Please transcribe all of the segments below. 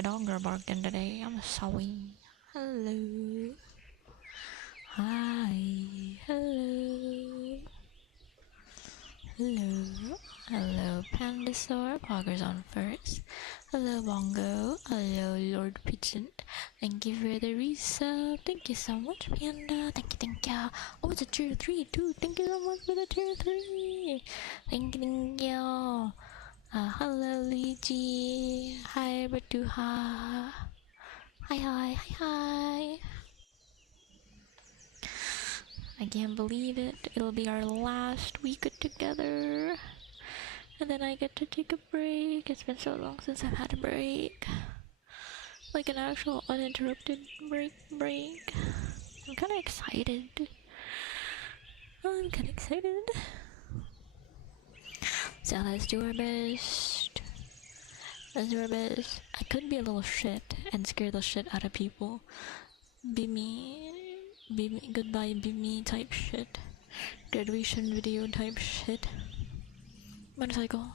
The dogs are barking today. I'm sorry. Hello. Hi. Hello. Hello. Hello, Pandasaur. Poggers on first. Hello, Bongo. Hello, Lord Pigeon. Thank you for the resub. Thank you so much, Panda. Thank you, thank you. Oh, it's a tier 3 too. Thank you so much for the tier 3. Thank you, thank you. Hello, Luigi. Hi, Batuha. Hi, hi, hi, hi. I can't believe it. It'll be our last week together. And then I get to take a break. It's been so long since I've had a break. Like an actual uninterrupted break. I'm kinda excited. I'm kinda excited. So let's do our best. Let's do our best. I could be a little shit and scare the shit out of people. Be me, goodbye, be me type shit. Graduation video type shit. Motorcycle.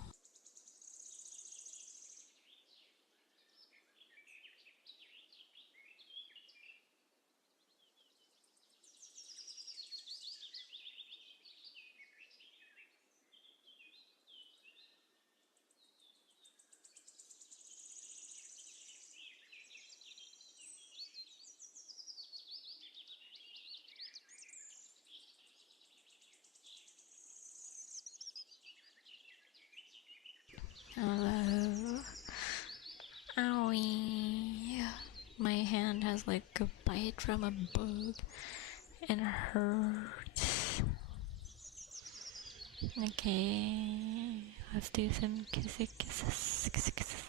Hello. Owie. My hand has like a bite from a bug and it hurts. Okay, let's do some kisses, kisses, kisses, kisses.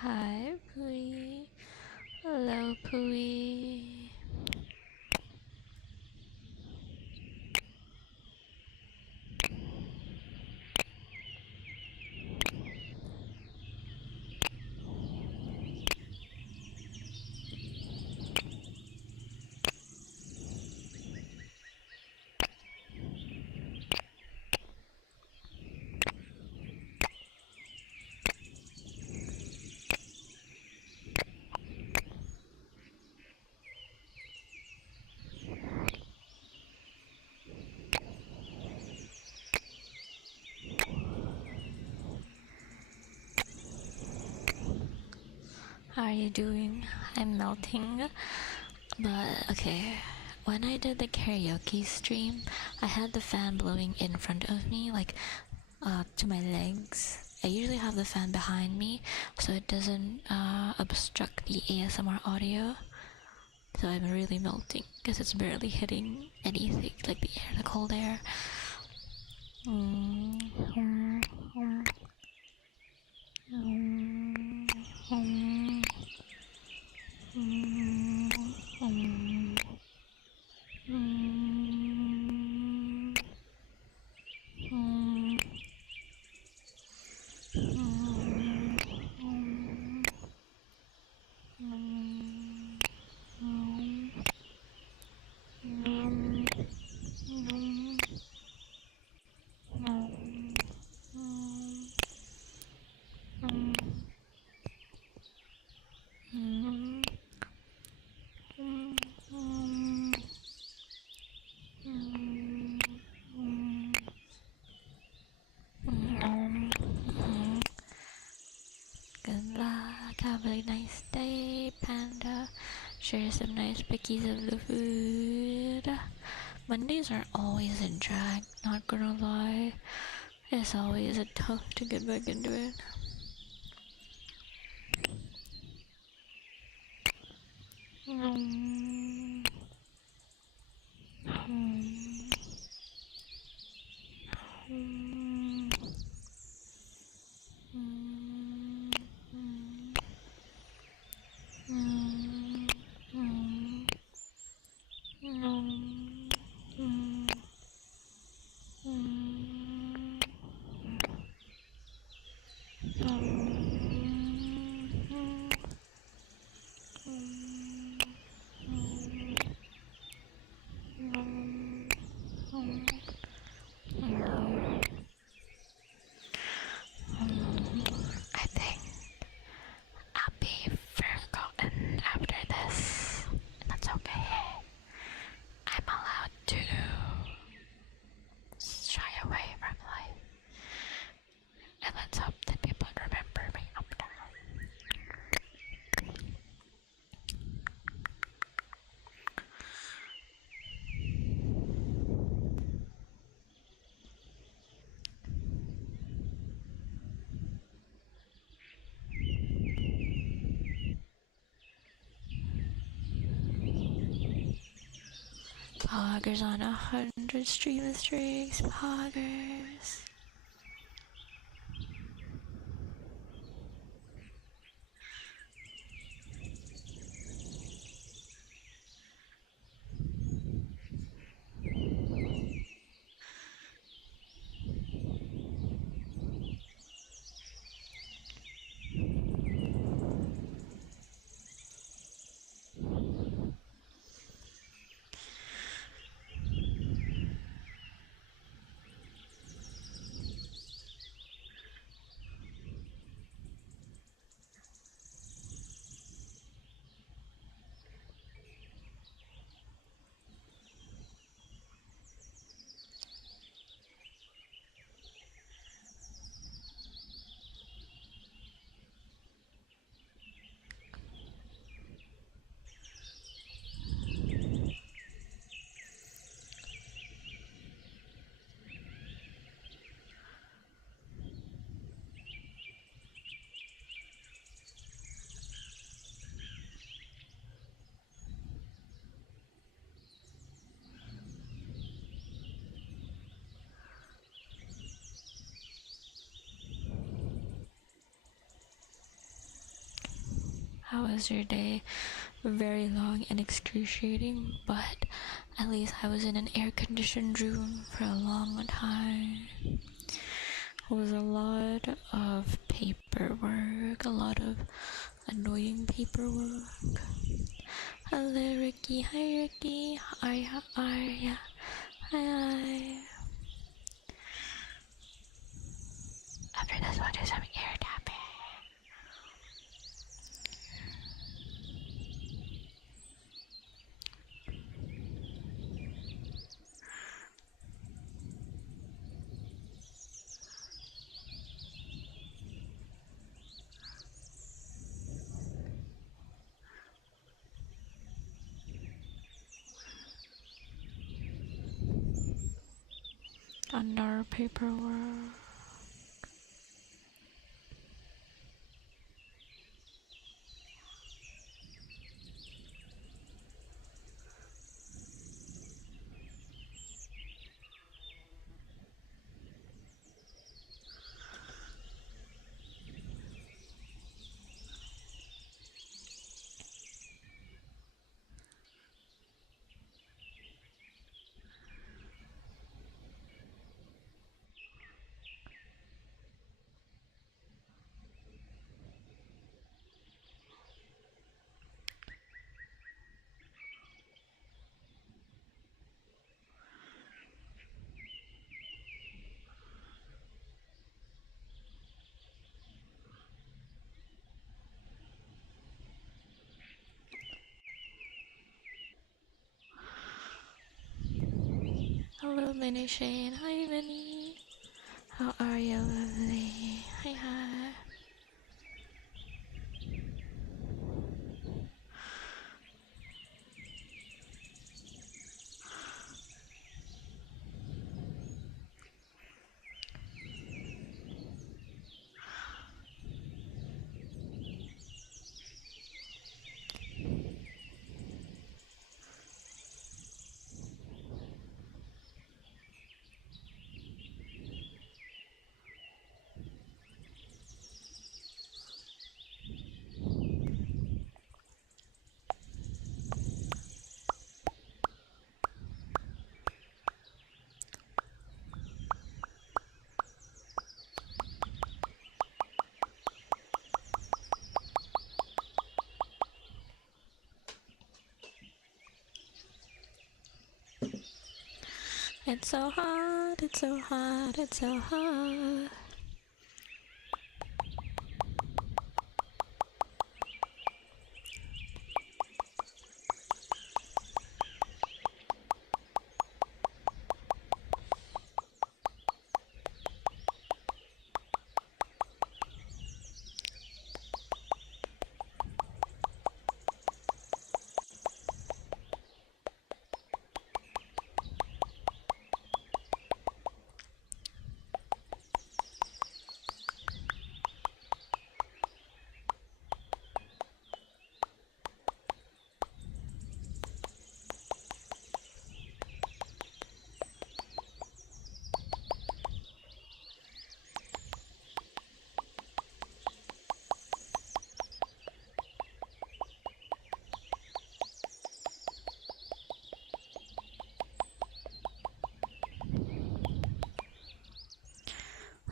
Hi, Pooey. Hello, Pooey. How are you doing? I'm melting. But okay, when I did the karaoke stream, I had the fan blowing in front of me, like to my legs. I usually have the fan behind me so it doesn't obstruct the ASMR audio. So I'm really melting because it's barely hitting anything, like the air, the cold air. Good luck, have a nice day, Panda. Share some nice pickies of the food. Mondays are always a drag, not gonna lie. It's always tough to get back into it. Um, um, um, um, um, um, um, um, um, I think I'll be forgotten after this. That's okay. I'm allowed to shy away from life. And let's hope that people remember me after. Poggers on 100 stream streaks. Poggers. How was your day? Very long and excruciating, but at least I was in an air-conditioned room for a long time. It was a lot of paperwork, a lot of annoying paperwork. Hello, Ricky. Hi, Ricky. Arya, Arya. Hi. After this, we'll do some ear tapping. Under paperwork. Hello, Minnie Shane. Hi, Minnie. How are you, lovely? Hi, hi. It's so hot, it's so hot, it's so hot.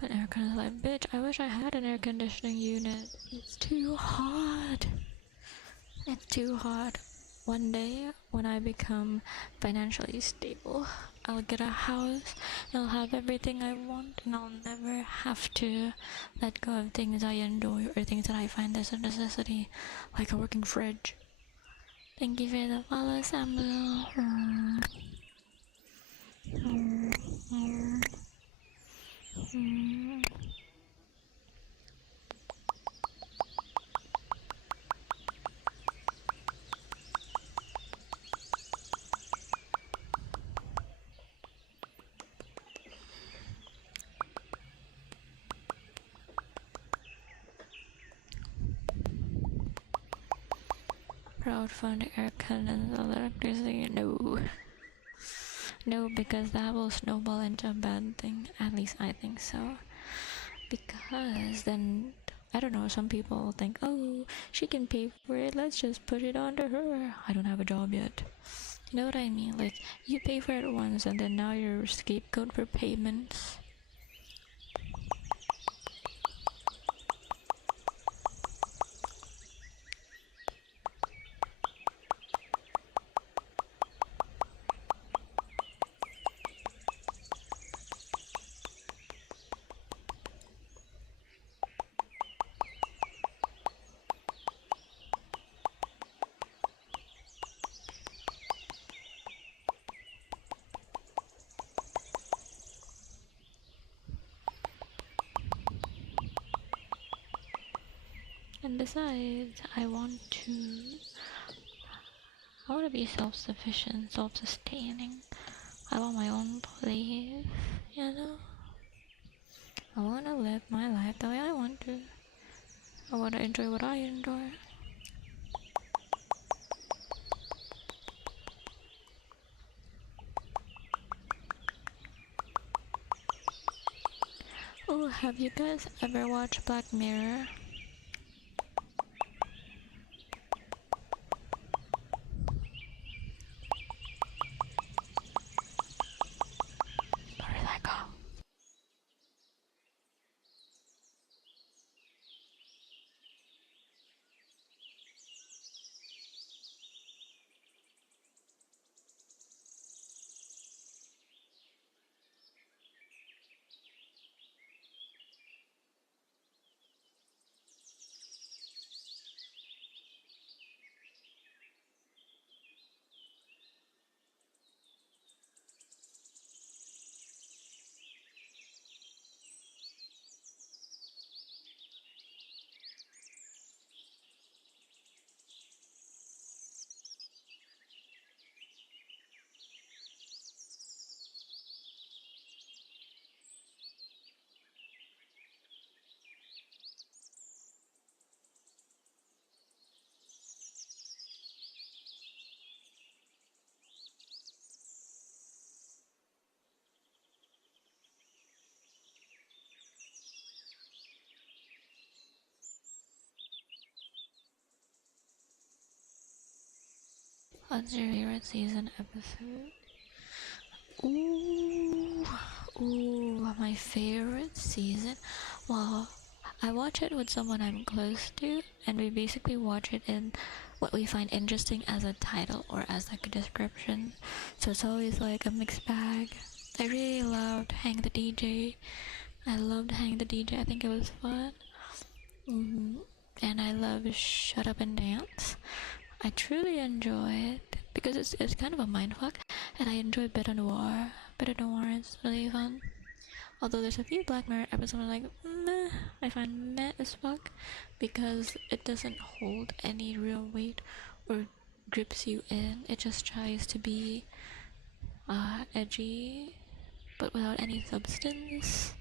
An air conditioner, like, bitch, I wish I had an air conditioning unit. It's too hot. It's too hot. One day, when I become financially stable, I'll get a house, and I'll have everything I want, and I'll never have to let go of things I enjoy or things that I find as a necessity, like a working fridge. Thank you for the follow, Samuel. Crowdfund air conditioners, electricity, no. No, because that will snowball into a bad thing. At least I think so. Because then, I don't know, some people think, oh, she can pay for it, let's just put it onto her. I don't have a job yet. You know what I mean? Like, you pay for it once and then now you're a scapegoat for payments. And besides, I want to be self-sufficient, self-sustaining. I want my own place, you know? I want to live my life the way I want to. I want to enjoy what I enjoy. Oh, have you guys ever watched Black Mirror? Where did that go? What's your favorite season episode? Ooh, my favorite season? Well, I watch it with someone I'm close to, and we basically watch it in what we find interesting as a title or as like a description. So it's always like a mixed bag. I really loved Hang the DJ. I loved Hang the DJ. I think it was fun. And I love Shut Up and Dance. I truly enjoy it because it's kind of a mindfuck, and I enjoy Beta Noir. Beta Noir is really fun. Although there's a few Black Mirror episodes I'm like, meh, I find meh as fuck because it doesn't hold any real weight or grips you in. It just tries to be edgy but without any substance,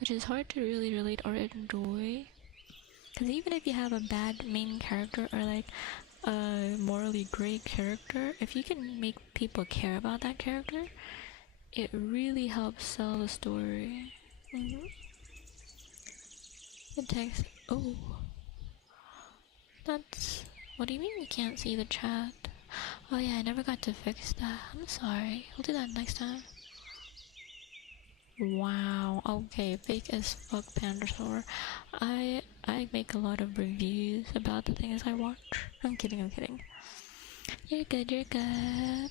which is hard to really relate or enjoy. Because even if you have a bad main character or like a morally gray character, if you can make people care about that character, it really helps sell the story. The text. Oh. That's. What do you mean you can't see the chat? Oh yeah, I never got to fix that. I'm sorry. We'll do that next time. Wow. Okay, fake as fuck Pandasaur. I make a lot of reviews about the things I watch. I'm kidding, I'm kidding. You're good, you're good.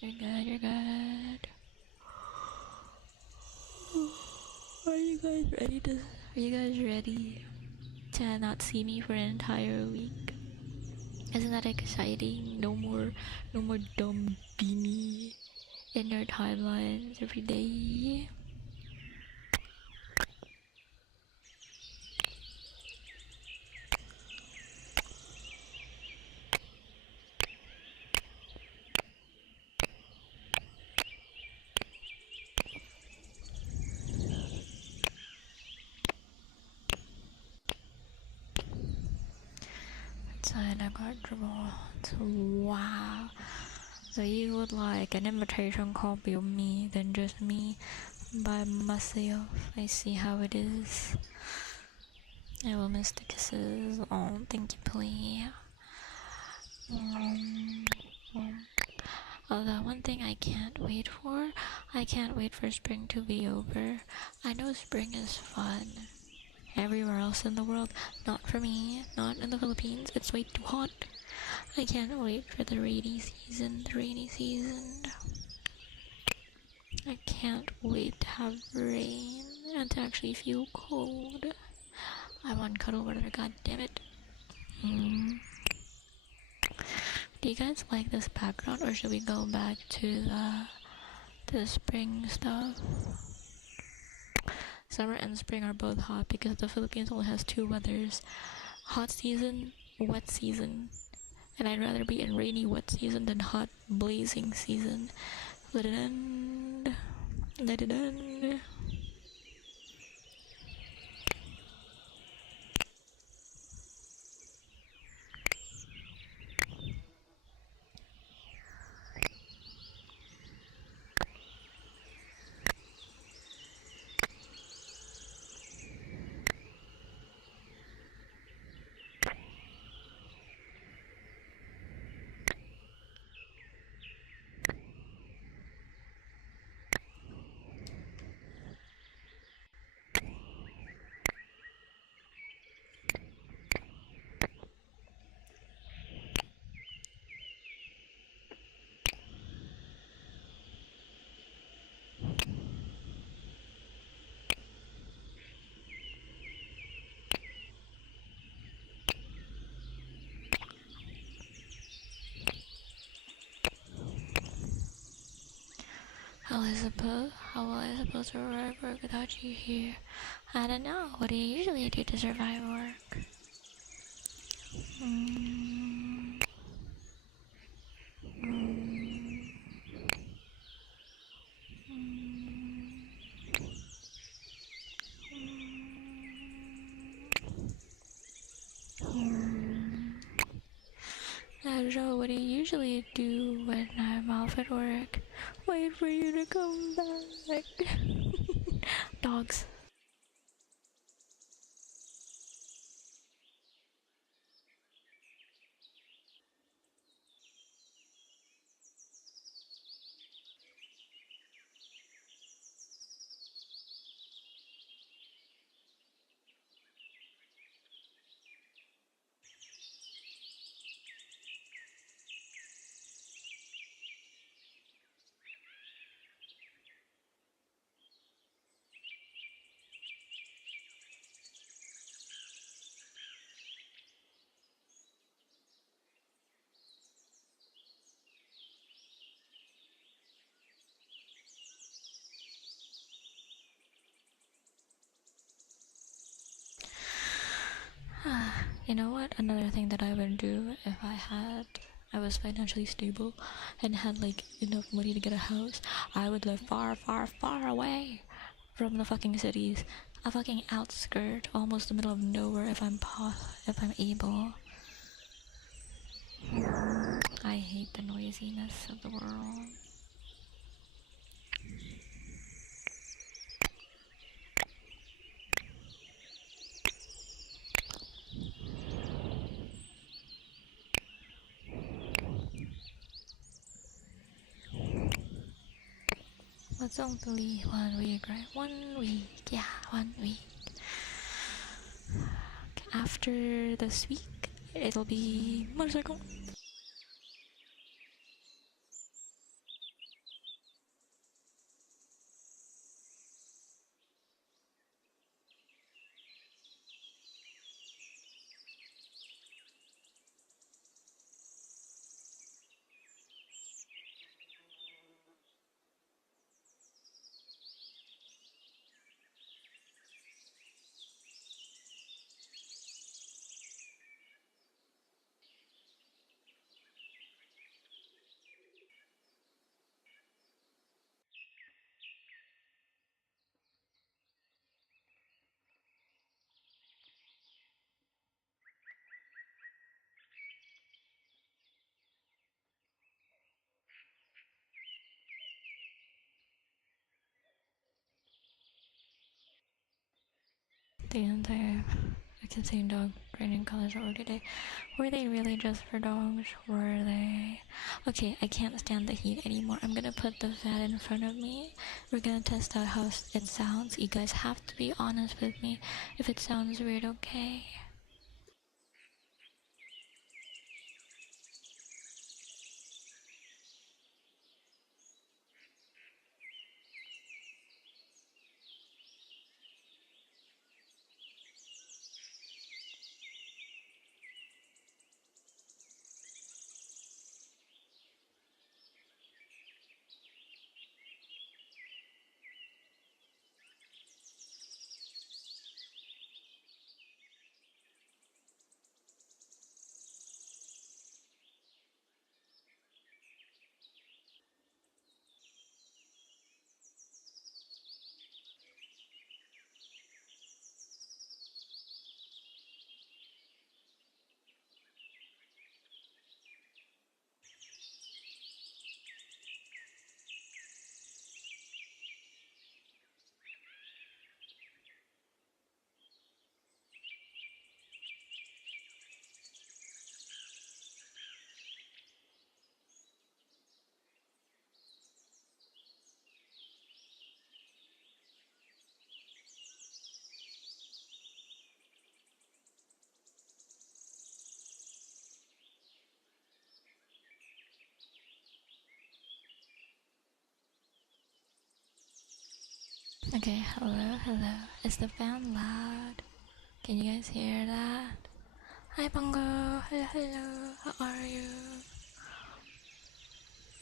You're good, you're good. Are you guys ready to not see me for an entire week? Isn't that exciting? No more dumb beanie in your timelines every day. Inside I got dribble. Wow. So you would like an imitation copy of me than just me by myself. I see how it is. I will miss the kisses. Oh, thank you, please. Although one thing I can't wait for spring to be over. I know spring is fun. Everywhere else in the world, not for me, not in the Philippines, it's way too hot. I can't wait for the rainy season, I can't wait to have rain and to actually feel cold. I want cuddle weather, god damn it. Do you guys like this background, or should we go back to the spring stuff? Summer and spring are both hot because the Philippines only has two weathers. Hot season, wet season. And I'd rather be in rainy wet season than hot blazing season. Let it end. Let it end. How will I suppose to survive work without you here? I don't know. What do you usually do to survive work? Joe, what do you usually do when I'm off at work? Wait for you to come back. Dogs. You know what? Another thing that I would do if I was financially stable and had like enough money to get a house, I would live far, far, far away from the fucking cities. A fucking outskirt, almost the middle of nowhere if I'm able. I hate the noisiness of the world. It's only 1 week, right? 1 week, yeah, 1 week. After this week, it'll be motorcycle. The entire I can see dog training colors already day. Were they really just for dogs? Were they? Okay, I can't stand the heat anymore. I'm gonna put the fan in front of me. We're gonna test out how it sounds. You guys have to be honest with me. If it sounds weird, okay? Okay, hello, hello. Is the fan loud? Can you guys hear that? Hi, Bongo. Hello, hello. How are you?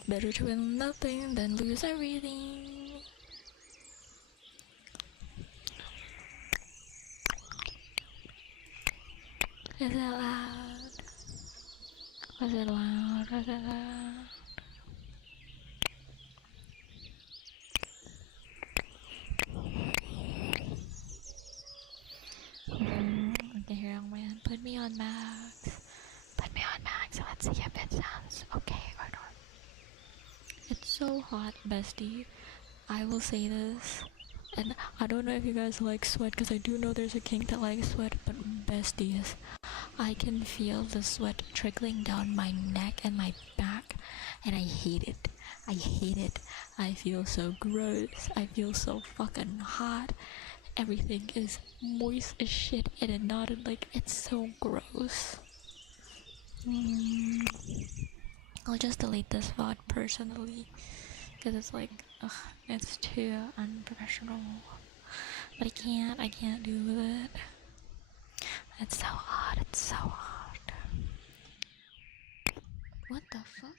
Better to win nothing than lose everything. Is it loud? Was it loud? Was it loud? Okay, here on my end. Put me on max. Put me on max. Let's see if it sounds okay or not. It's so hot, bestie. I will say this. And I don't know if you guys like sweat, because I do know there's a kink that likes sweat, but besties, I can feel the sweat trickling down my neck and my back, and I hate it. I hate it. I feel so gross. I feel so fucking hot. Everything is moist as shit and it knotted, like, it's so gross. I'll just delete this VOD personally, because it's like, ugh, it's too unprofessional. But I can't do with it. It's so hot, it's so hot. What the fuck?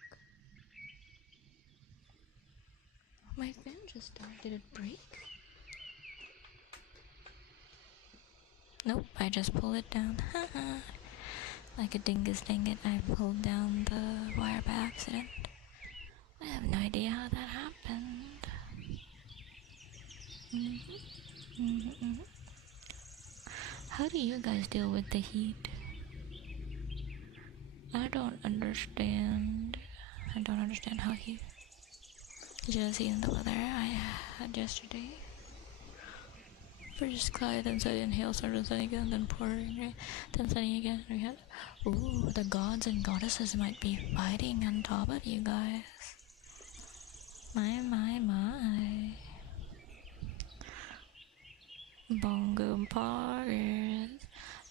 My fan just died. Did it break? Nope, I just pulled it down. Haha. Like a dingus dang it, I pulled down the wire by accident. I have no idea how that happened. How do you guys deal with the heat? I don't understand. I don't understand how he. Did you see in the weather I had yesterday? First cloud, then sunny and hailstorm, then sunny again, then pouring rain, then sunny again. We had, ooh, the gods and goddesses might be fighting on top of you guys. My. Bongo parties.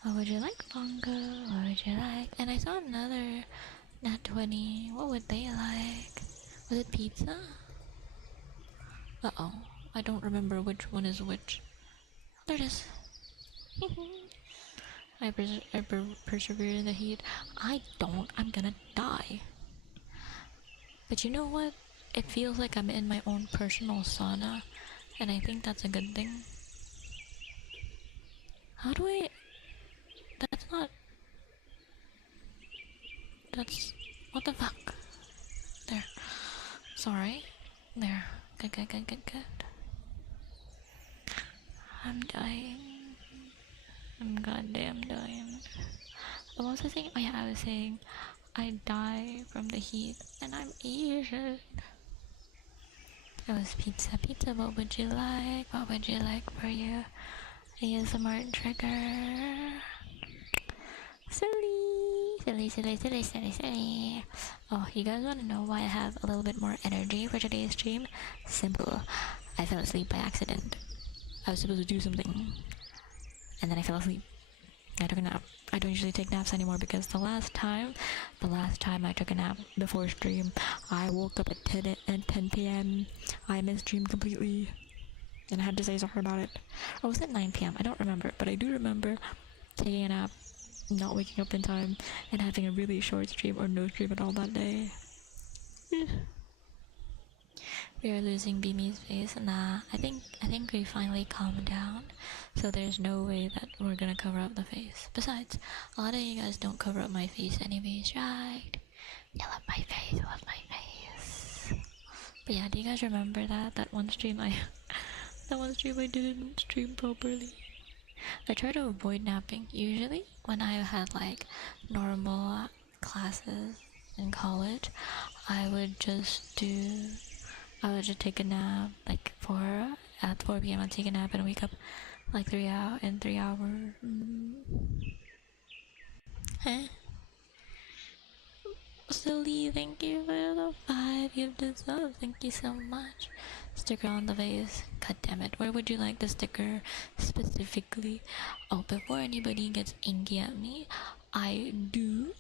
What would you like, Bongo? What would you like? And I saw another Nat 20. What would they like? Was it pizza? Uh-oh. I don't remember which one is which. There it is. I persevere in the heat. I don't. I'm gonna die. But you know what? It feels like I'm in my own personal sauna. And I think that's a good thing. How do I... That's not... That's... What the fuck? There. Sorry. There. Good. I'm dying. I'm goddamn dying. What was I saying? Oh yeah, I was saying I die from the heat and I'm Asian. It was pizza. What would you like? What would you like for your ASMR trigger? Silly. Oh, you guys want to know why I have a little bit more energy for today's stream? Simple. I fell asleep by accident. I was supposed to do something, and then I fell asleep. I took a nap. I don't usually take naps anymore because the last time I took a nap before stream, I woke up at 10 p.m. I missed stream completely, and I had to say sorry about it. Or was it 9 p.m.? I don't remember, but I do remember taking a nap, not waking up in time, and having a really short stream or no stream at all that day. We are losing Beamy's face. Nah, I think we finally calmed down, so there's no way that we're gonna cover up the face. Besides, a lot of you guys don't cover up my face anyways, right? You love my face. But yeah, do you guys remember that one stream I didn't stream properly? I try to avoid napping. Usually, when I had like normal classes in college, I would just take a nap like at 4 p.m. I'd take a nap and wake up like 3 hours. Huh? Silly, thank you for the 5 you've deserved. Thank you so much. Sticker on the vase. God damn it. Where would you like the sticker specifically? Oh, before anybody gets angry at me, I do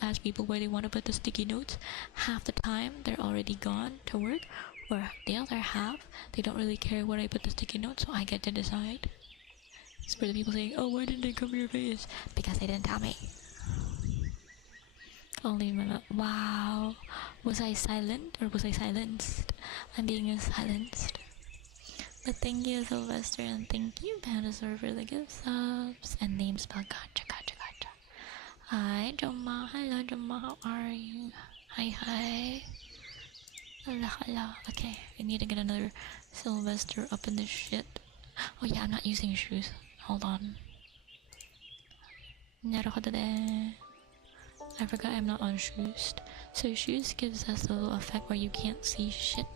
ask people where they want to put the sticky notes. Half the time they're already gone to work, or the other half they don't really care where I put the sticky notes, so I get to decide. It's for the people saying, oh, why didn't they cover your face? Because they didn't tell me. Only minute. Wow. Was I silent or was I silenced? I'm being silenced. But thank you, Sylvester, and thank you, Pandasaur, for the gift subs. And name spell gotcha. Hi, Joma. Hello, Joma. How are you? Hi. Hello. Okay, I need to get another Sylvester up in this shit. Oh yeah, I'm not using shoes. Hold on. I forgot I'm not on shoes. So shoes gives us a little effect where you can't see shit.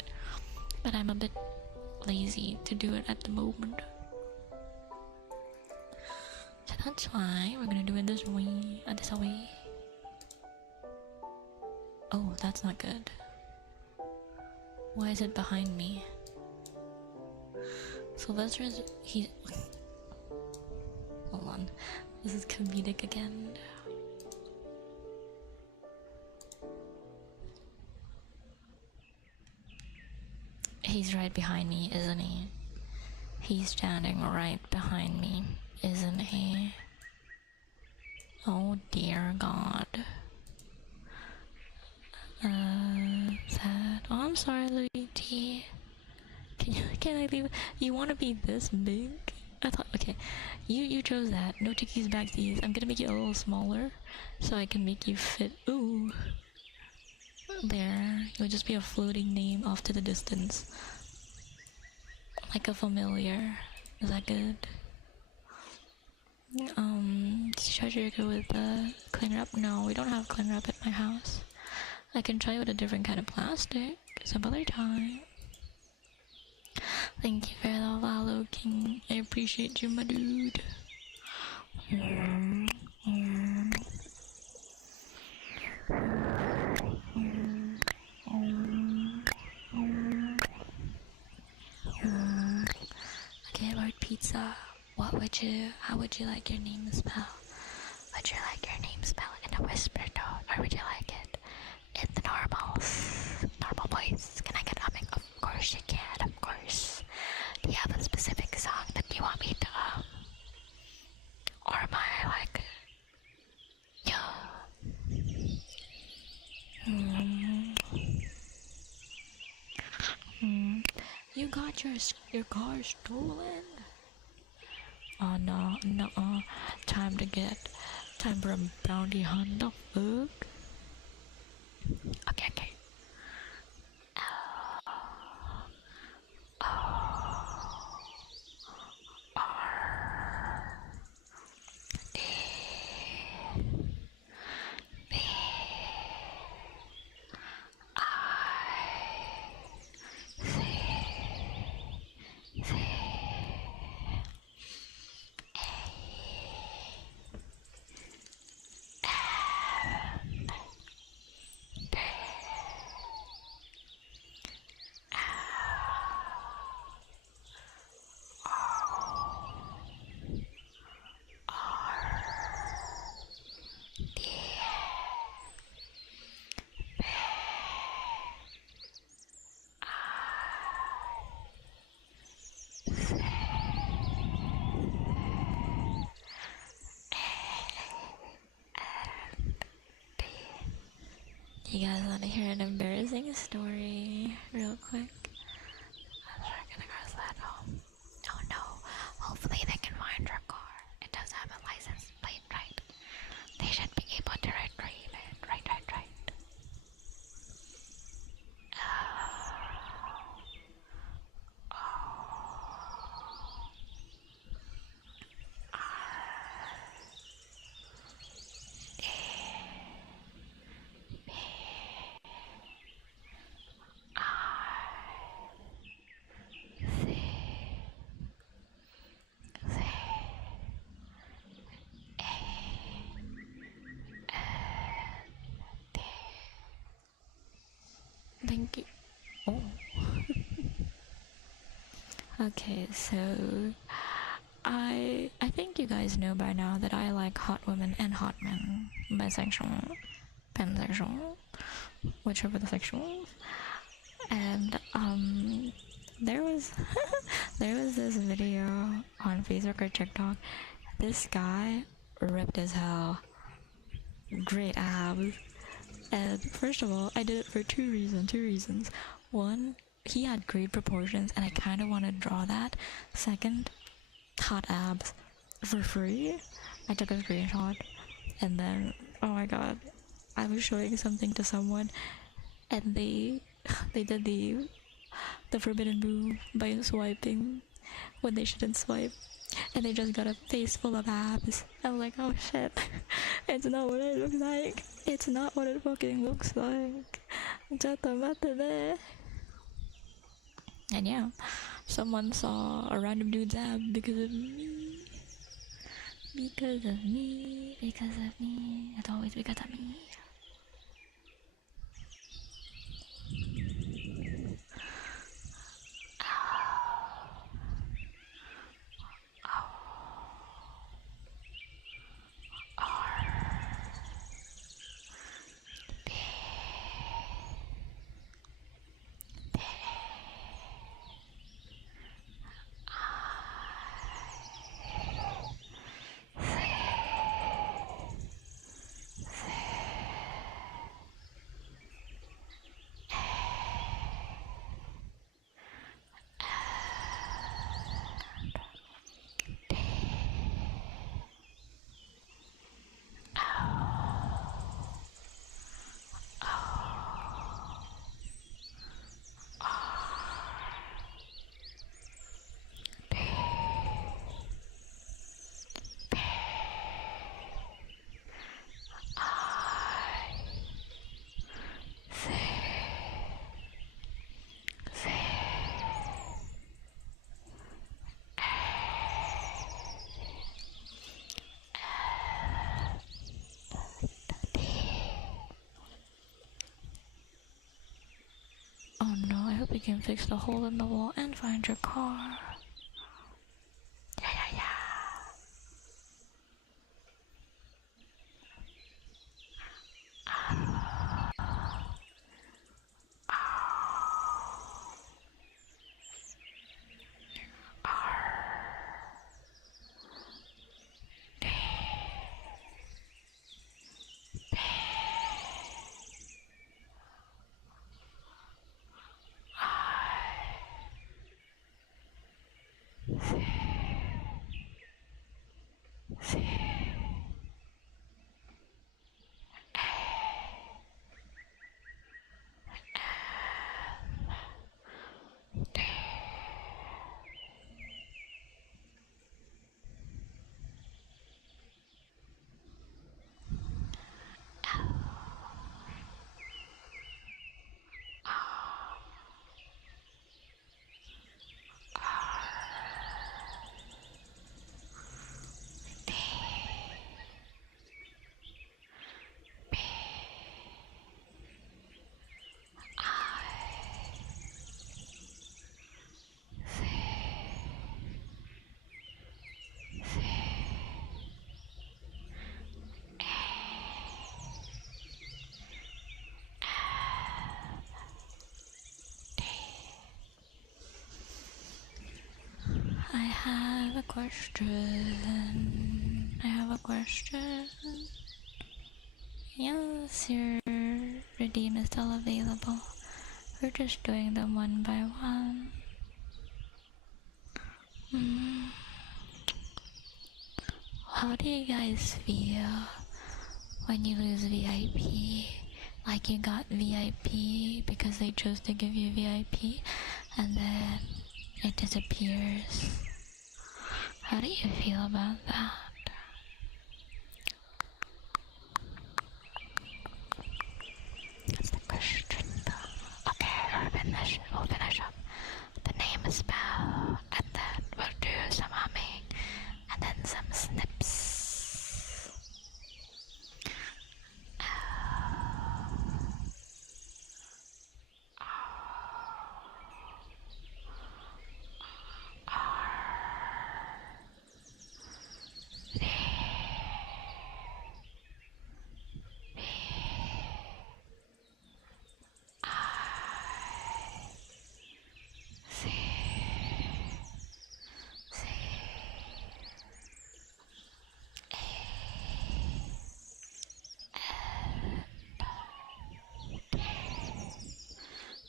But I'm a bit lazy to do it at the moment. So that's why we're gonna do it this way. This way. Oh, that's not good. Why is it behind me? Sylvester is... Hold on. This is comedic again. He's right behind me, isn't he? He's standing right behind me, isn't he? Oh dear God. Sad. Oh, I'm sorry, Luigi. Can I leave? You want to be this big? I thought, okay, you chose that. No tickies, backsies. I'm gonna make it a little smaller, so I can make you fit. Ooh, there. You'll just be a floating name off to the distance, like a familiar. Is that good? Should I go with cling wrap? No, we don't have cling wrap at my house. I can try with a different kind of plastic some other time. Thank you for the follow, King. I appreciate you, my dude. Okay, Lord Pizza. How would you like your name spelled? Would you like your name spelled in a whisper tone, or would you like it in the normal voice? Can I get humming? Of course you can, of course. Do you have a specific song that you want me to, or am I like, You got your car stolen? Oh no, no, time for a bounty hunt. The fuck? Okay. You guys want to hear an embarrassing story real quick? I'm sure gonna cross that home. Oh no, hopefully they can find your car. It does have a license plate, right? They should be able to retrieve it. Right. Thank you. Oh. Okay, so I think you guys know by now that I like hot women and hot men, bisexual, pansexual, whichever the sexual. And there was this video on Facebook or TikTok. This guy ripped as hell, great abs. And first of all, I did it for two reasons. One, he had great proportions and I kind of want to draw that. Second, hot abs for free. I took a screenshot and then, oh my god, I was showing something to someone and they did the forbidden move by swiping when they shouldn't swipe, and they just got a face full of abs. I'm like, oh shit. It's not what it looks like. It's not what it fucking looks like. And yeah, someone saw a random dude's ab because of me. Because of me. It's always because of me. can fix the hole in the wall and find your car. Yeah. I have a question. Yes, your redeem is still available. We're just doing them one by one. How do you guys feel when you lose VIP? Like you got VIP because they chose to give you VIP and then it disappears. How do you feel about that? That's the question. Okay, we'll finish up the name spell and then we'll do some humming and then some snips.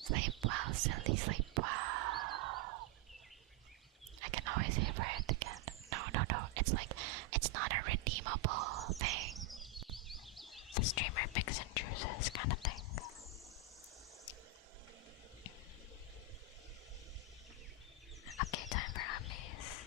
Sleep well, silly, sleep well. I can always hear it again. No. It's not a redeemable thing. The streamer picks and chooses kind of thing. Okay, time for hobbies.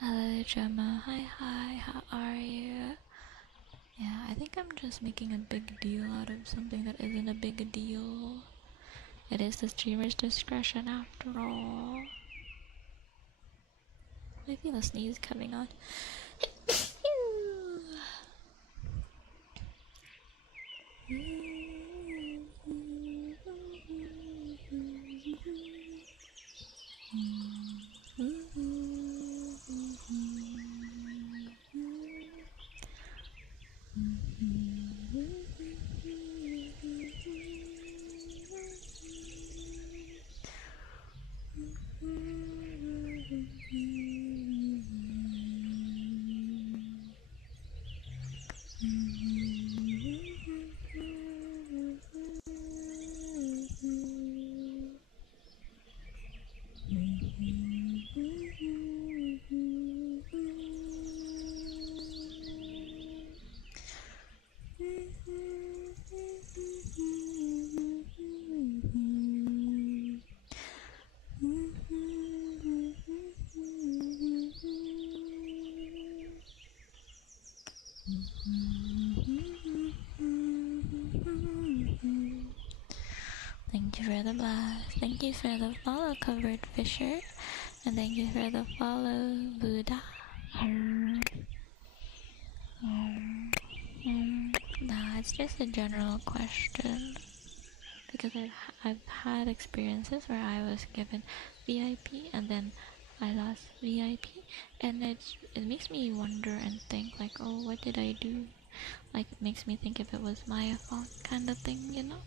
Hello Gemma, hi, how are you? Yeah, I think I'm just making a big deal out of something that isn't a big deal. It is the streamer's discretion after all. I feel a sneeze coming on. Thank you for the follow, Covered Fisher. And thank you for the follow, Buddha. Nah, it's just a general question. Because I've had experiences where I was given VIP and then I lost VIP, and it makes me wonder and think like, oh, what did I do? Like, it makes me think if it was my fault, kind of thing, you know.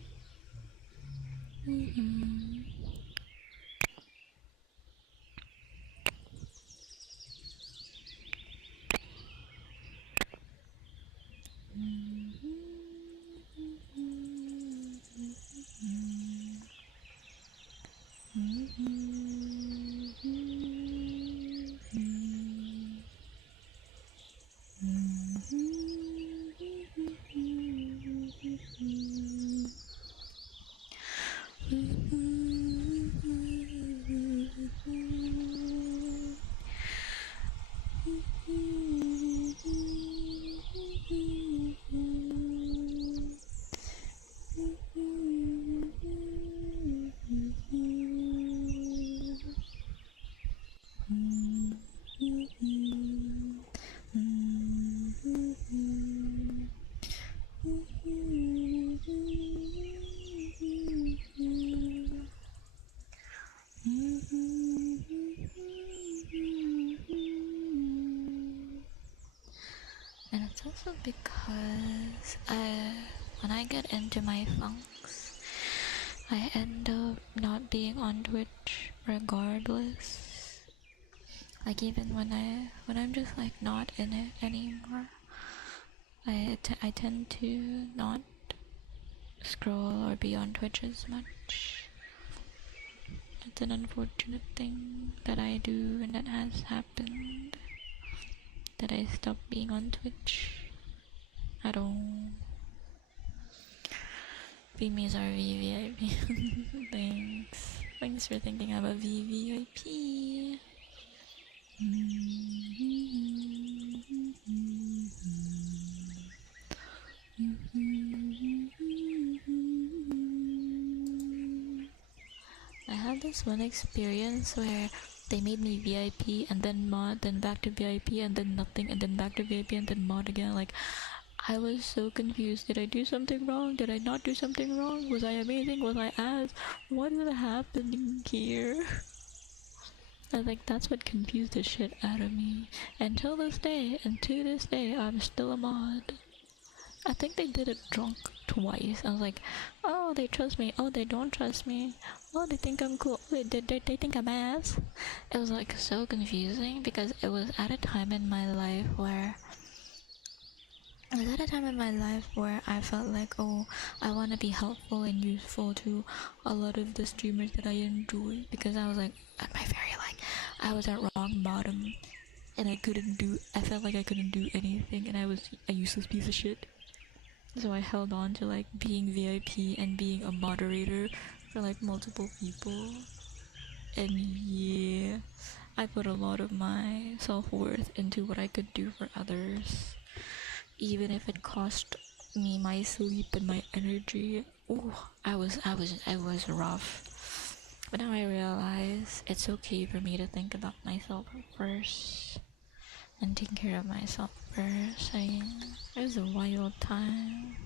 And it's also because when I get into my funks, I end up not being on Twitch regardless. Like, even when I'm just like not in it anymore, I tend to not scroll or be on Twitch as much. It's an unfortunate thing that I do and that has happened, that I stopped being on Twitch at all. Beamies are VVIP. Thanks for thinking I'm a VVIP. I had this one experience where they made me VIP and then mod, then back to VIP and then nothing and then back to VIP and then mod again. Like, I was so confused. Did I do something wrong? Did I not do something wrong? Was I amazing? Was I ass? What is happening here? And like, that's what confused the shit out of me. And to this day, I'm still a mod. I think they did it drunk twice. I was like, oh, they trust me. Oh, they don't trust me. Oh, they think I'm cool. They think I'm ass. It was like so confusing because it was at a time in my life where I felt like, oh, I want to be helpful and useful to a lot of the streamers that I enjoy, because I was like, at my very I was at rock bottom and I felt like I couldn't do anything and I was a useless piece of shit. So I held on to like being VIP and being a moderator for like multiple people. And yeah, I put a lot of my self-worth into what I could do for others, even if it cost me my sleep and my energy. Ooh, I was rough. But now I realize it's okay for me to think about myself first and take care of myself first. It was a wild time.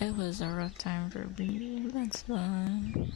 It was a rough time for me. That's fine.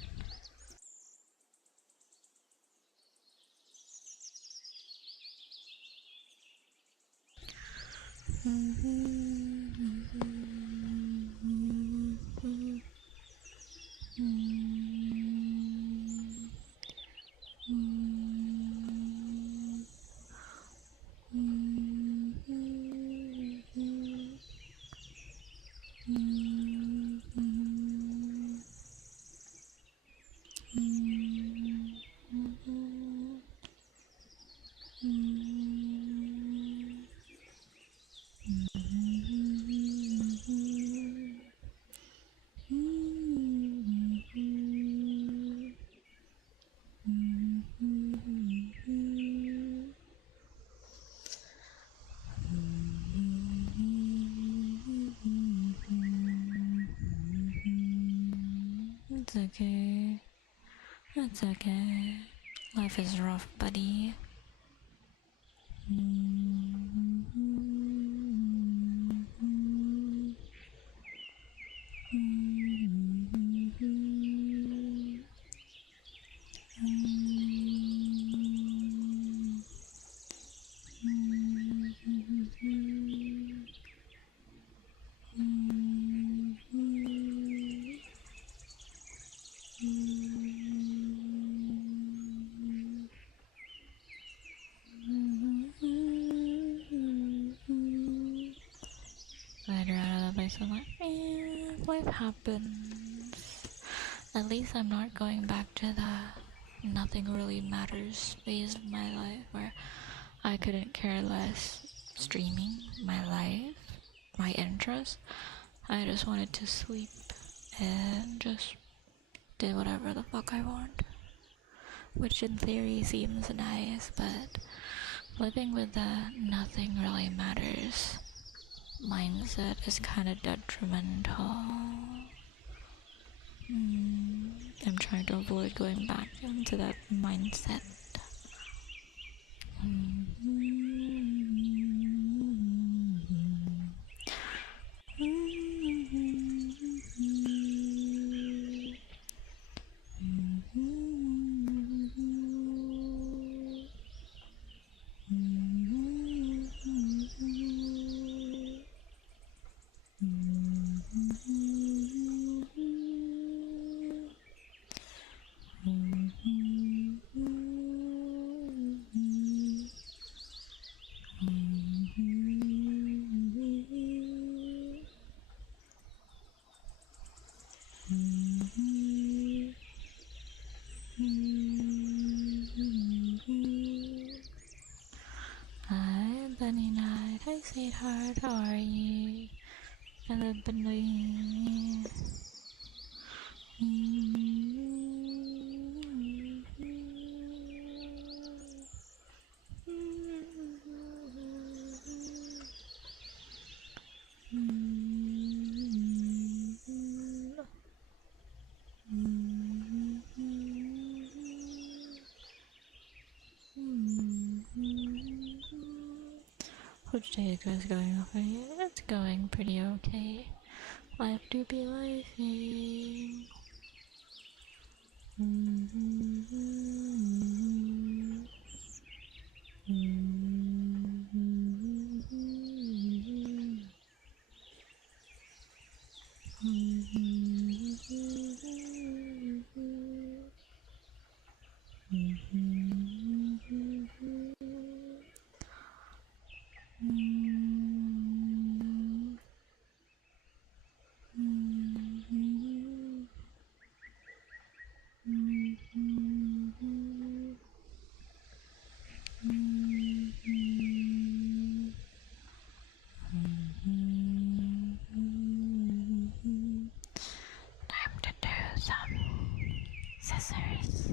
It's okay. It's okay. Life is rough, buddy. I'd rather play so much. Life happens. At least I'm not going back to the nothing really matters phase of my life where I couldn't care less streaming my life, my interests. I just wanted to sleep and just did whatever the fuck I want. Which in theory seems nice, but living with the nothing really matters mindset is kind of detrimental. I'm trying to avoid going back into that mindset. Hi, Bunny Night. Hi, sweetheart. How are you? Hello, Bunny. Which day is going for you? It's going pretty okay. Life do be lifing. Time to do some scissors.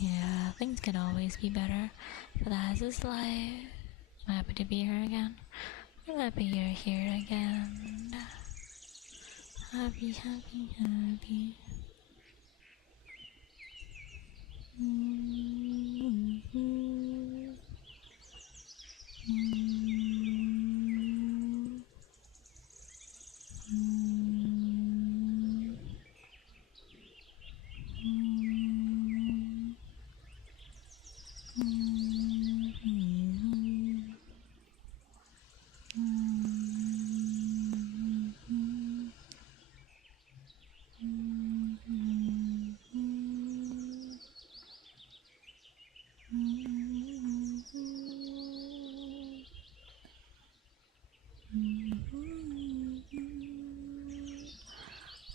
Yeah, things can always be better, but that's just life. I'm happy to be here again. I'm happy you're here again. Happy, happy, happy.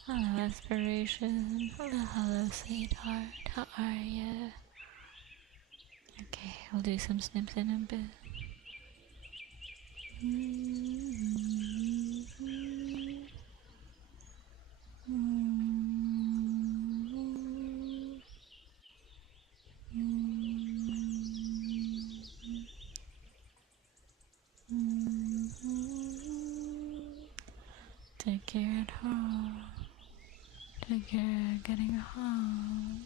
Hello, aspiration. Hello, sweetheart. How are you? Okay, we'll do some snips in a bit. Take care at home. Take care getting home.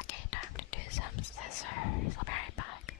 Okay, time to do some scissors. I'll be right back.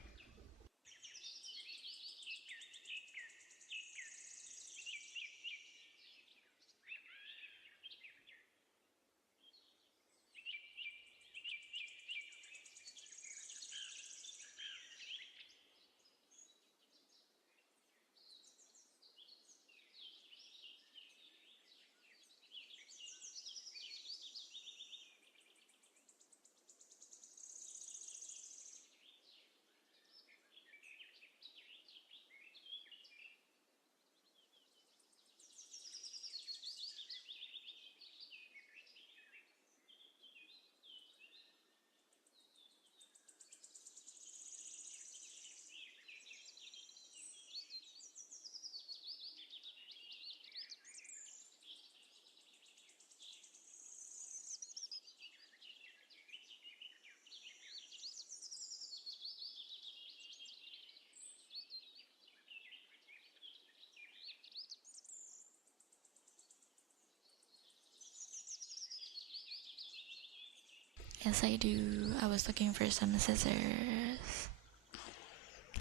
Yes, I do. I was looking for some scissors.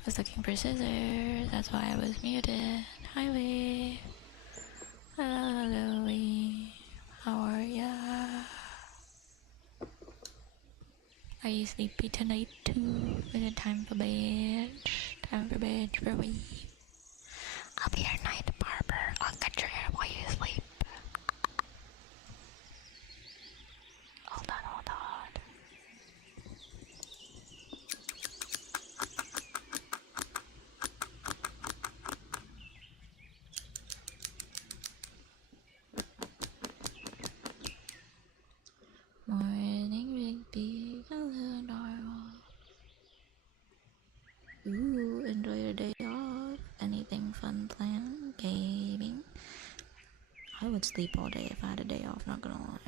That's why I was muted. Hi, Wee. Hello, Wee. How are ya? Are you sleepy tonight too? Is it time for bed? Time for bed for Wee. I'll be your night barber. I'll cut your hair while you sleep. Hold on, hold on. Morning, Big B. Hello, Normal. Ooh, enjoy your day off. Anything fun planned? Gaming? I would sleep all day if I had a day off, not gonna lie.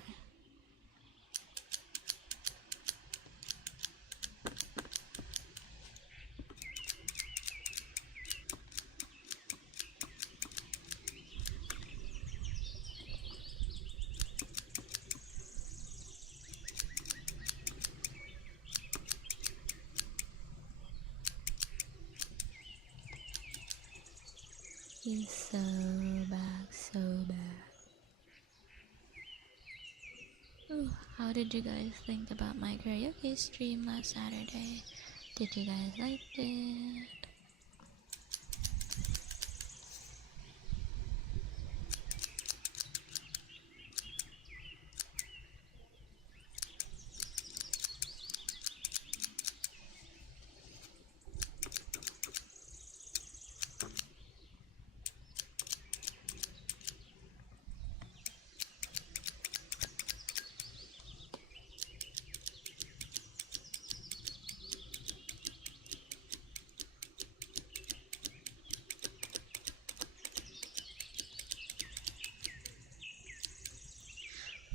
He's so bad, so bad. Ooh, how did you guys think about my karaoke stream last Saturday? Did you guys like it?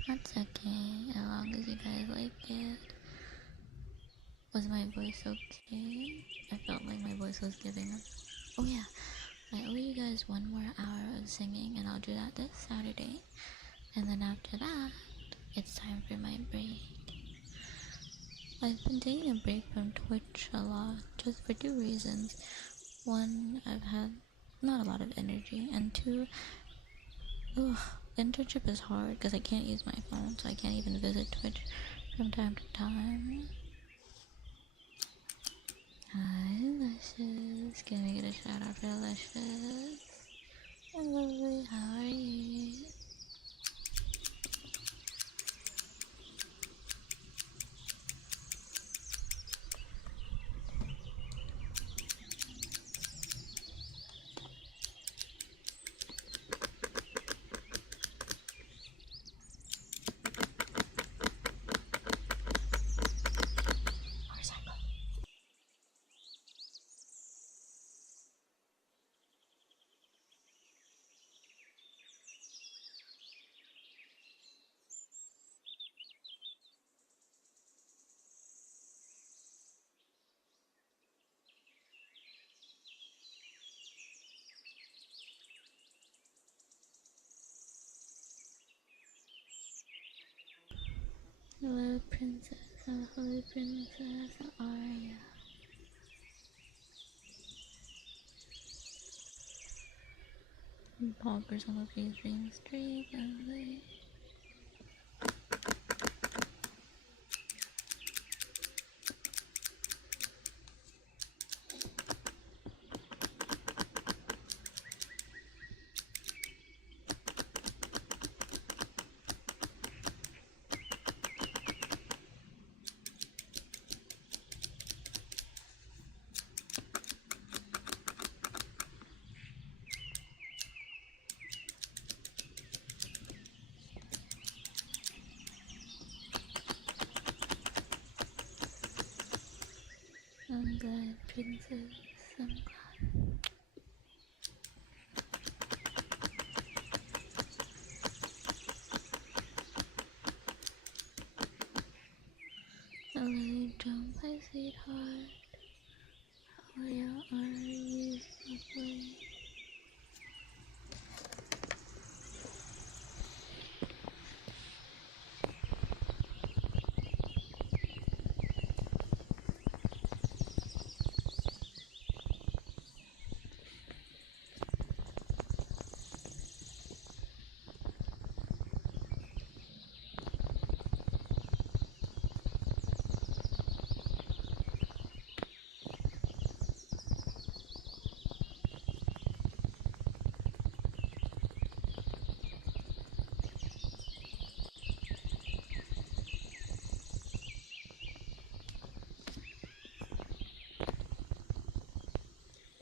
That's okay, as long as you guys like it. Was my voice okay? I felt like my voice was giving up. Oh yeah, I owe you guys 1 more hour of singing, and I'll do that this Saturday. And then after that, it's time for my break. I've been taking a break from Twitch a lot, just for 2 reasons. One, I've had not a lot of energy, and two, internship is hard because I can't use my phone, so I can't even visit Twitch from time to time. Hi, Luscious. Can we get a shout out for Luscious? Hello, how are you? Hello, Princess. Hello, Princess. How are you? Poggers on the featuring stream. I'm glad, Princess. I'm glad. Hello, John, my sweetheart. How are you? Lovely?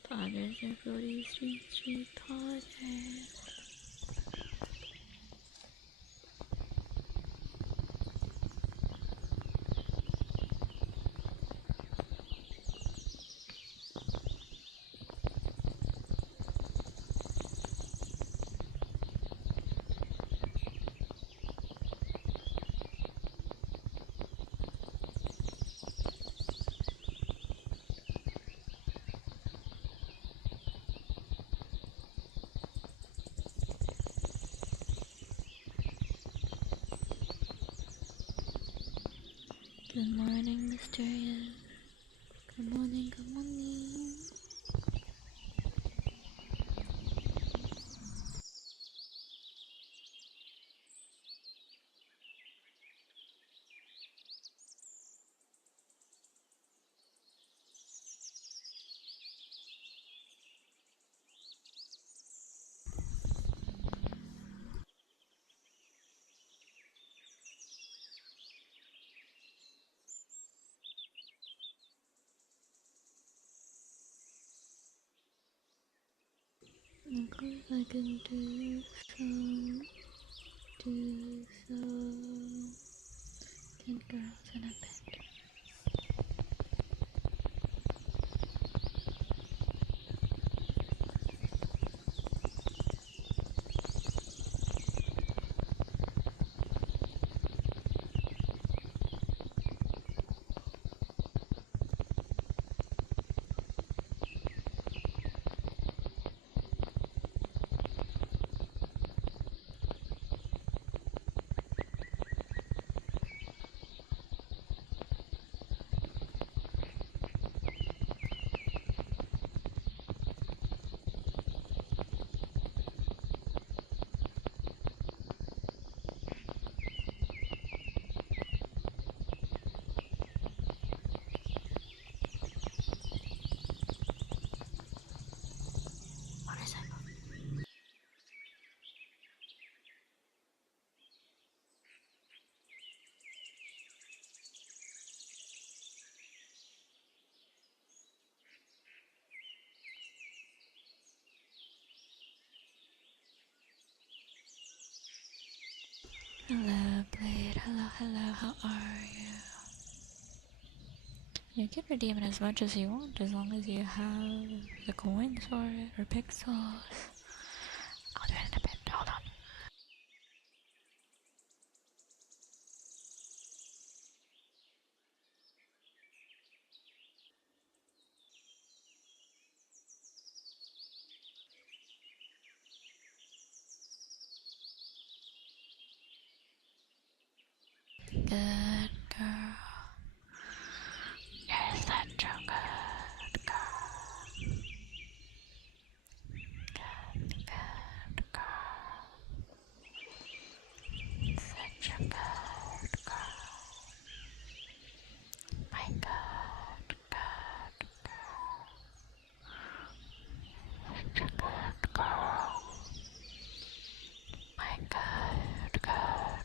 Poggers and Floaty Street Poggers. Good morning, Mysterious. Good morning, good morning. Of course I can do some. 10 girls in a bed. Motorcycle. Hello, Blade. Hello, how are you? You can redeem it as much as you want, as long as you have the coins for it, or pixels. I'll do it in a bit, hold on. Good girl. You're such a good girl. Good girl. Such a good girl. My good girl. Such a good girl. My good girl.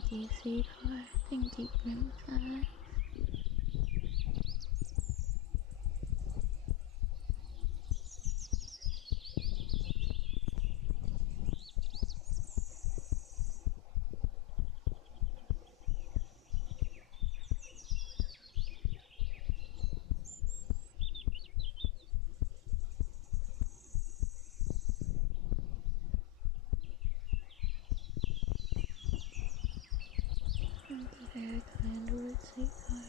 Thank you, sweetheart. Thank you, princess. Thank you for your kind words, sweetheart.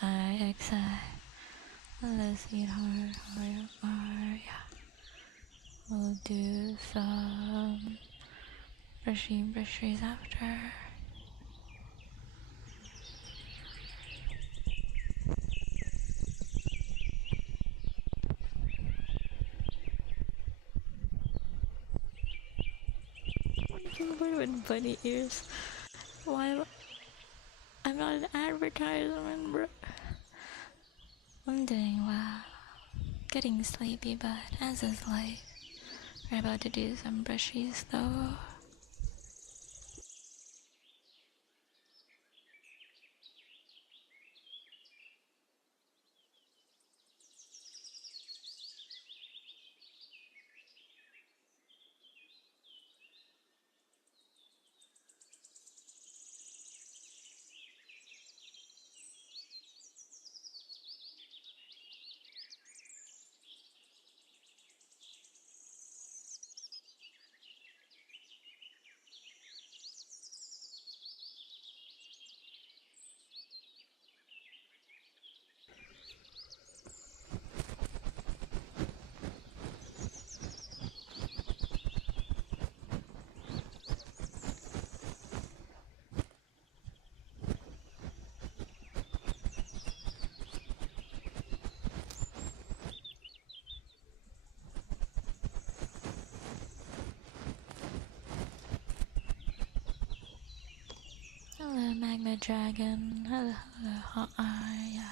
I accept. Hello, sweetheart. How you are? Yeah. We'll do some brushies after. What with bunny ears? Why? I'm not an advertisement, bro. I'm doing well. Getting sleepy, but as is life. We're about to do some brushies though. Hello, Magma Dragon. Hello, yeah.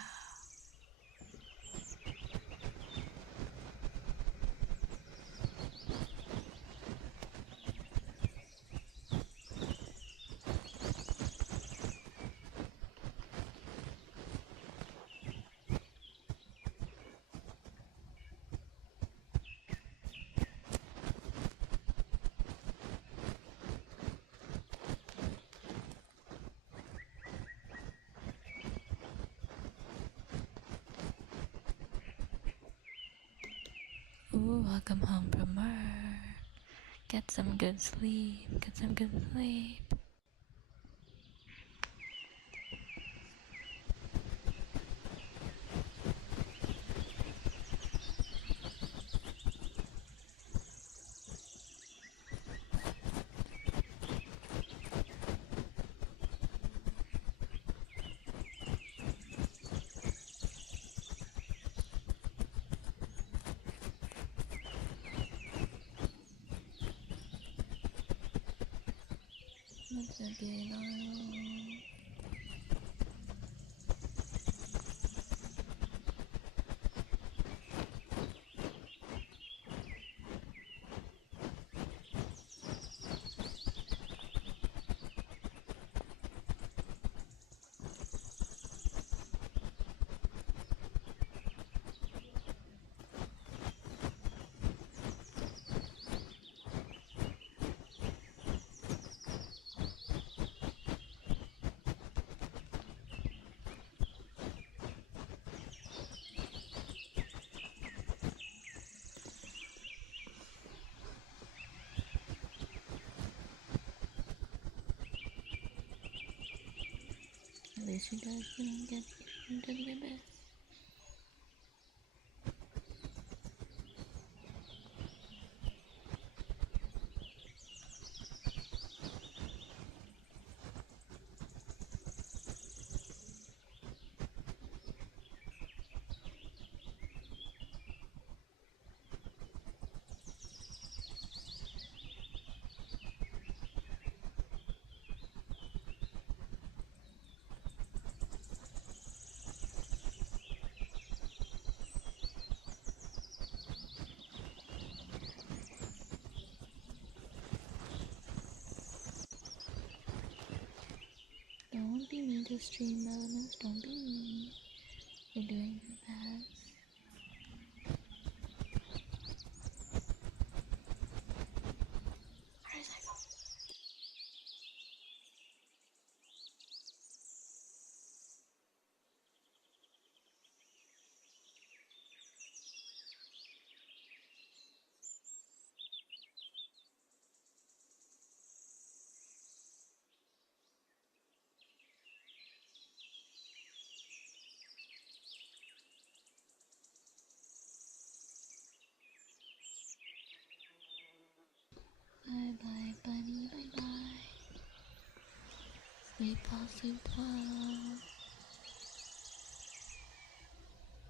Ooh, welcome home from work. Get some good sleep. Get some good sleep. Okay, no. At least you guys didn't get into the abyss. Don't be mean to stream elements, don't be mean. You're doing your best. Where is I going? Bye bye, bunny, bye bye. Sleep well, sleep well.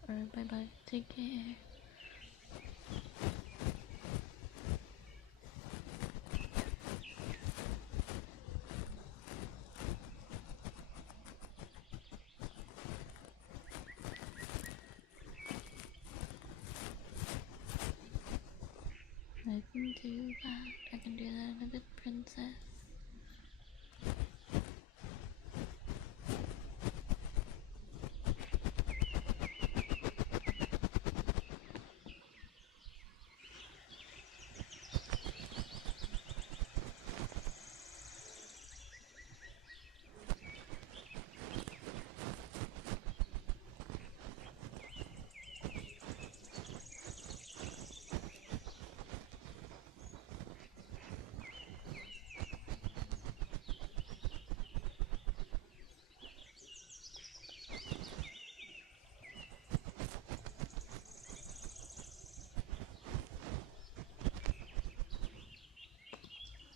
Alright, bye bye, take care. I can do that. I can do that in a good princess.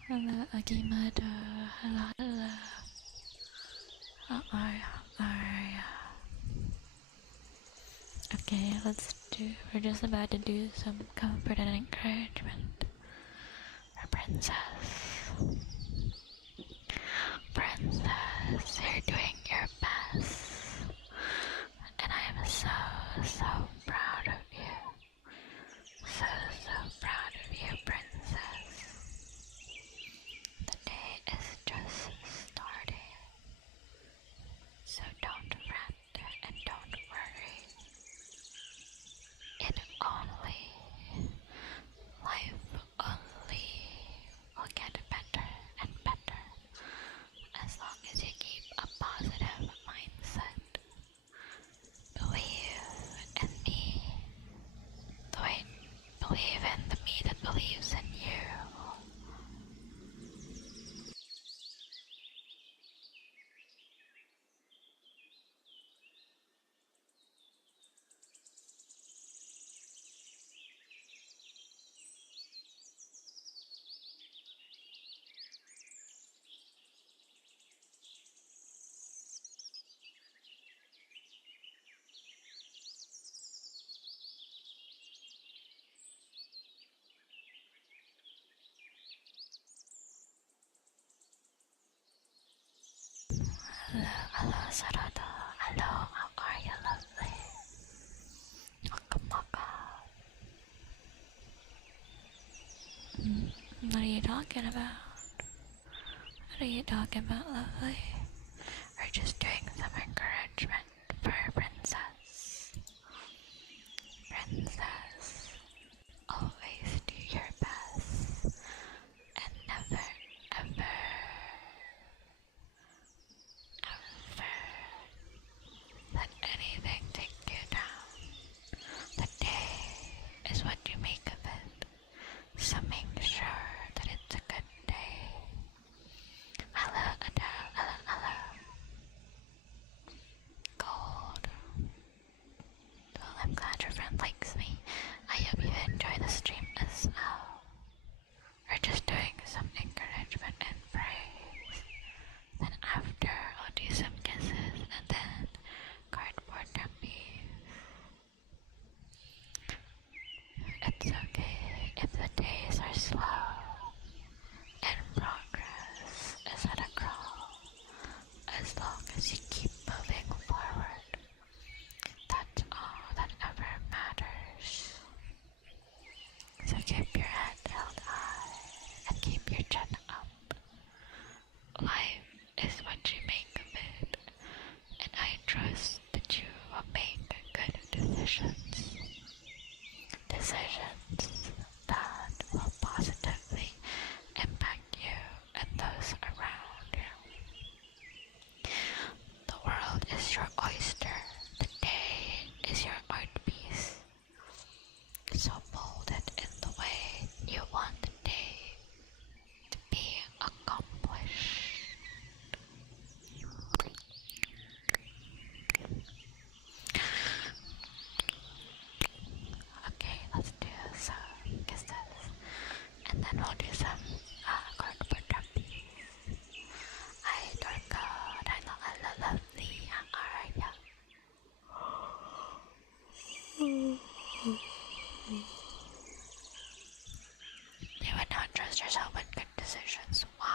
Hello, Agimada. Hello, hello. How are you? Okay, we're just about to do some comfort and encouragement for Princess. Princess, you're doing your best. And I am so, so proud of you. So, so proud of you, Princess. The day is just starting. So don't fret and don't worry. Life only will get better and better as long as you keep a positive mindset. Believe in me. Believe in the me that believes in you. What are you talking about? What are you talking about, lovely? We're just doing some encouragement for Princess. Princess, always do your best and never, ever, ever let anything take you down. The day is what you make of it, so make sure that it's a good day. Hello, Adele, hello, hello. Gold. Well, I'm glad your friend likes me. I hope you enjoy the stream as well. We're just doing some encouragement and praise. Then after, I'll do some kisses and then cardboard dummies. It's okay if the days are slow and progress is at a crawl. As long as you keep moving forward, that's all that ever matters. So keep your head held high and keep your chin up. Life is what you make of it, and I trust that you will make good decisions. Decisions that will positively impact you and those around you. The world is your oyster. The day is your art piece. So mold it in the way you want the day to be accomplished. Okay, let's do some kisses, and then we'll do some cardboard dummies. Hi, Dorco. Hello, lovely. How are ya? You would not trust yourself with good decisions. Why?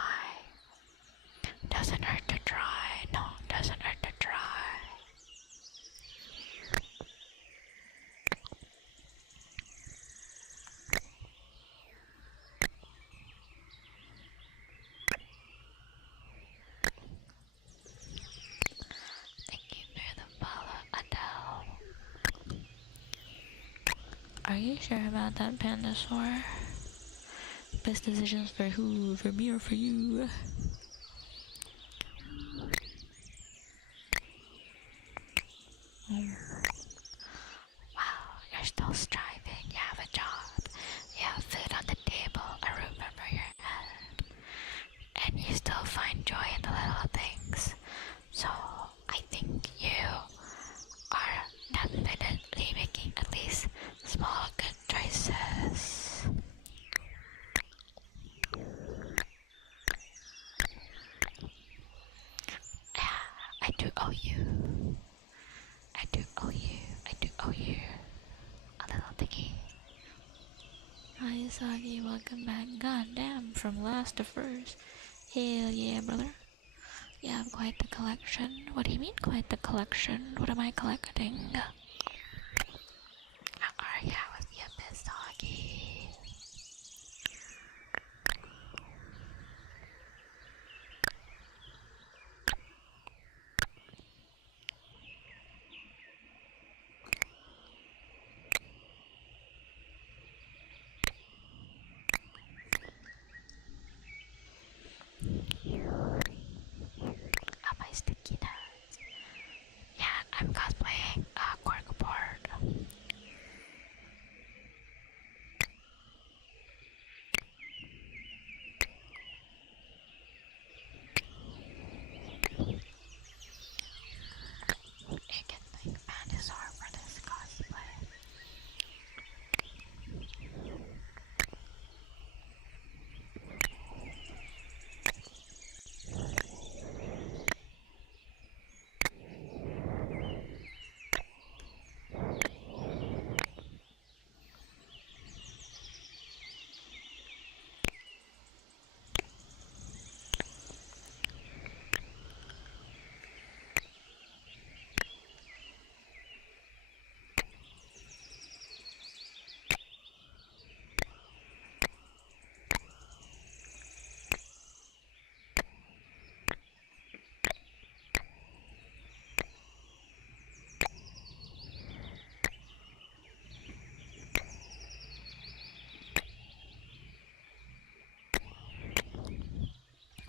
Doesn't hurt to try. No, doesn't hurt to try. Thank you for the follow, Adele. Are you sure about that, Pandasaur? Best decisions for who? For me or for you? Wow, you're still striving. You have a job. You have food on the table, a roof over your head. And you still find joy in the little things. So, I think you are definitely making at least small good choices. Yeah, I do owe you. I do owe you. I do owe you a little thingy. Hi, Soggy. Welcome back. Goddamn, from last to first. Hell yeah, brother. You have quite the collection. What do you mean, quite the collection? What am I collecting? How are ya with your Miss Soggy? Oh, my sticky notes. Yeah, I'm cosplaying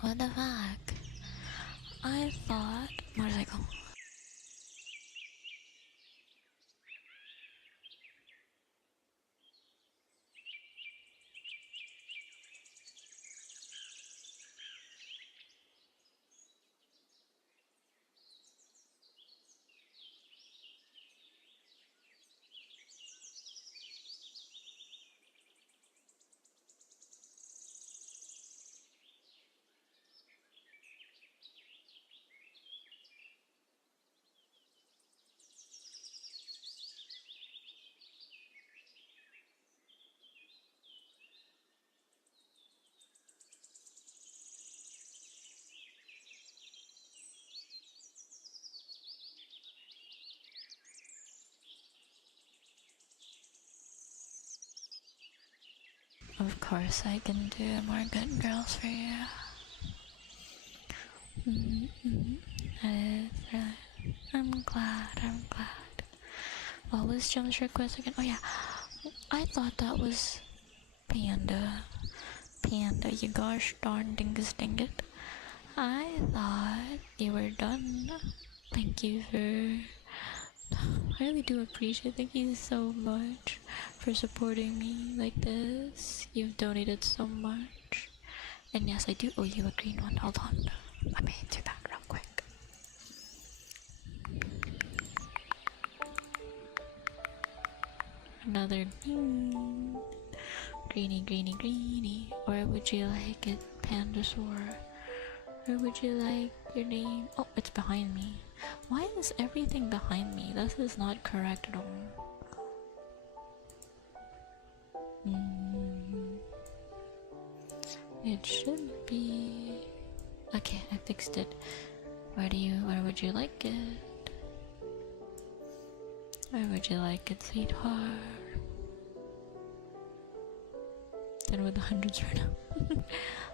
What the fuck? I thought motorcycle. Of course I can do more good girls for you. That is really... I'm glad. What was Jum's request again? Oh yeah, I thought that was Panda. Panda, you gosh darn dingus ding it. I thought you were done. Thank you for... I really do appreciate it. Thank you so much for supporting me like this. You've donated so much. And yes, I do owe you a green one. Hold on. Let me do that real quick. Another green. Greeny. Or would you like it, Pandasaur? Or would you like your name? Oh, it's behind me. Why is everything behind me? This is not correct at all. It should be... Okay, I fixed it. Where would you like it? Where would you like it, sweetheart? Then with the hundreds right now.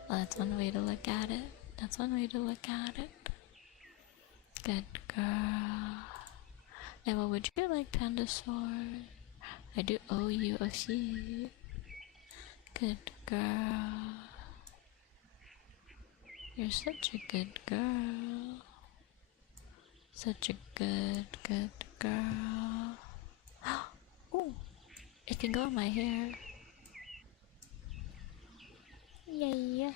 Well, that's one way to look at it. Good girl. And what would you like, Pandasaur? I do owe you a few. Good girl. You're such a good girl. Such a good girl. Oh, it can go in my hair. Yay.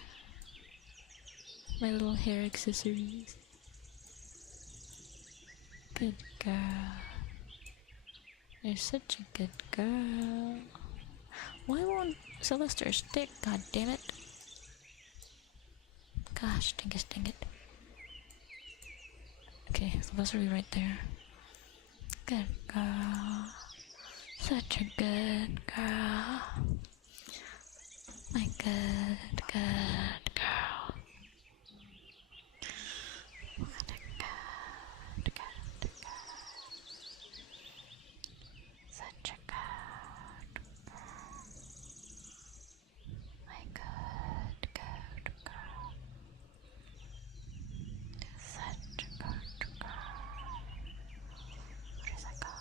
My little hair accessories. Good girl. You're such a good girl. Why won't Sylvester stick? God damn it. Gosh, dang it. Okay, Sylvester will be right there. Good girl. Such a good girl. My good girl. What a good girl. Such a good girl. My good girl. Such a good girl. What is that called?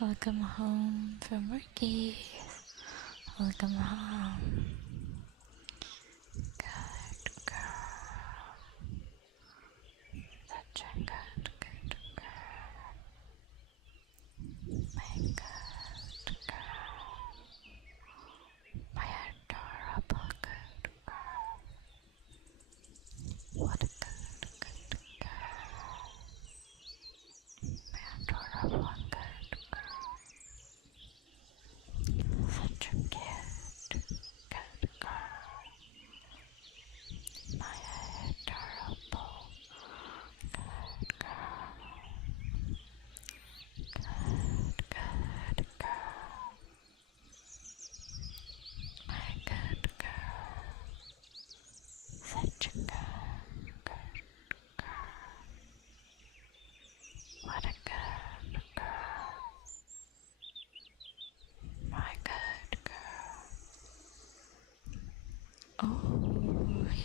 Welcome home from workies. Welcome home. Good girl. Such a good girl. My good girl. My adorable good girl. What a good girl. My adorable good girl. Such a cute, good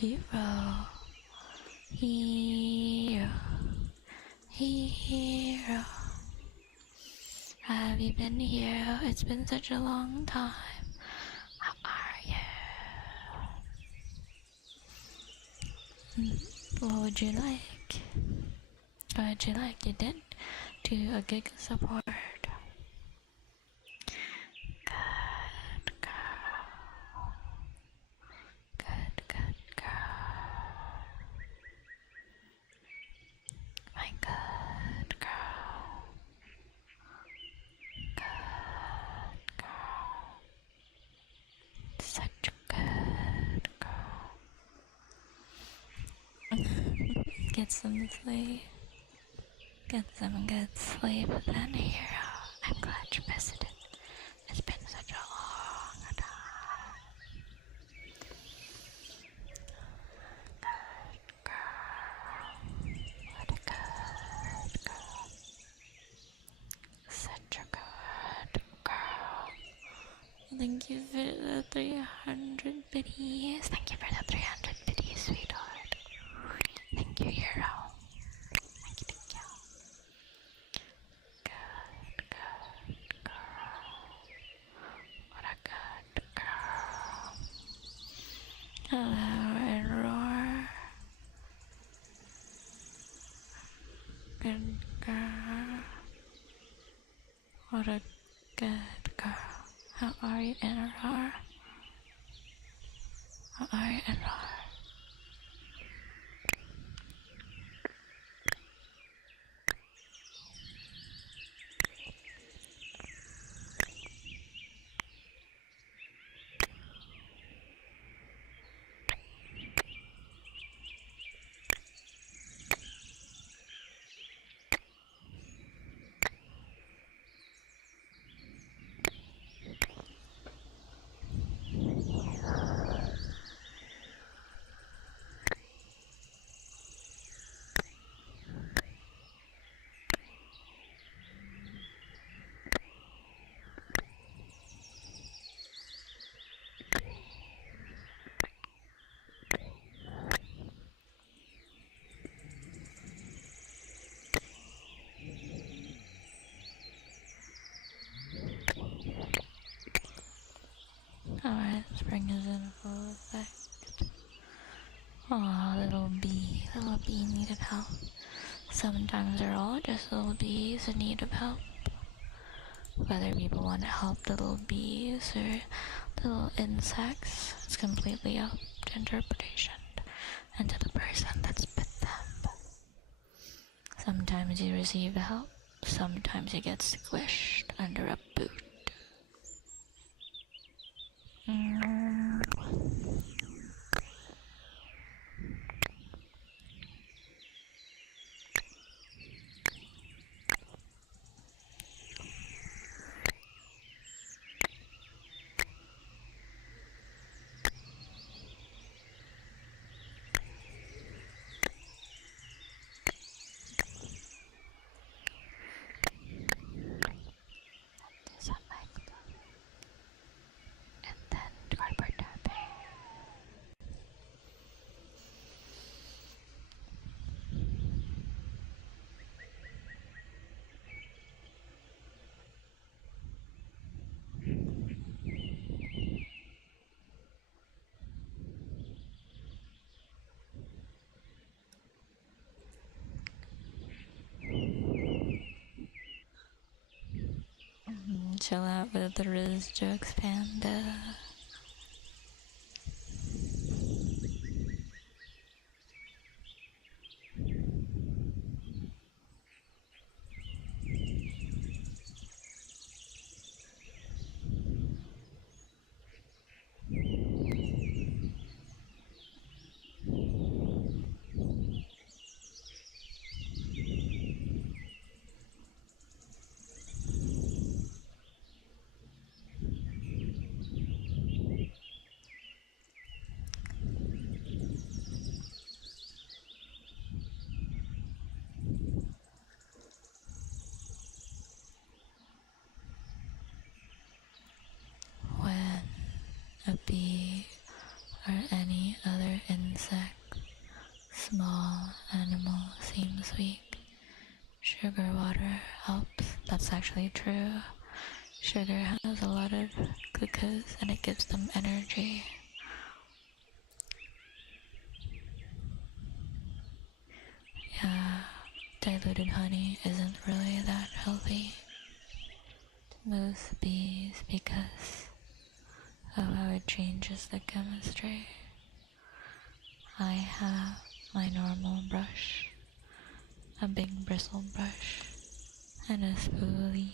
hero, hero, hero. Have you been here? It's been such a long time. How are you? What would you like? What would you like? You did do a gig support. Good girl. Good girl. My good girl. Good girl. Such a good girl. Get some sleep. Get some good sleep then, hero. I'm glad you visited. It's been such a long time. Good girl. What a good girl. Such a good girl. Thank you for the 300 biddies. Thank you for the 300 biddies, sweetheart. Thank you, hero. Thank you. Good girl. What a good girl. Hello, and roar. Good girl. What a good girl. How are you, Roar? How are you, Roar? Alright, spring is in full effect. Aw, little bee needed help. Sometimes they're all just little bees in need of help. Whether people want to help the little bees or little insects, it's completely up to interpretation and to the person that's bit them. Sometimes you receive help, sometimes you get squished under a boot. And then cardboard tapping. Chill out with the Riz jokes, Panda. insect, small animal seems weak. Sugar water helps. That's actually true. Sugar has a lot of glucose and it gives them energy. Yeah, diluted honey isn't really that healthy to most bees because of how it changes the chemistry. I have my normal brush, a big bristle brush, and a spoolie.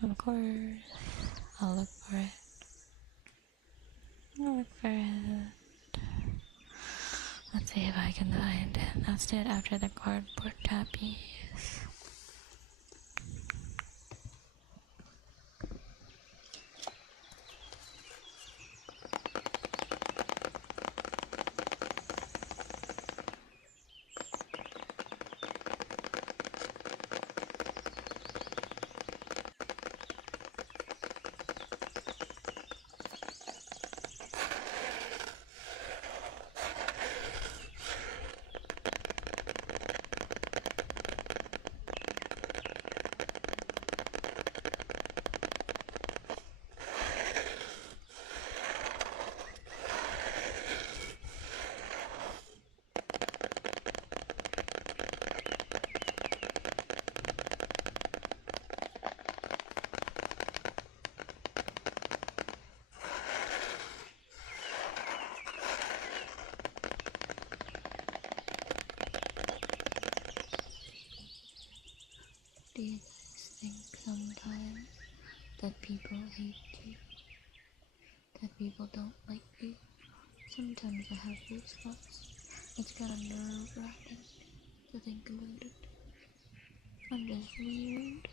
Of course, I'll look for it. I'll look for it. Let's see if I can find it. That's it after the cardboard tappies. Do you guys think sometimes that people hate you? That people don't like you? Sometimes I have those thoughts. It's kinda nerve-wracking to think about it. I'm just weird.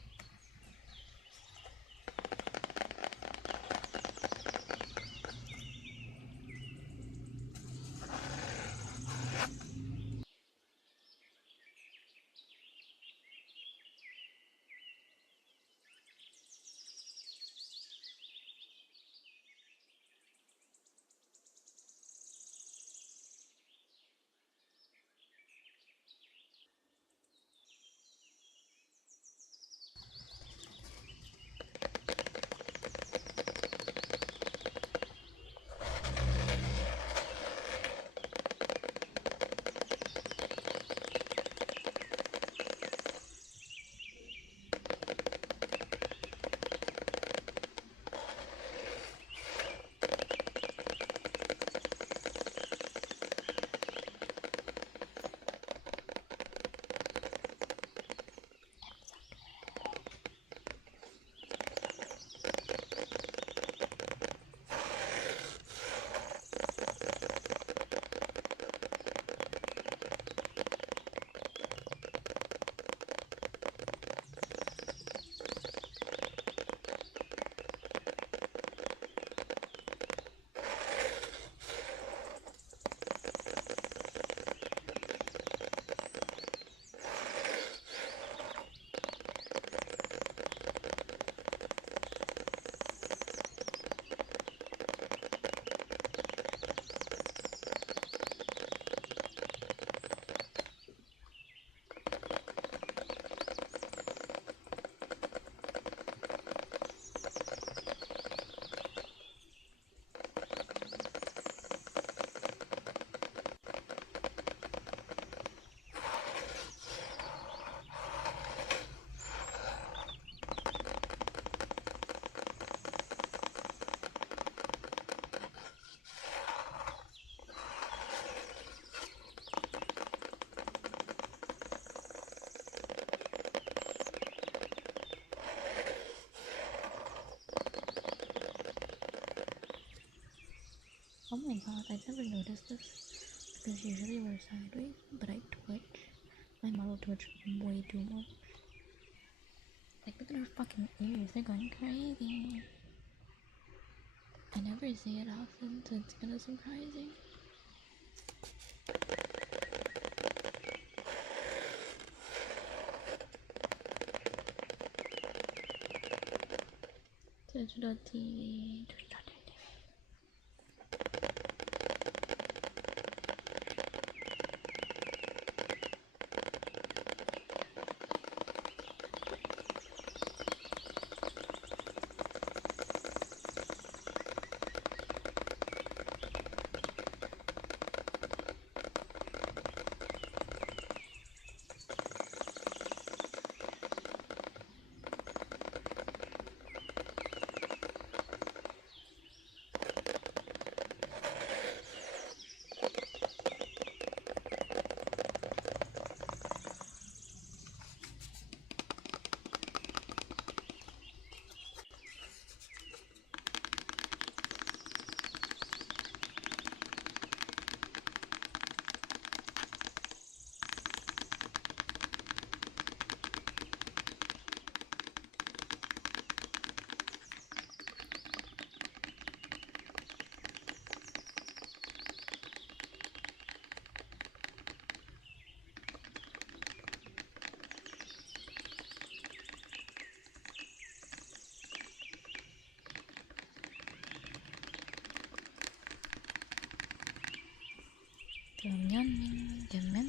my god, I'd never noticed this because usually we're sideways, but I twitch. My model twitched way too much. Like, look at her fucking ears, they're going crazy. I never see it often, so it's kinda surprising. Twitch.tv.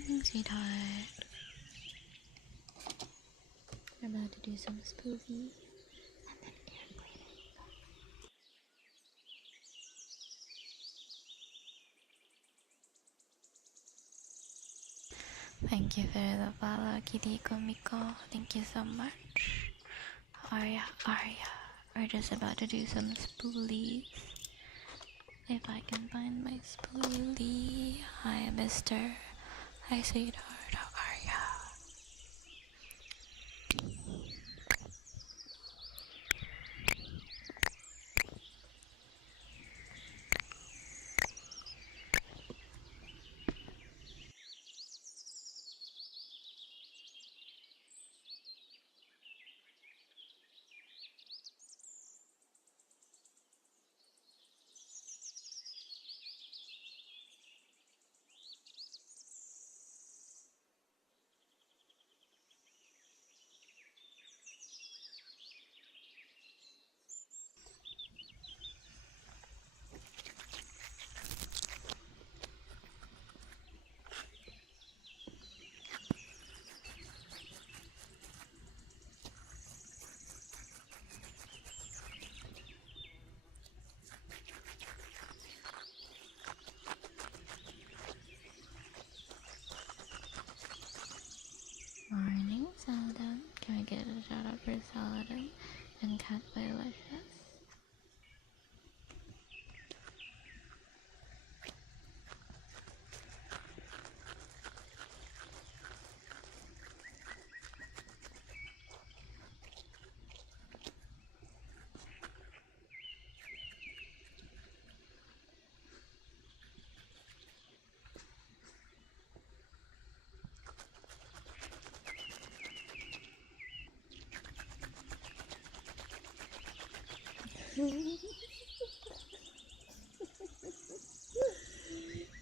Good sweetheart. We're about to do some spooky and then air cleaning. Thank you for the follow, Kitty Komiko. Thank you so much. Arya. We're just about to do some spoolies. If I can find my spoolie. Hi, mister. Hi, sweetheart. How are ya? Morning, Saladin. Can I get a shout out for Saladin and Cat Delicious?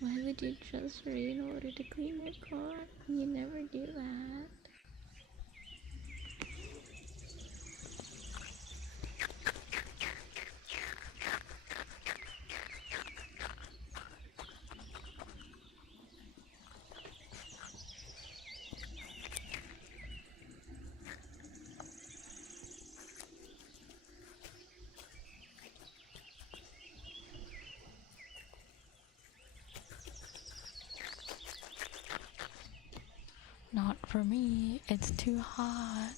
Why would you trust Ray in order to clean your car? You never do that. Not for me, it's too hot.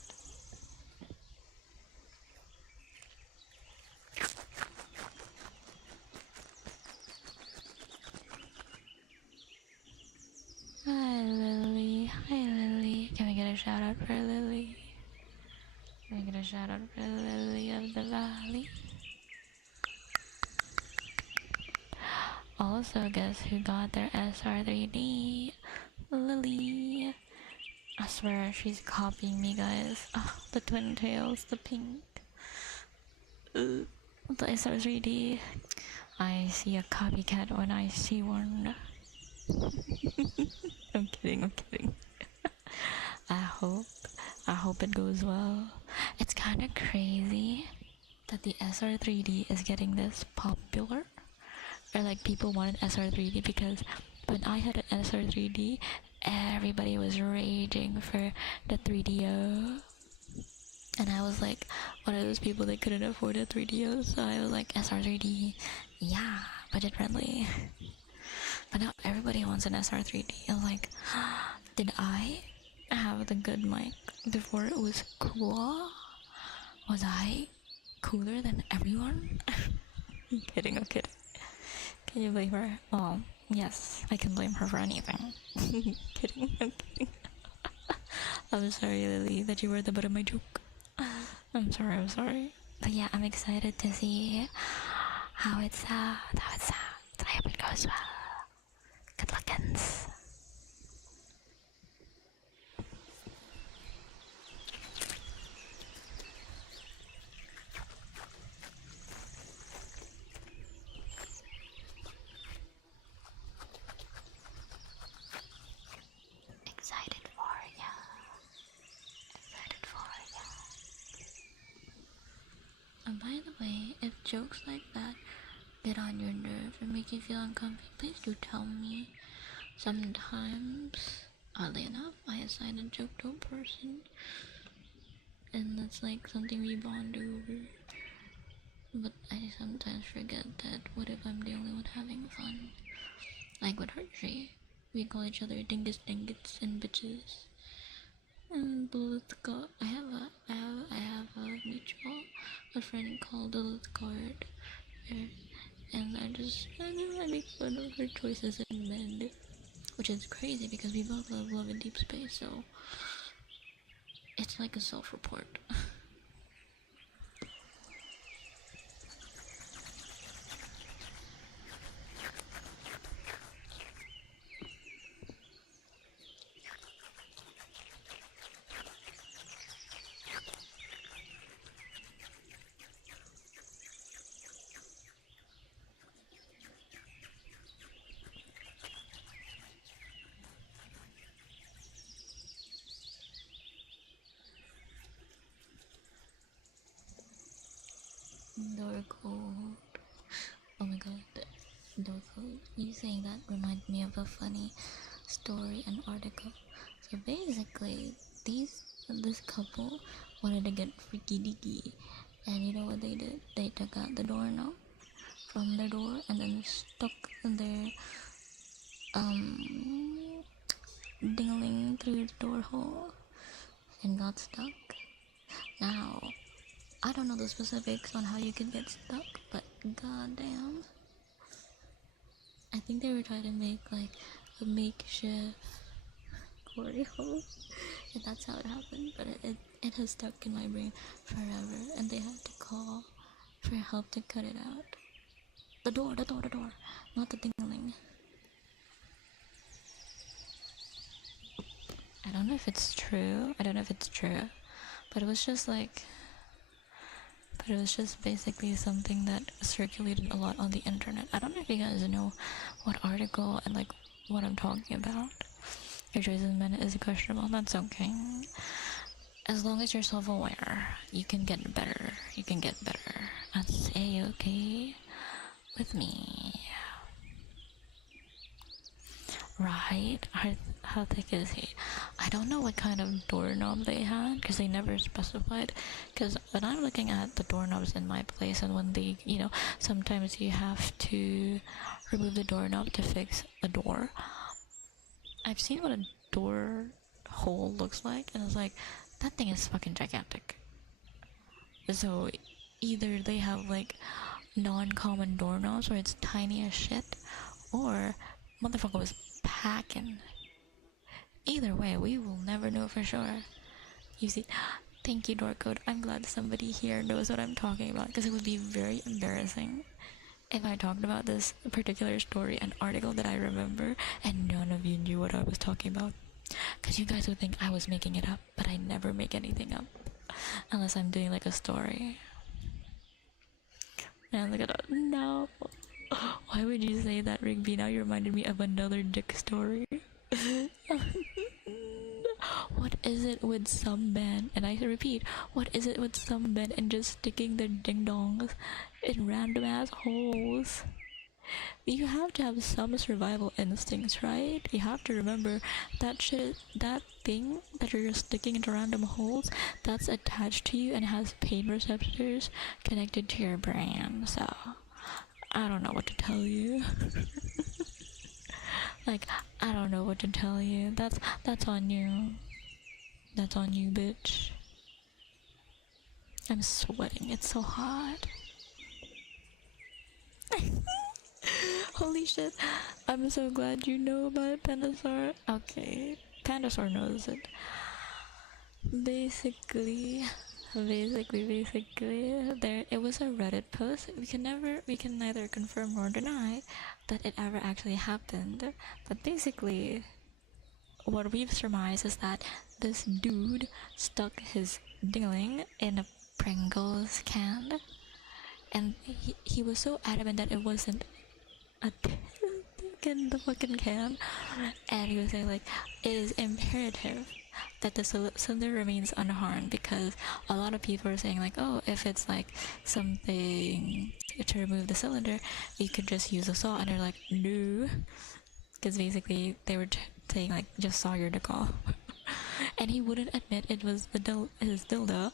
Hi Lily, can we get a shout out for Lily? Can we get a shout out for Lily of the Valley? Also, guess who got their SR3D? Lily. I swear she's copying me, guys. Oh, the twin tails, the pink. The SR3D. I see a copycat when I see one. I'm kidding, I'm kidding. I hope. I hope it goes well. It's kind of crazy that the SR3D is getting this popular. Or like people wanted SR3D because when I had an SR3D, everybody was raging for the 3DO. And I was like one of those people that couldn't afford a 3DO, so I was like SR3D, yeah, budget friendly. But now everybody wants an SR3D. I'm like, did I have the good mic before it was cool? Was I cooler than everyone? I'm kidding, I'm kidding. Can you blame her? Well, yes, I can blame her for anything. Kidding, I'm kidding. I'm sorry, Lily, that you were the butt of my joke. I'm sorry. But yeah, I'm excited to see how it sounds. I hope it goes well. Good luckins. Excited for ya. And by the way, if jokes like that get on your nerves or make you feel uncomfy, please do tell me. Sometimes, oddly enough, I assign a joke to a person, and that's like something we bond over. But I sometimes forget that what if I'm the only one having fun? Like with Hershey, we call each other dingus dingus and bitches. And Lilithka, I have a mutual, a friend called Lilithcard, and I make fun of her choices in men, which is crazy because we both love Love in Deep Space, so it's like a self-report. Door code. Oh my god, door code. You saying that reminds me of a funny story and article. So basically, this couple wanted to get freaky deaky, and you know what they did? They took out the doorknob from their door and then stuck their dingling through the door hole and got stuck. Now, I don't know the specifics on how you can get stuck, but goddamn, I think they were trying to make like a makeshift glory hole, and that's how it happened. But it has stuck in my brain forever, and they had to call for help to cut it out. The door, not the dingling. I don't know if it's true. But it was just like. But it was just basically something that circulated a lot on the internet. I don't know if you guys know what article and like what I'm talking about. Your choice as men is questionable. That's okay. As long as you're self-aware, you can get better. That's a-okay with me. Right? How thick is he? I don't know what kind of doorknob they had because they never specified. Because when I'm looking at the doorknobs in my place, and when they, sometimes you have to remove the doorknob to fix a door. I've seen what a door hole looks like, and it's like, that thing is fucking gigantic. So either they have like non-common doorknobs where it's tiny as shit, or motherfucker was packing. Either way, we will never know for sure. You see, thank you, door code. I'm glad somebody here knows what I'm talking about, because it would be very embarrassing if I talked about this particular story, an article that I remember, and none of you knew what I was talking about. Because you guys would think I was making it up, but I never make anything up. Unless I'm doing like a story. And look at that. No. Why would you say that, Rigby? Now you reminded me of another dick story. What is it with some men, and I repeat, what is it with some men and just sticking their ding dongs in random ass holes? You have to have some survival instincts, right? You have to remember that shit, that thing that you're just sticking into random holes, that's attached to you and has pain receptors connected to your brain. So, I don't know what to tell you. Like, I don't know what to tell you. That's on you. That's on you, bitch. I'm sweating. It's so hot. Holy shit. I'm so glad you know about Pandasaur. Okay. Pandasaur knows it. Basically, there it was a Reddit post. We can neither confirm nor deny that it ever actually happened. But basically, what we've surmised is that this dude stuck his dingling in a Pringles can, and he was so adamant that it wasn't a dick in the fucking can, and he was saying like, it is imperative that the cylinder remains unharmed, because a lot of people are saying like, oh, if it's like something to remove the cylinder, you could just use a saw, and they're like, no, because basically they were saying like, just saw your dick off. And he wouldn't admit it was his dildo,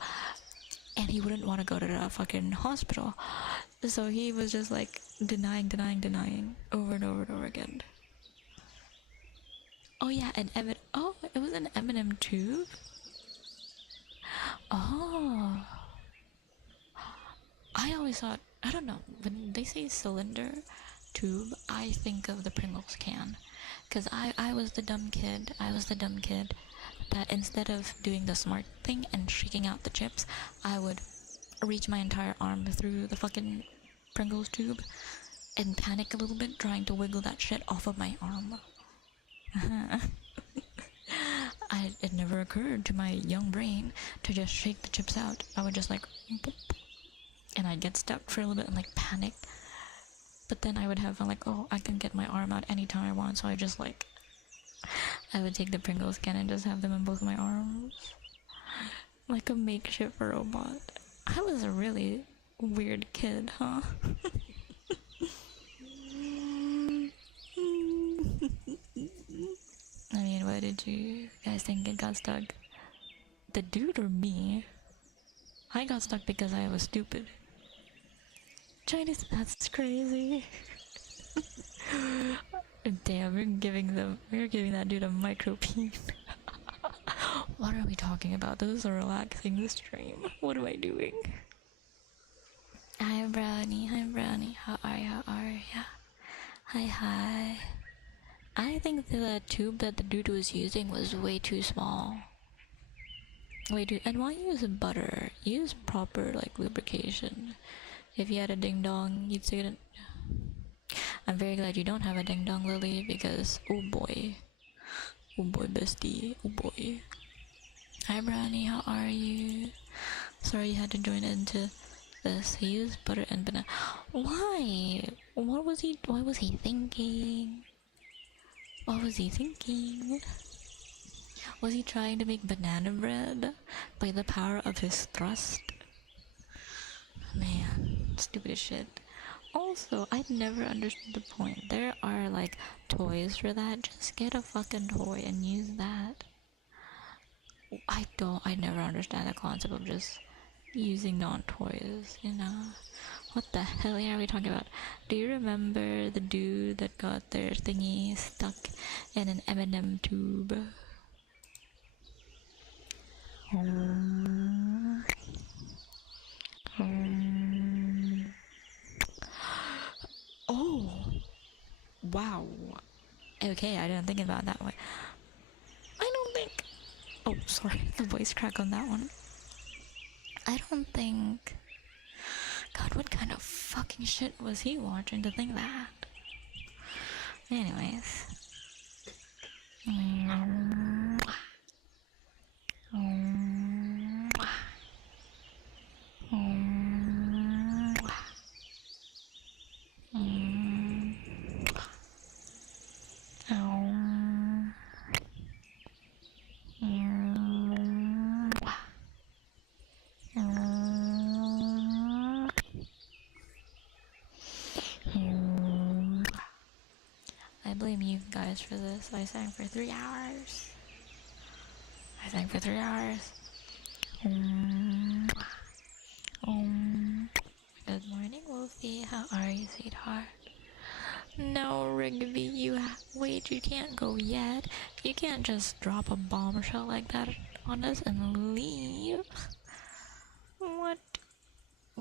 and he wouldn't want to go to the fucking hospital, so he was just like denying over and over and over again. Oh yeah, oh, it was an M&M tube. Oh, I always thought, I don't know, when they say cylinder tube, I think of the Pringles can, because I was the dumb kid that instead of doing the smart thing and shaking out the chips, I would reach my entire arm through the fucking Pringles tube and panic a little bit, trying to wiggle that shit off of my arm. It never occurred to my young brain to just shake the chips out. I would just like, boop, and I'd get stuck for a little bit and like panic. But then I would have like, oh, I can get my arm out anytime I want, so I just like, I would take the Pringles can and just have them in both my arms, like a makeshift robot. I was a really weird kid, huh? I mean, why did you guys think it got stuck? The dude or me? I got stuck because I was stupid. Chinese, that's crazy. Damn, we're giving that dude a micro peen. What are we talking about? This is a relaxing stream. What am I doing? Hi Brownie, how are ya? Hi. I think the tube that the dude was using was way too small. And why use butter? Use proper like lubrication. If you had a ding dong, you'd say it. I'm very glad you don't have a ding dong, Lily, because oh boy, bestie, oh boy. Hi Brownie, how are you? Sorry you had to join into this. He used butter and banana. Why? Why was he thinking? What was he thinking? Was he trying to make banana bread by the power of his thrust? Man, stupid as shit. Also, I'd never understood the point. There are like toys for that. Just get a fucking toy and use that. I never understand the concept of just using non-toys, you know? What the hell are we talking about? Do you remember the dude that got their thingy stuck in an M&M tube? Oh, wow. Okay, I didn't think about it that way. I don't think... Oh, sorry, the voice crack on that one. I don't think God, what kind of fucking shit was he watching to think that? Anyways. I blame you guys for this. I sang for 3 hours. Good morning, Wolfie. How are you, sweetheart? No, Rigby, wait, you can't go yet. You can't just drop a bombshell like that on us and leave. What?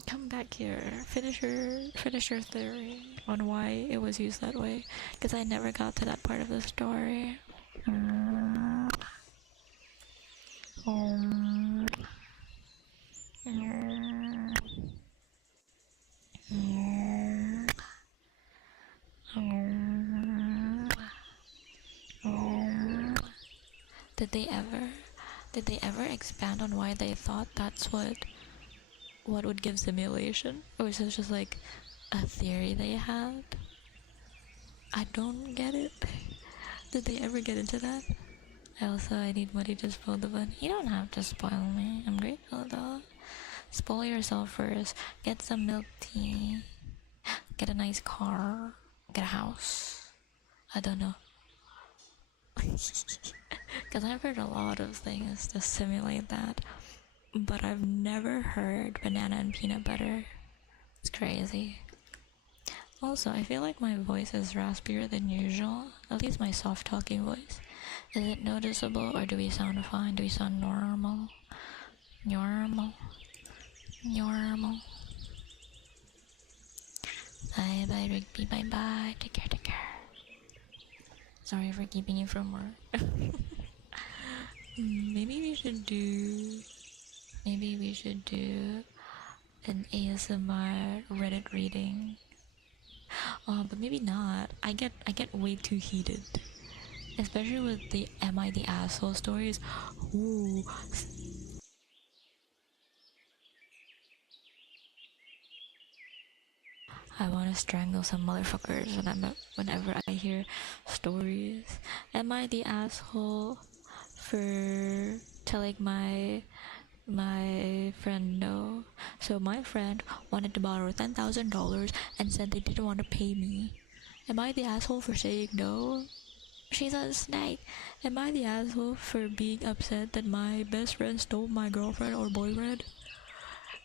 Come back here. Finish your theory on why it was used that way. Because I never got to that part of the story. Did they ever expand on why they thought that's what would give simulation? Or was it just like a theory they had? I don't get it. Did they ever get into that? I need money to spoil the fun. You don't have to spoil me. I'm grateful though. Spoil yourself first. Get some milk tea. Get a nice car. Get a house. I don't know. Because I've heard a lot of things to simulate that. But I've never heard banana and peanut butter. It's crazy. Also, I feel like my voice is raspier than usual. At least my soft talking voice. Is it noticeable or do we sound fine? Do we sound normal? Normal. Bye bye Rigby, bye bye. Take care. Sorry for keeping you from work. Maybe we should do an ASMR Reddit reading. But maybe not. I get way too heated. Especially with the am I the asshole stories. Ooh. I wanna strangle some motherfuckers whenever I hear stories. Am I the asshole for telling my friend no? So my friend wanted to borrow $10,000 and said they didn't want to pay me. Am I the asshole for saying no? She's a snake. Am I the asshole for being upset that my best friend stole my girlfriend or boyfriend?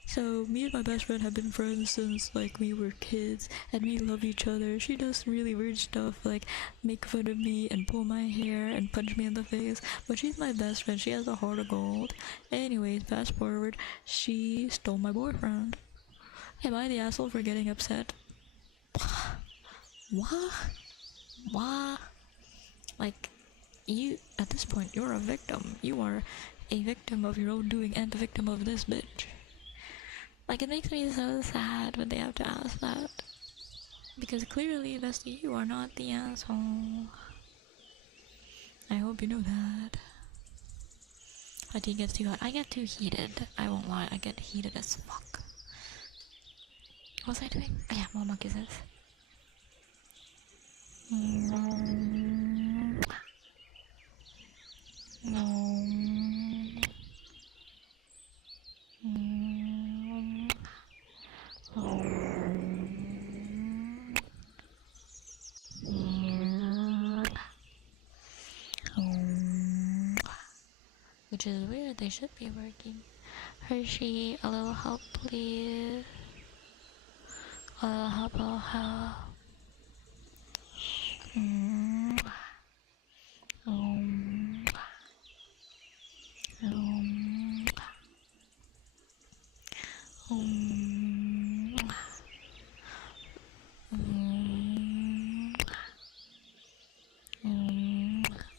So me and my best friend have been friends since like we were kids and we love each other. She does really weird stuff like make fun of me and pull my hair and punch me in the face, but she's my best friend. She has a heart of gold. Anyways, fast forward, she stole my boyfriend. Am I the asshole for getting upset? What? Like, you, at this point, you're a victim. You are a victim of your own doing and a victim of this bitch. Like, it makes me so sad when they have to ask that. Because clearly, Bestie, you are not the asshole. I hope you know that. My tea gets too hot. I get too heated. I won't lie, I get heated as fuck. What was I doing? Oh yeah, more monkey kisses. Which is weird, they should be working. Hershey, a little help please. A little help.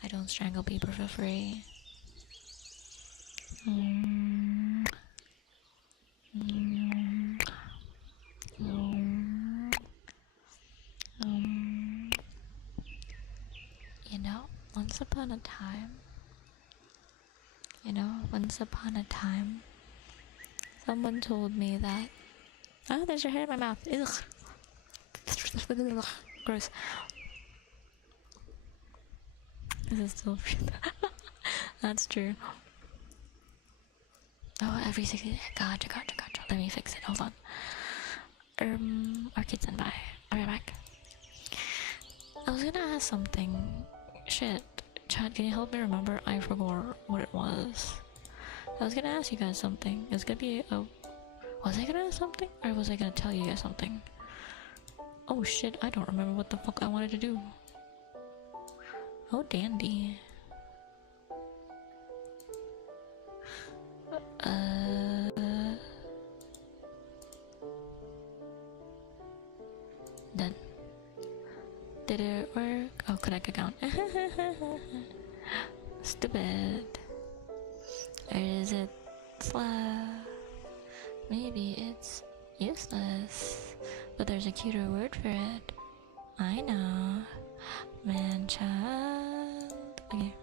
I don't strangle people for free. once upon a time, once upon a time, someone told me that. Oh, there's your hair in my mouth. Ugh. Gross. This is still. That's true. Oh, every 60. Gotcha. Let me fix it. Hold on. Arcade standby. I'll be right back. I was gonna ask something. Shit. Chad, can you help me remember? I forgot what it was. I was gonna ask you guys something. It's gonna be a. Was I gonna ask something? Or was I gonna tell you guys something? Oh shit, I don't remember what the fuck I wanted to do. Oh, dandy. Done. Did it work? Oh, connect account. Stupid. Or is it slow? Maybe it's useless. But there's a cuter word for it. I know. Man-child. Okay.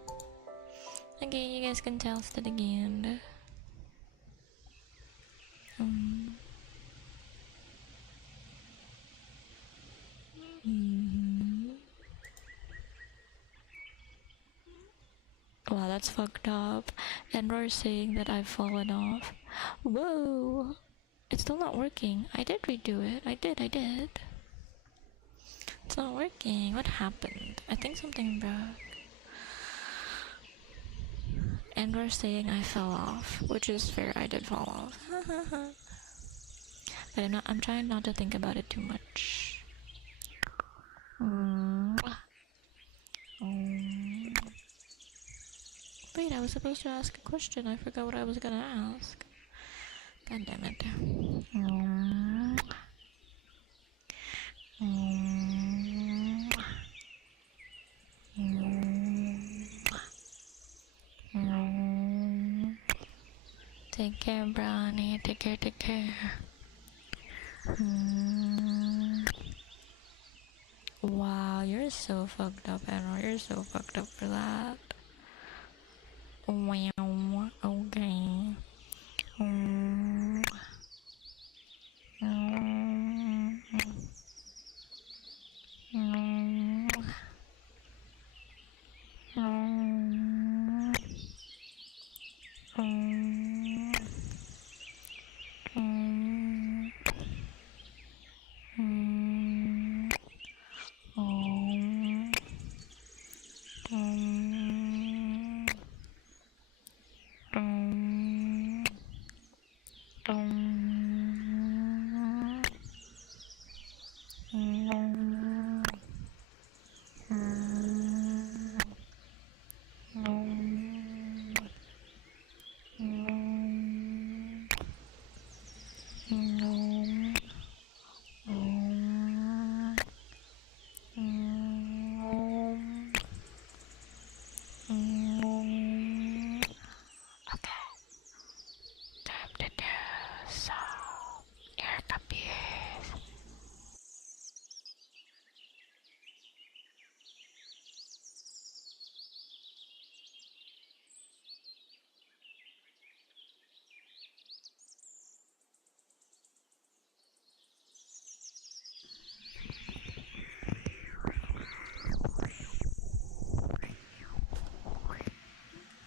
Okay, you guys can test it again. Wow, that's fucked up. And we're saying that I've fallen off. Whoa! It's still not working. I did redo it. I did. It's not working. What happened? I think something broke. And we're saying I fell off, which is fair. I did fall off. But I'm trying not to think about it too much. Wait, I was supposed to ask a question. I forgot what I was gonna ask. God damn it. Take care, Brownie. Take care. Wow, you're so fucked up, Enro. You're so fucked up for that. Wow. Okay.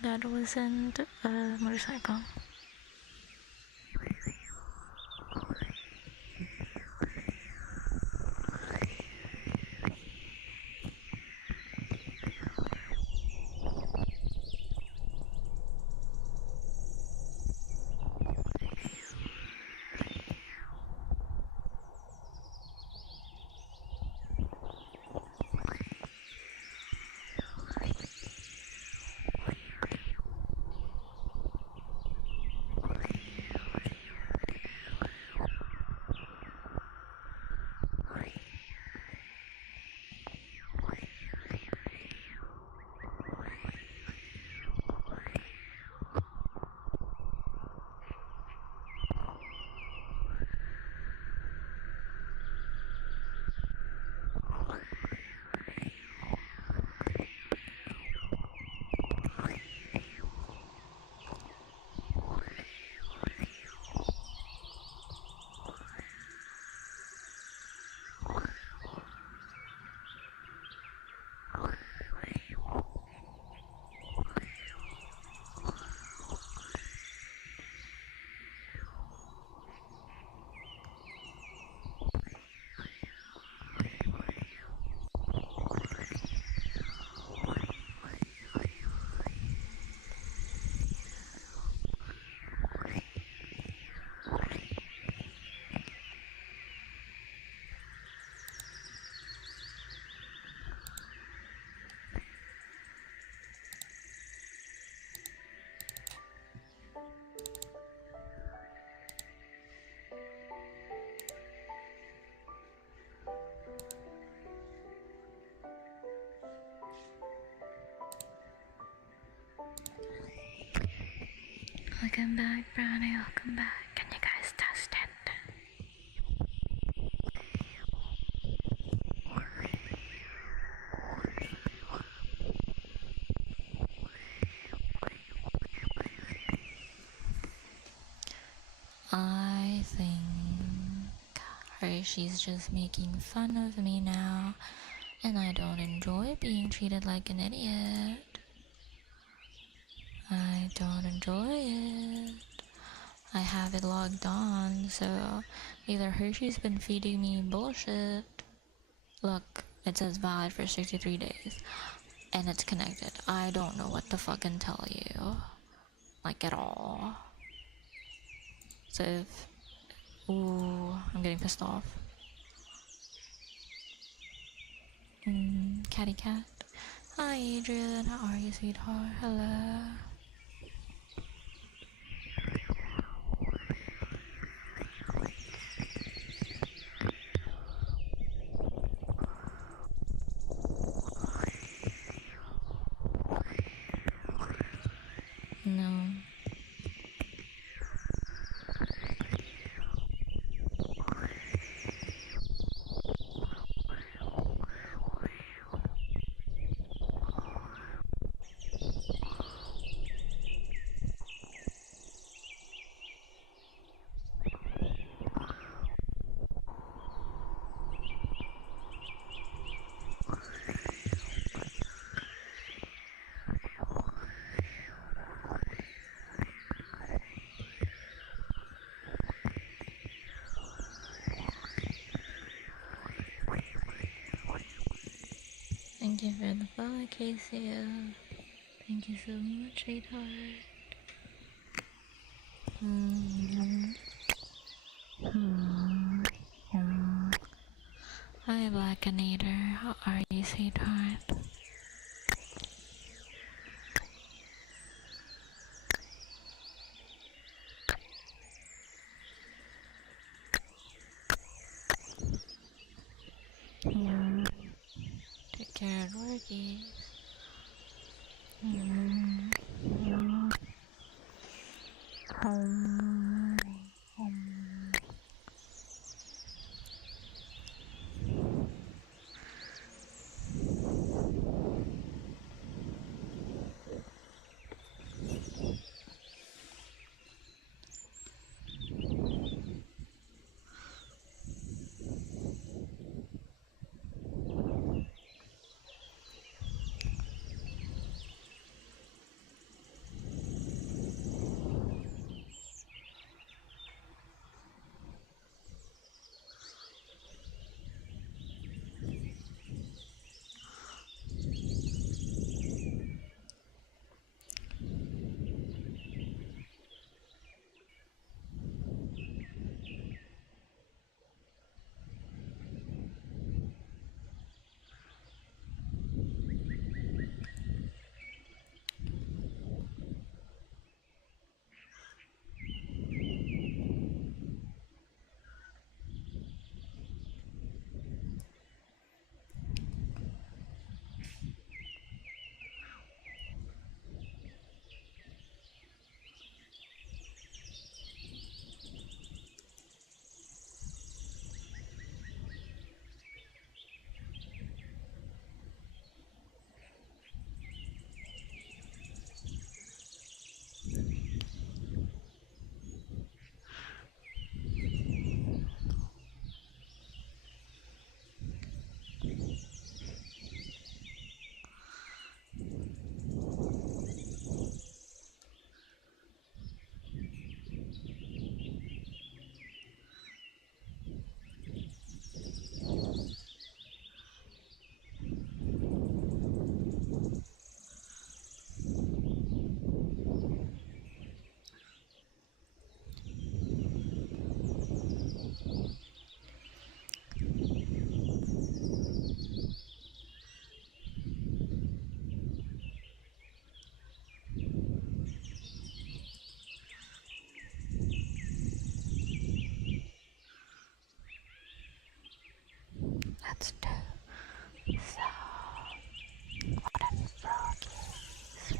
That wasn't a motorcycle. Welcome back, Brownie. Welcome back. Can you guys test it? I think Hershey's just making fun of me now, and I don't enjoy being treated like an idiot. I don't enjoy it. I have it logged on, so either Hershey's been feeding me bullshit. Look, it says valid for 63 days, and it's connected. I don't know what to fucking tell you, like at all. So if, ooh, I'm getting pissed off. Catty cat. Hi Adrian, how are you, sweetheart? Hello. No. Thank you for the follow, KCO. Thank you so much, sweetheart. Hi, Blackinator. How are you, sweetheart? Take care of Dorky. Let's do some wooden froggies.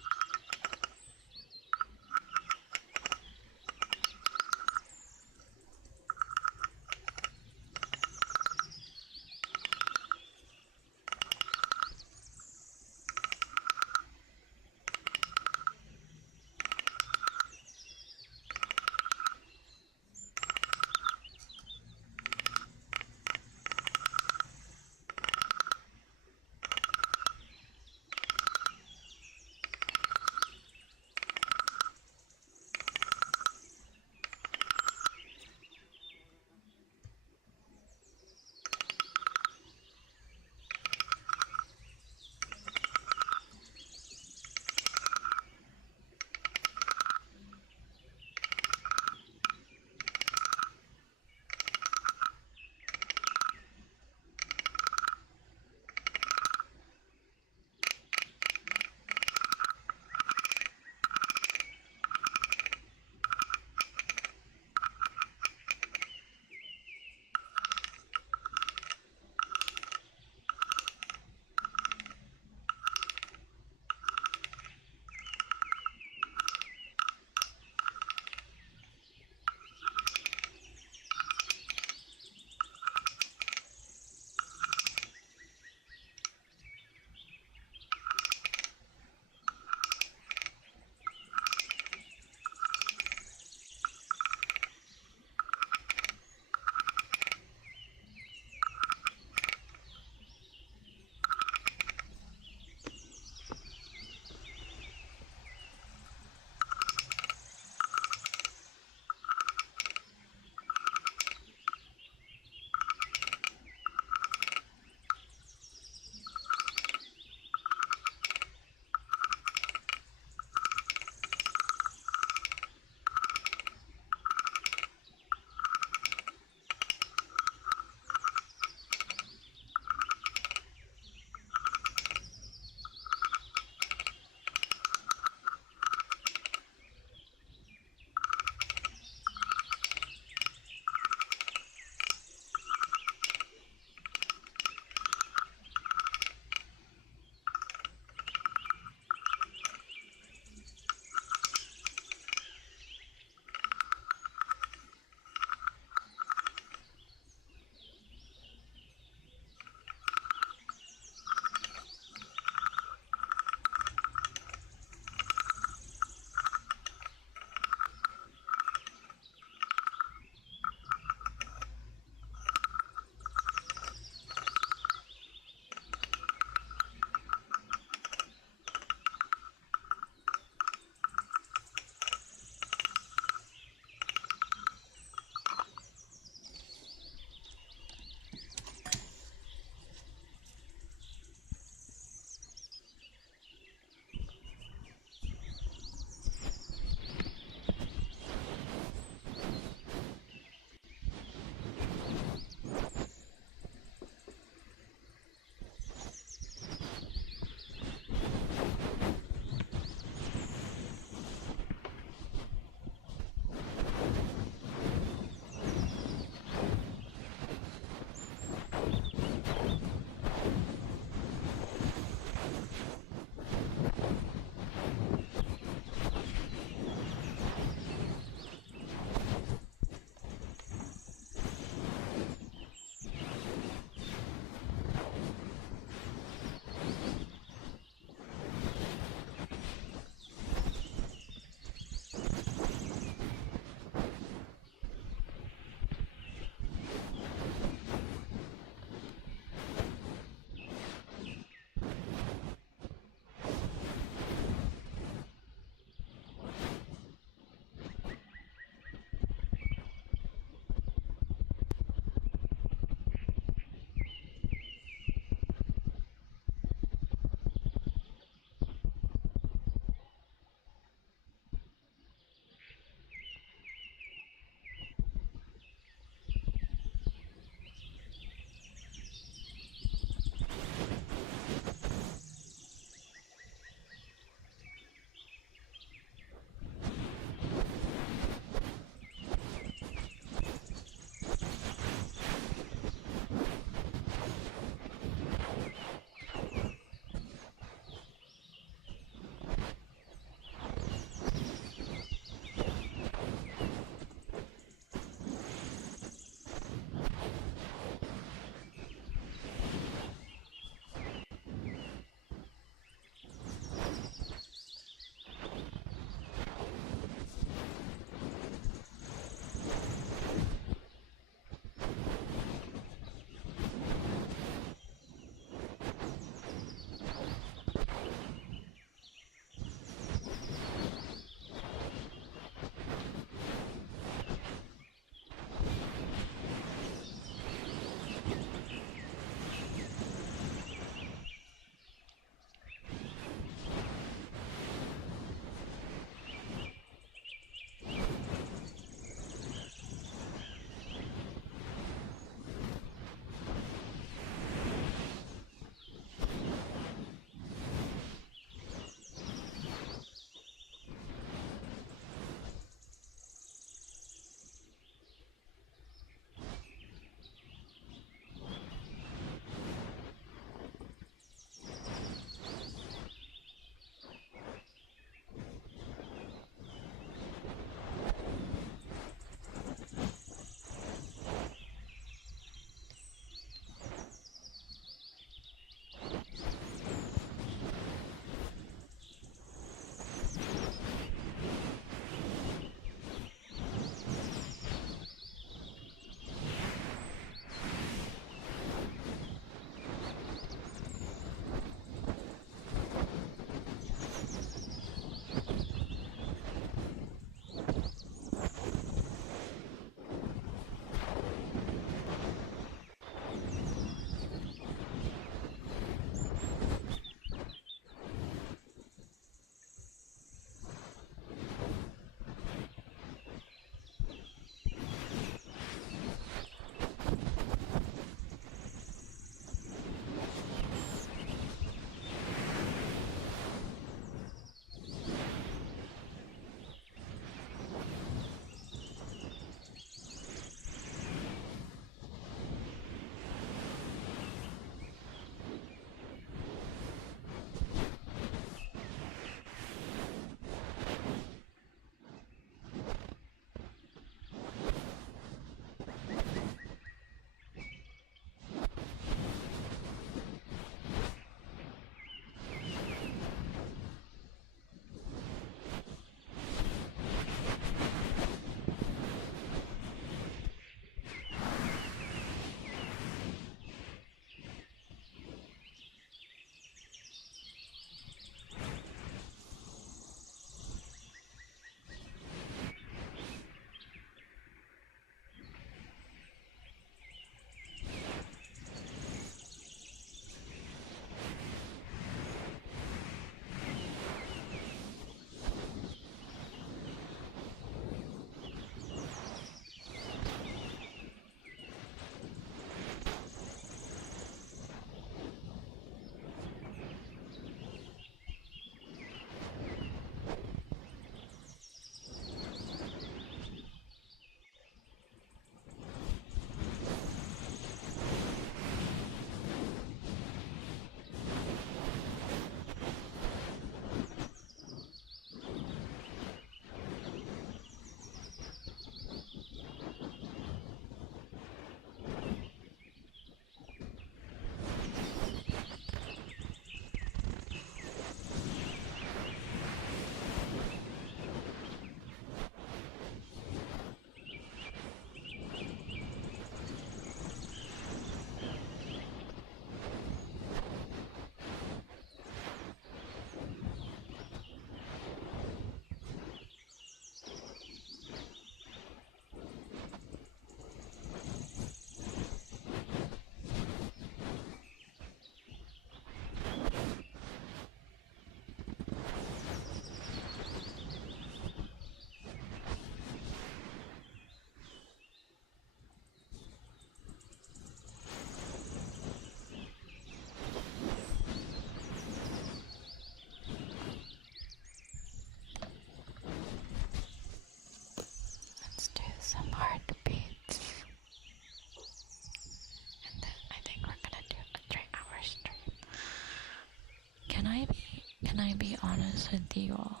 can I be honest with you all?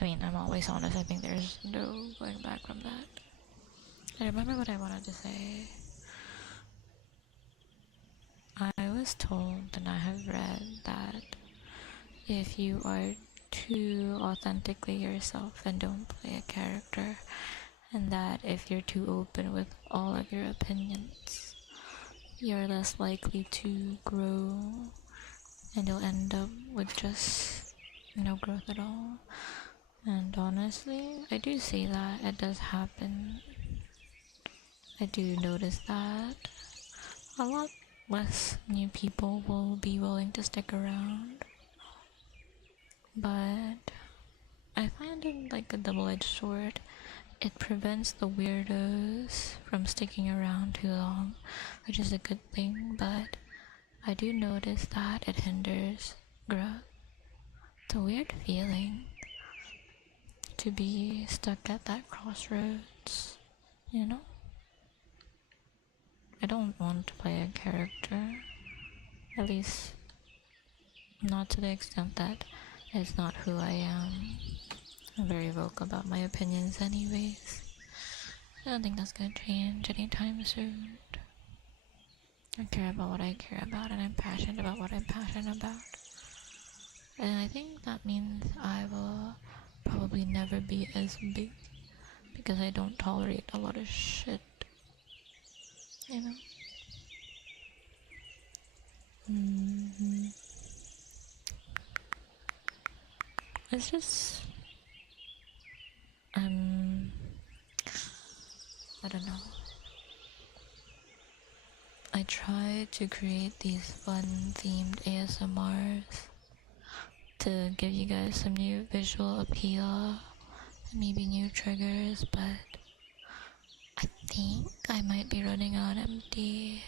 I mean, I'm always honest. I think there's no going back from that. I remember what I wanted to say. I was told, and I have read, that if you are too authentically yourself and don't play a character, and that if you're too open with all of your opinions, you're less likely to grow, and you'll end up with just no growth at all. And honestly, I do see that. It does happen. I do notice that a lot less new people will be willing to stick around. But I find it like a double-edged sword. It prevents the weirdos from sticking around too long, which is a good thing, but I do notice that it hinders growth. It's a weird feeling to be stuck at that crossroads, you know? I don't want to play a character, at least not to the extent that it's not who I am. I'm very vocal about my opinions anyways. I don't think that's gonna change anytime soon. I care about what I care about, and I'm passionate about what I'm passionate about. And I think that means I will probably never be as big, because I don't tolerate a lot of shit, you know? It's just, I don't know. I try to create these fun themed ASMRs to give you guys some new visual appeal, maybe new triggers, but I think I might be running on empty.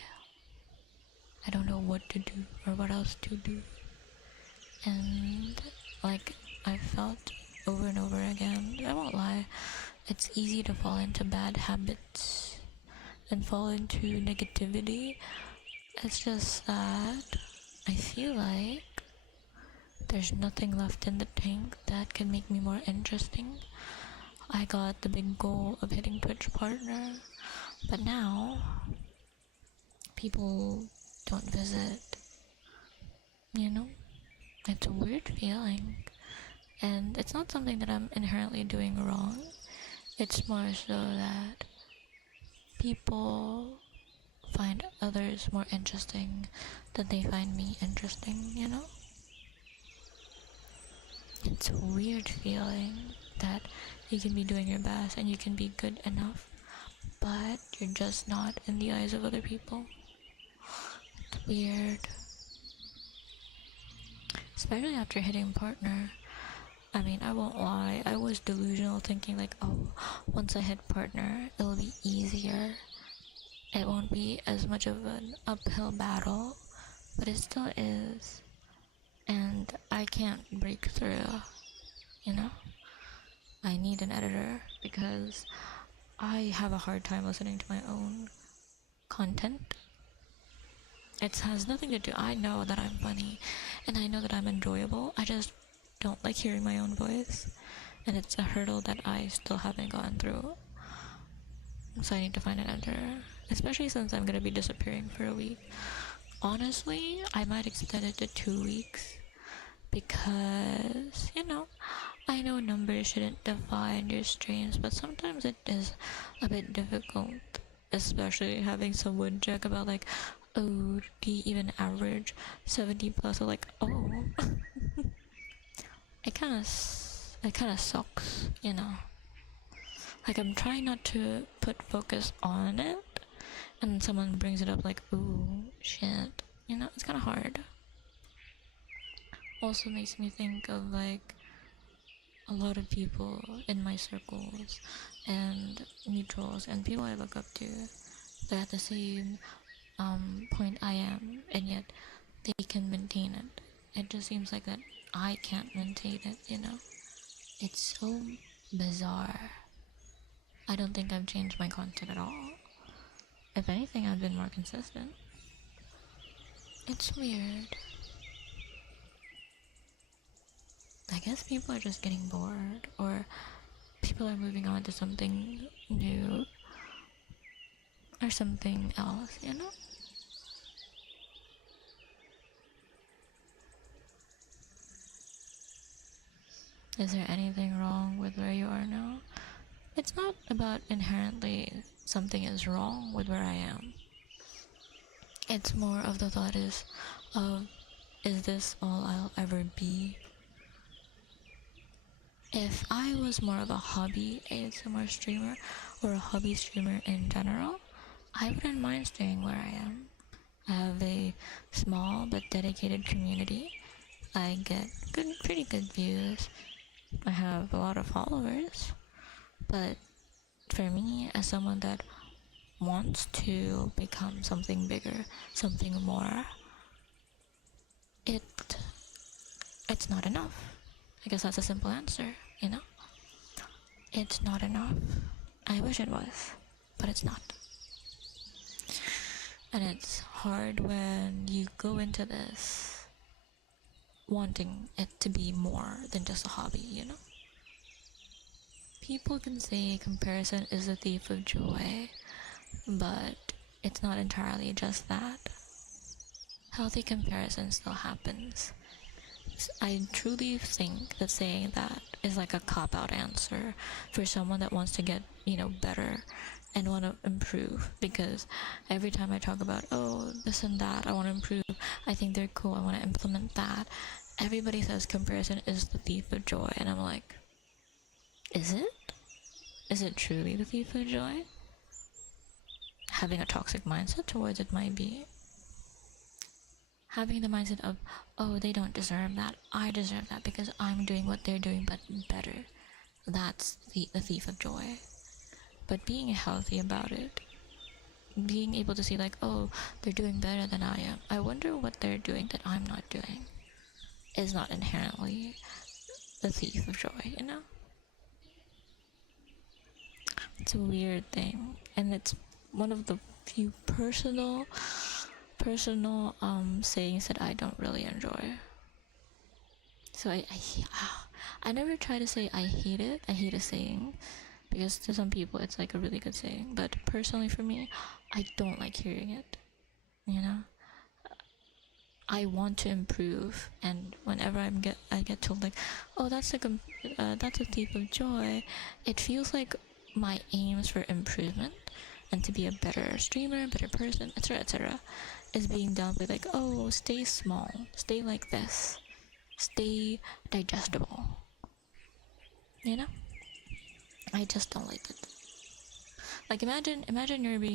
I don't know what to do or what else to do. And like I've felt over and over again, I won't lie, it's easy to fall into bad habits and fall into negativity. It's just that I feel like there's nothing left in the tank that can make me more interesting. I got the big goal of hitting Twitch partner, but now people don't visit, you know? It's a weird feeling, and it's not something that I'm inherently doing wrong. It's more so that people find others more interesting than they find me interesting, you know? It's a weird feeling that you can be doing your best and you can be good enough, but you're just not in the eyes of other people. It's weird. Especially after hitting partner. I mean, I won't lie, I was delusional thinking like, oh, once I hit partner, it'll be easier. It won't be as much of an uphill battle, but it still is. And I can't break through, you know? I need an editor because I have a hard time listening to my own content. It has nothing to do, I know that I'm funny and I know that I'm enjoyable, I just don't like hearing my own voice, and it's a hurdle that I still haven't gone through. So I need to find an editor, especially since I'm gonna be disappearing for a week. Honestly, I might extend it to 2 weeks because, you know, I know numbers shouldn't define your streams, but sometimes it is a bit difficult, especially having someone check about like, oh, do you even average 70 plus, or like, oh. it kind of sucks, you know? Like, I'm trying not to put focus on it, and someone brings it up like, ooh, shit, you know? It's kind of hard. Also makes me think of like a lot of people in my circles and mutuals and people I look up to. They're at the same point I am, and yet they can maintain it. It just seems like that I can't maintain it, you know? It's so bizarre. I don't think I've changed my content at all. If anything, I've been more consistent. It's weird. I guess people are just getting bored, or people are moving on to something new or something else, you know? Is there anything wrong with where you are now? It's not about inherently something is wrong with where I am. It's more of the thought of, is this all I'll ever be? If I was more of a hobby ASMR streamer or a hobby streamer in general, I wouldn't mind staying where I am. I have a small but dedicated community. I get pretty good views. I have a lot of followers. But for me, as someone that wants to become something bigger, something more, it it's not enough. I guess that's a simple answer, you know? It's not enough. I wish it was, but it's not. And it's hard when you go into this wanting it to be more than just a hobby, you know? People can say comparison is a thief of joy, but it's not entirely just that. Healthy comparison still happens. I truly think that saying that is like a cop-out answer for someone that wants to get, better and want to improve, because every time I talk about, oh, this and that, I want to improve, I think they're cool, I want to implement that, everybody says comparison is the thief of joy, and I'm like, is it? Is it truly the thief of joy? Having a toxic mindset towards it might be. Having the mindset of, oh, they don't deserve that, I deserve that because I'm doing what they're doing but better. That's the thief of joy. But being healthy about it, being able to see like, oh, they're doing better than I am, I wonder what they're doing that I'm not doing, is not inherently the thief of joy, you know? It's a weird thing, and it's one of the few personal sayings that I don't really enjoy. So I never try to say I hate it. I hate a saying, because to some people it's like a really good saying, but personally for me, I don't like hearing it, you know? I want to improve, and whenever I get told like, oh, that's a thief of joy, it feels like my aims for improvement and to be a better streamer, a better person, etc., is being downplayed. Like, oh, stay small, stay like this, stay digestible. You know, I just don't like it. Like, imagine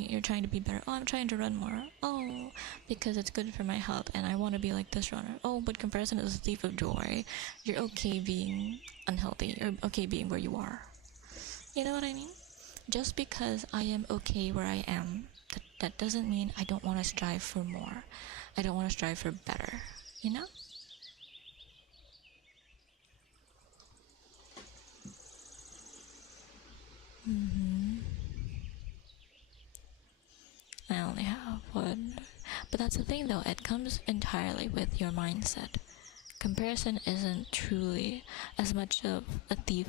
you're trying to be better. Oh, I'm trying to run more. Oh, because it's good for my health and I want to be like this runner. Oh, but comparison is a thief of joy. You're okay being unhealthy. You're okay being where you are. You know what I mean? Just because I am okay where I am, that doesn't mean I don't want to strive for more. I don't want to strive for better. You know? I only have one. But that's the thing though, it comes entirely with your mindset. Comparison isn't truly as much of a thief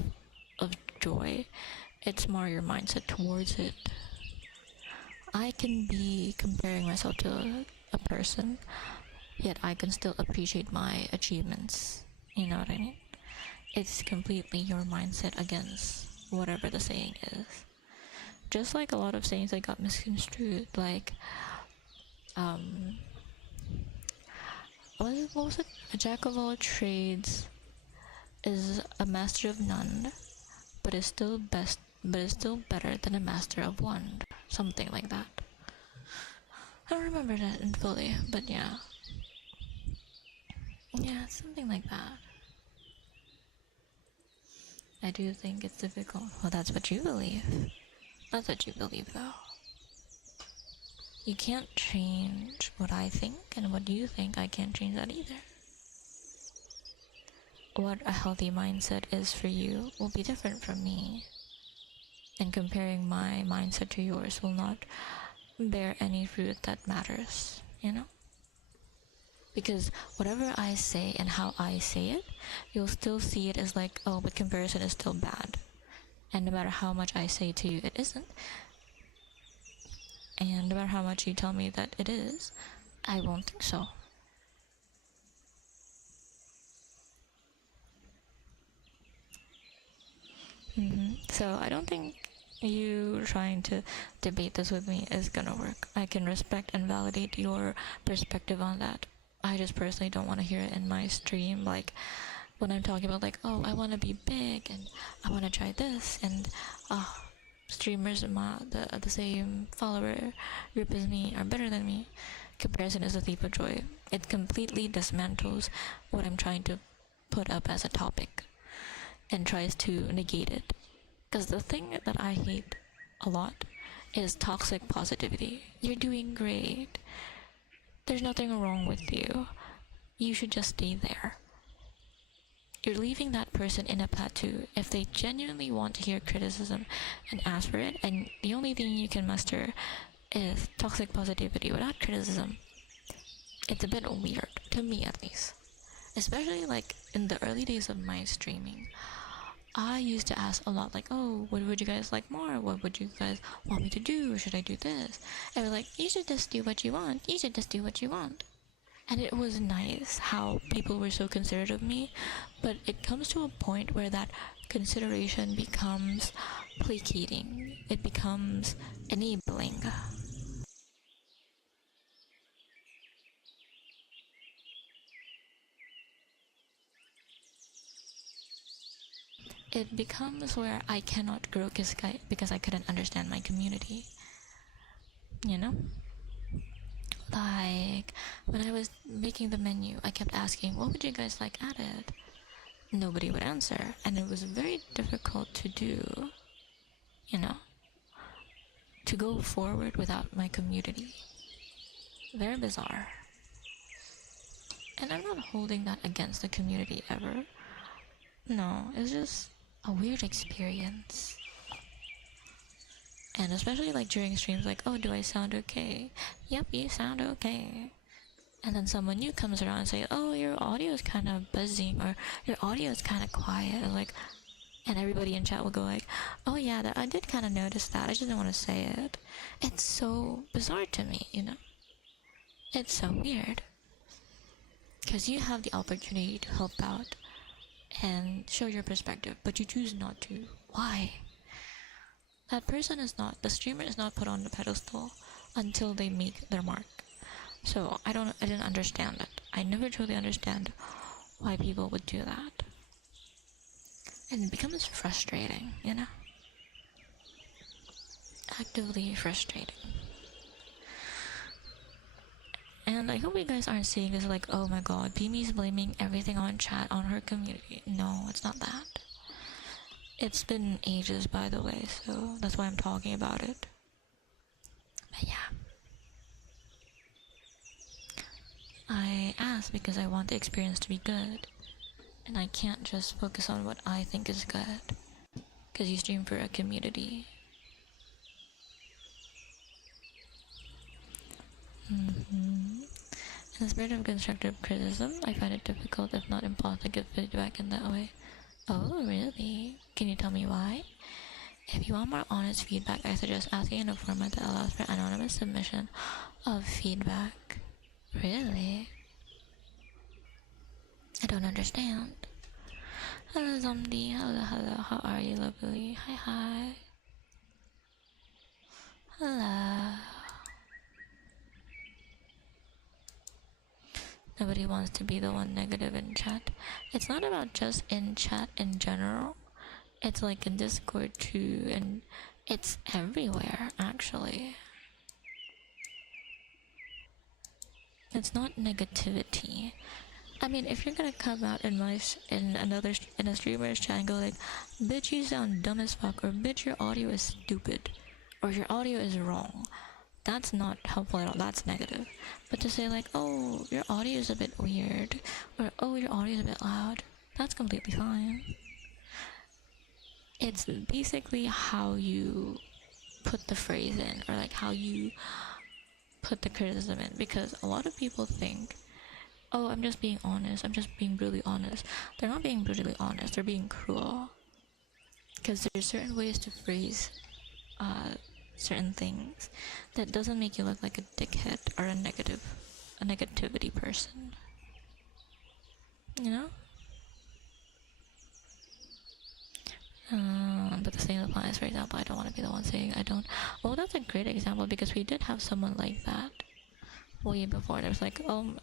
of joy, it's more your mindset towards it. I can be comparing myself to a person, yet I can still appreciate my achievements. You know what I mean? It's completely your mindset against whatever the saying is. Just like a lot of sayings that got misconstrued, like, what was it? A jack of all trades is a master of none, but is still better than a master of one. Something like that. I don't remember that in fully, but yeah. Yeah, something like that. I do think it's difficult. Well, that's what you believe. That's what you believe, though. You can't change what I think, and what you think, I can't change that either. What a healthy mindset is for you will be different from me. And comparing my mindset to yours will not bear any fruit that matters, you know? Because whatever I say and how I say it, you'll still see it as like, oh, but comparison is still bad. And no matter how much I say to you it isn't, and no matter how much you tell me that it is, I won't think so. So I don't think you trying to debate this with me is gonna work. I can respect and validate your perspective on that. I just personally don't want to hear it in my stream, like when I'm talking about like, oh, I want to be big and I want to try this, and streamers the same follower group as me are better than me. Comparison is a thief of joy. It completely dismantles what I'm trying to put up as a topic and tries to negate it. Because the thing that I hate a lot is toxic positivity. You're doing great. There's nothing wrong with you. You should just stay there. You're leaving that person in a plateau if they genuinely want to hear criticism and ask for it, and the only thing you can muster is toxic positivity without criticism. It's a bit weird, to me at least. Especially like in the early days of my streaming. I used to ask a lot like, oh, what would you guys like more? What would you guys want me to do? Should I do this? And we're like, you should just do what you want. You should just do what you want. And it was nice how people were so considerate of me, but it comes to a point where that consideration becomes placating. It becomes enabling. It becomes where I cannot grow because I couldn't understand my community. You know? Like, when I was making the menu, I kept asking, what would you guys like added? Nobody would answer, and it was very difficult to do, you know, to go forward without my community. Very bizarre. And I'm not holding that against the community ever. No, it's just a weird experience. And especially like during streams, like, oh, do I sound okay? Yep, you sound okay. And then someone new comes around and say, oh, your audio is kind of buzzing, or your audio is kind of quiet, and everybody in chat will go like, oh yeah, I did kind of notice that, I just didn't want to say it. It's so bizarre to me, you know? It's so weird. Because you have the opportunity to help out and show your perspective, but you choose not to. Why? That person is not, the streamer is not put on the pedestal until they make their mark. So I didn't understand it. I never truly understand why people would do that. And it becomes frustrating, you know? Actively frustrating. And I hope you guys aren't seeing this like, oh my god, Pimi's blaming everything on chat on her community. No, it's not that. It's been ages, by the way, so that's why I'm talking about it. But yeah. I ask because I want the experience to be good. And I can't just focus on what I think is good. Because you stream for a community. In the spirit of constructive criticism, I find it difficult, if not impossible, to give feedback in that way. Oh, really? Can you tell me why? If you want more honest feedback, I suggest asking in a format that allows for anonymous submission of feedback. Really? I don't understand. Hello, zombie. Hello, hello. How are you, lovely? Hi, hi. Hello. Nobody wants to be the one negative in chat. It's not about just in chat in general. It's like in Discord too, and it's everywhere, actually. It's not negativity. I mean, if you're gonna come out in a streamer's chat and go like, bitch, you sound dumb as fuck, or bitch, your audio is stupid, or your audio is wrong, that's not helpful at all. That's negative. But to say like, oh, your audio is a bit weird, or oh, your audio is a bit loud, that's completely fine. It's basically how you put the phrase in, or like how you put the criticism in, because a lot of people think oh, I'm just being honest, I'm just being brutally honest. They're not being brutally honest, they're being cruel. Because there's certain ways to phrase certain things that doesn't make you look like a dickhead or a negativity person. You know? But the same applies. For example, I don't want to be the one saying I don't. Well, that's a great example because we did have someone like that way before. There was like,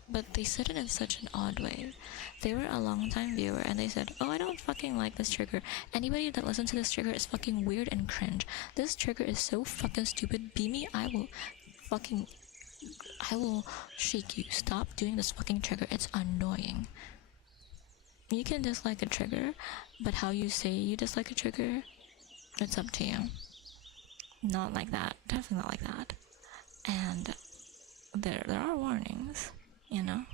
but they said it in such an odd way. They were a long time viewer and they said, oh, I don't fucking like this trigger. Anybody that listens to this trigger is fucking weird and cringe. This trigger is so fucking stupid. Be me, I will shake you. Stop doing this fucking trigger. It's annoying. You can dislike a trigger, but how you say you dislike a trigger, it's up to you. Not like that. Definitely not like that. And there are warnings, you know?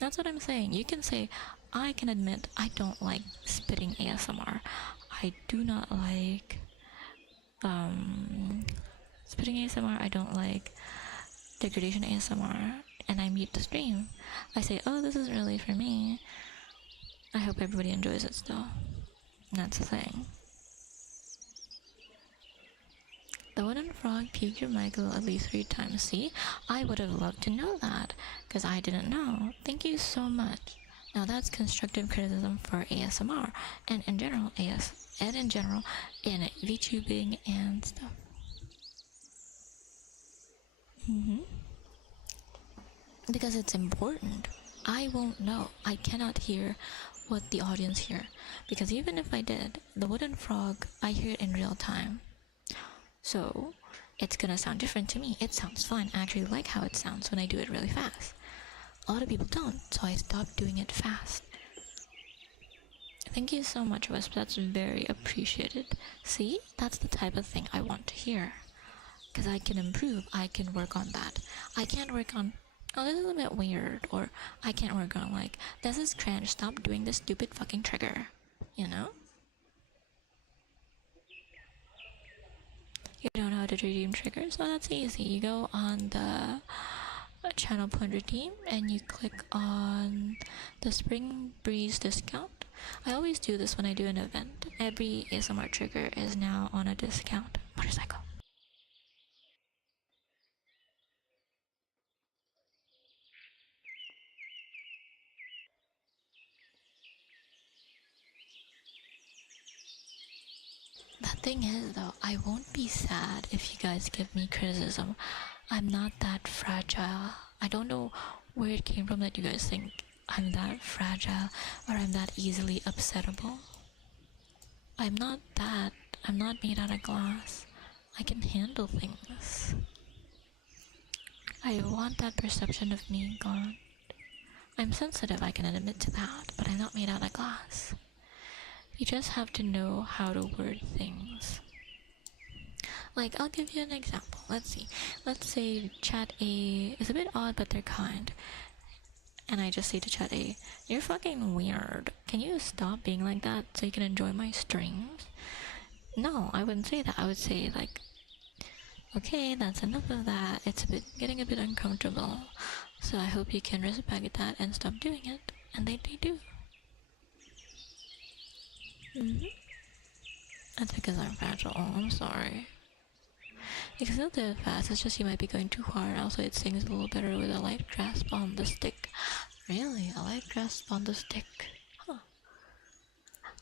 That's what I'm saying. You can say, I can admit I don't like spitting ASMR. I do not like spitting ASMR. I don't like degradation ASMR. And I mute the stream. I say, oh, this isn't really for me. I hope everybody enjoys it still. And that's the thing. The wooden frog peeked your mic at least 3 times. See? I would have loved to know that, because I didn't know. Thank you so much. Now that's constructive criticism for ASMR, and in general, in VTubing and stuff. Because it's important. I won't know. I cannot hear what the audience hear. Because even if I did, the wooden frog, I hear it in real time. So, it's gonna sound different to me. It sounds fun. I actually like how it sounds when I do it really fast. A lot of people don't, so I stopped doing it fast. Thank you so much, Wisp. That's very appreciated. See? That's the type of thing I want to hear. Because I can improve. I can work on that. I can't work on, oh, this is a bit weird. Or I can't work on, like, this is cringe. Stop doing this stupid fucking trigger. You know? You don't know how to redeem triggers? Oh, that's easy. You go on the channel point redeem and you click on the Spring Breeze discount. I always do this when I do an event. Every ASMR trigger is now on a discount. Motorcycle. The thing is though, I won't be sad if you guys give me criticism. I'm not that fragile. I don't know where it came from that you guys think I'm that fragile or I'm that easily upsettable. I'm not that. I'm not made out of glass. I can handle things. I want that perception of me gone. I'm sensitive, I can admit to that, but I'm not made out of glass. You just have to know how to word things. Like, I'll give you an example. Let's see. Let's say chat A is a bit odd, but they're kind. And I just say to chat A, you're fucking weird. Can you stop being like that so you can enjoy my streams? No, I wouldn't say that. I would say, like, okay, that's enough of that. It's getting a bit uncomfortable. So I hope you can respect that and stop doing it. And they do. That's because I'm fragile. Oh, I'm sorry. You can still do it fast, it's just you might be going too hard. Also, it sings a little better with a light grasp on the stick. Really? A light grasp on the stick? Huh.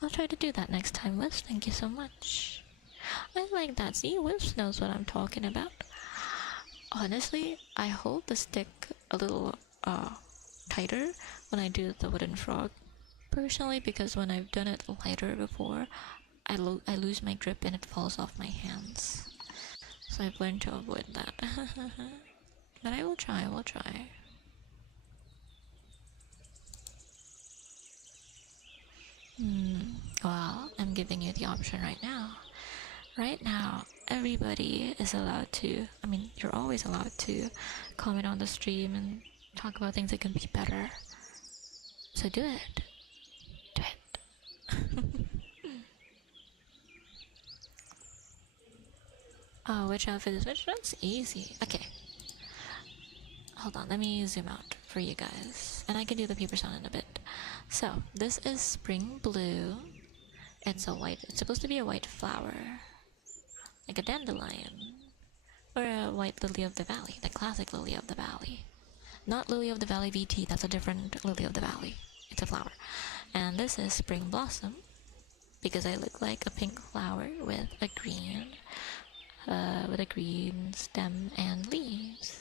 I'll try to do that next time, Wisp. Thank you so much. I like that. See, Wisp knows what I'm talking about. Honestly, I hold the stick a little tighter when I do the wooden frog. Personally, because when I've done it lighter before, I lose my grip and it falls off my hands. So I've learned to avoid that. But I will try. Well, I'm giving you the option right now. Right now, everybody is allowed to, I mean, you're always allowed to comment on the stream and talk about things that can be better. So do it. Do it. Oh, which outfit is which? That's easy. Okay. hold on, let me zoom out for you guys, and I can do the paper sound in a bit. So this is spring blue. It's a white. It's supposed to be a white flower, like a dandelion, or a white lily of the valley, the classic lily of the valley. Not lily of the valley VT. That's a different lily of the valley. It's a flower. And this is spring blossom, because I look like a pink flower with a green stem and leaves.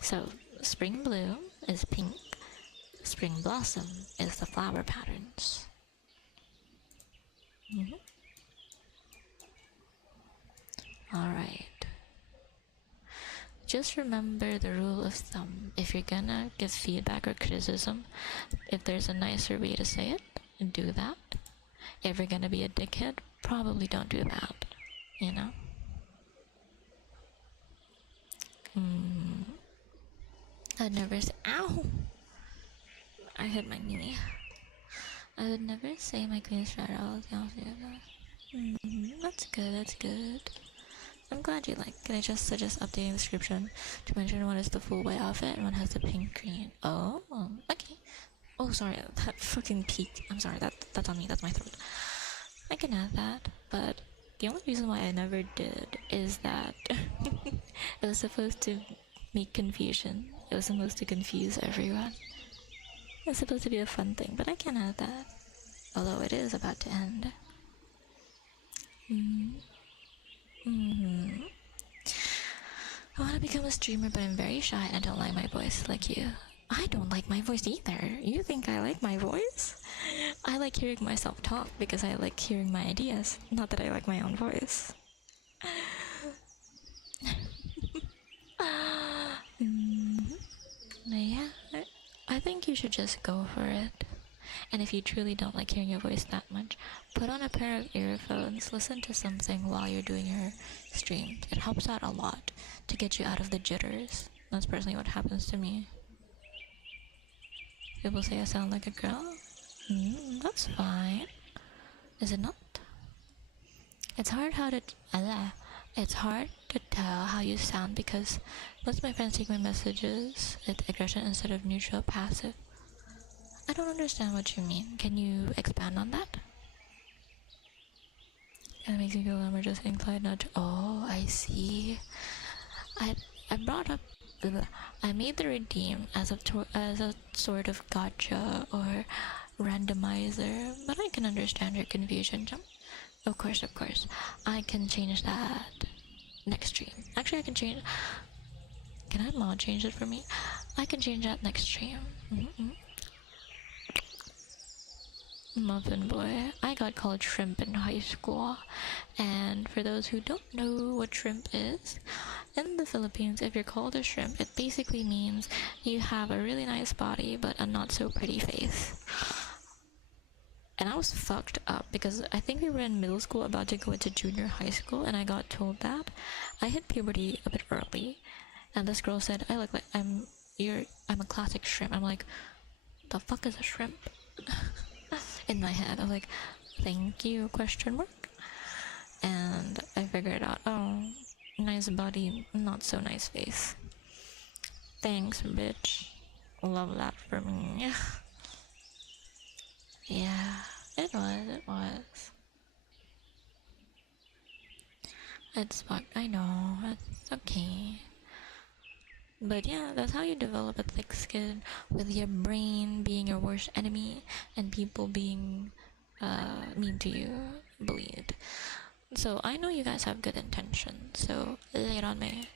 So spring bloom is pink, spring blossom is the flower patterns. Alright. Just remember the rule of thumb. If you're gonna give feedback or criticism, if there's a nicer way to say it, do that. If you're gonna be a dickhead, probably don't do that. You know? I'd never say, ow! I hit my knee. I would never say my queen's shadow. That's good, that's good. I'm glad you like it. I just suggest updating the description to mention one is the full white outfit and one has the pink green. Oh, okay. Oh, sorry, that fucking peaked. I'm sorry, that's on me, that's my throat. I can add that, but the only reason why I never did is that it was supposed to make confusion. It was supposed to confuse everyone. It was supposed to be a fun thing, but I can add that. Although it is about to end. I want to become a streamer, but I'm very shy and I don't like my voice like you. I don't like my voice either. You think I like my voice? I like hearing myself talk because I like hearing my ideas, not that I like my own voice. Yeah, I think you should just go for it. And if you truly don't like hearing your voice that much, put on a pair of earphones, listen to something while you're doing your stream. It helps out a lot to get you out of the jitters. That's personally what happens to me. People say I sound like a girl. That's fine. Is it not? It's hard to tell how you sound because most of my friends take my messages with aggression instead of neutral passive. I don't understand what you mean. Can you expand on that? And it makes me feel like we're just inclined not to. Oh, I see. I made the redeem as a sort of gotcha or randomizer, but I can understand your confusion, Jump. Of course. I can change that next stream. Actually, I can change. Can I mod change it for me? I can change that next stream. Muffin boy. I got called shrimp in high school, and for those who don't know what shrimp is, in the Philippines, if you're called a shrimp, it basically means you have a really nice body but a not so pretty face. And I was fucked up because I think we were in middle school about to go into junior high school, and I got told that I hit puberty a bit early, and this girl said I look like I'm a classic shrimp. I'm like, the fuck is a shrimp? In my head, I'm like, thank you, question mark. And I figured out, oh, nice body, not so nice face. Thanks, bitch. Love that for me. Yeah, it was. It's fucked, I know, it's okay. But yeah, that's how you develop a thick skin, with your brain being your worst enemy and people being mean to you, bleed. So I know you guys have good intentions, so lay it on me.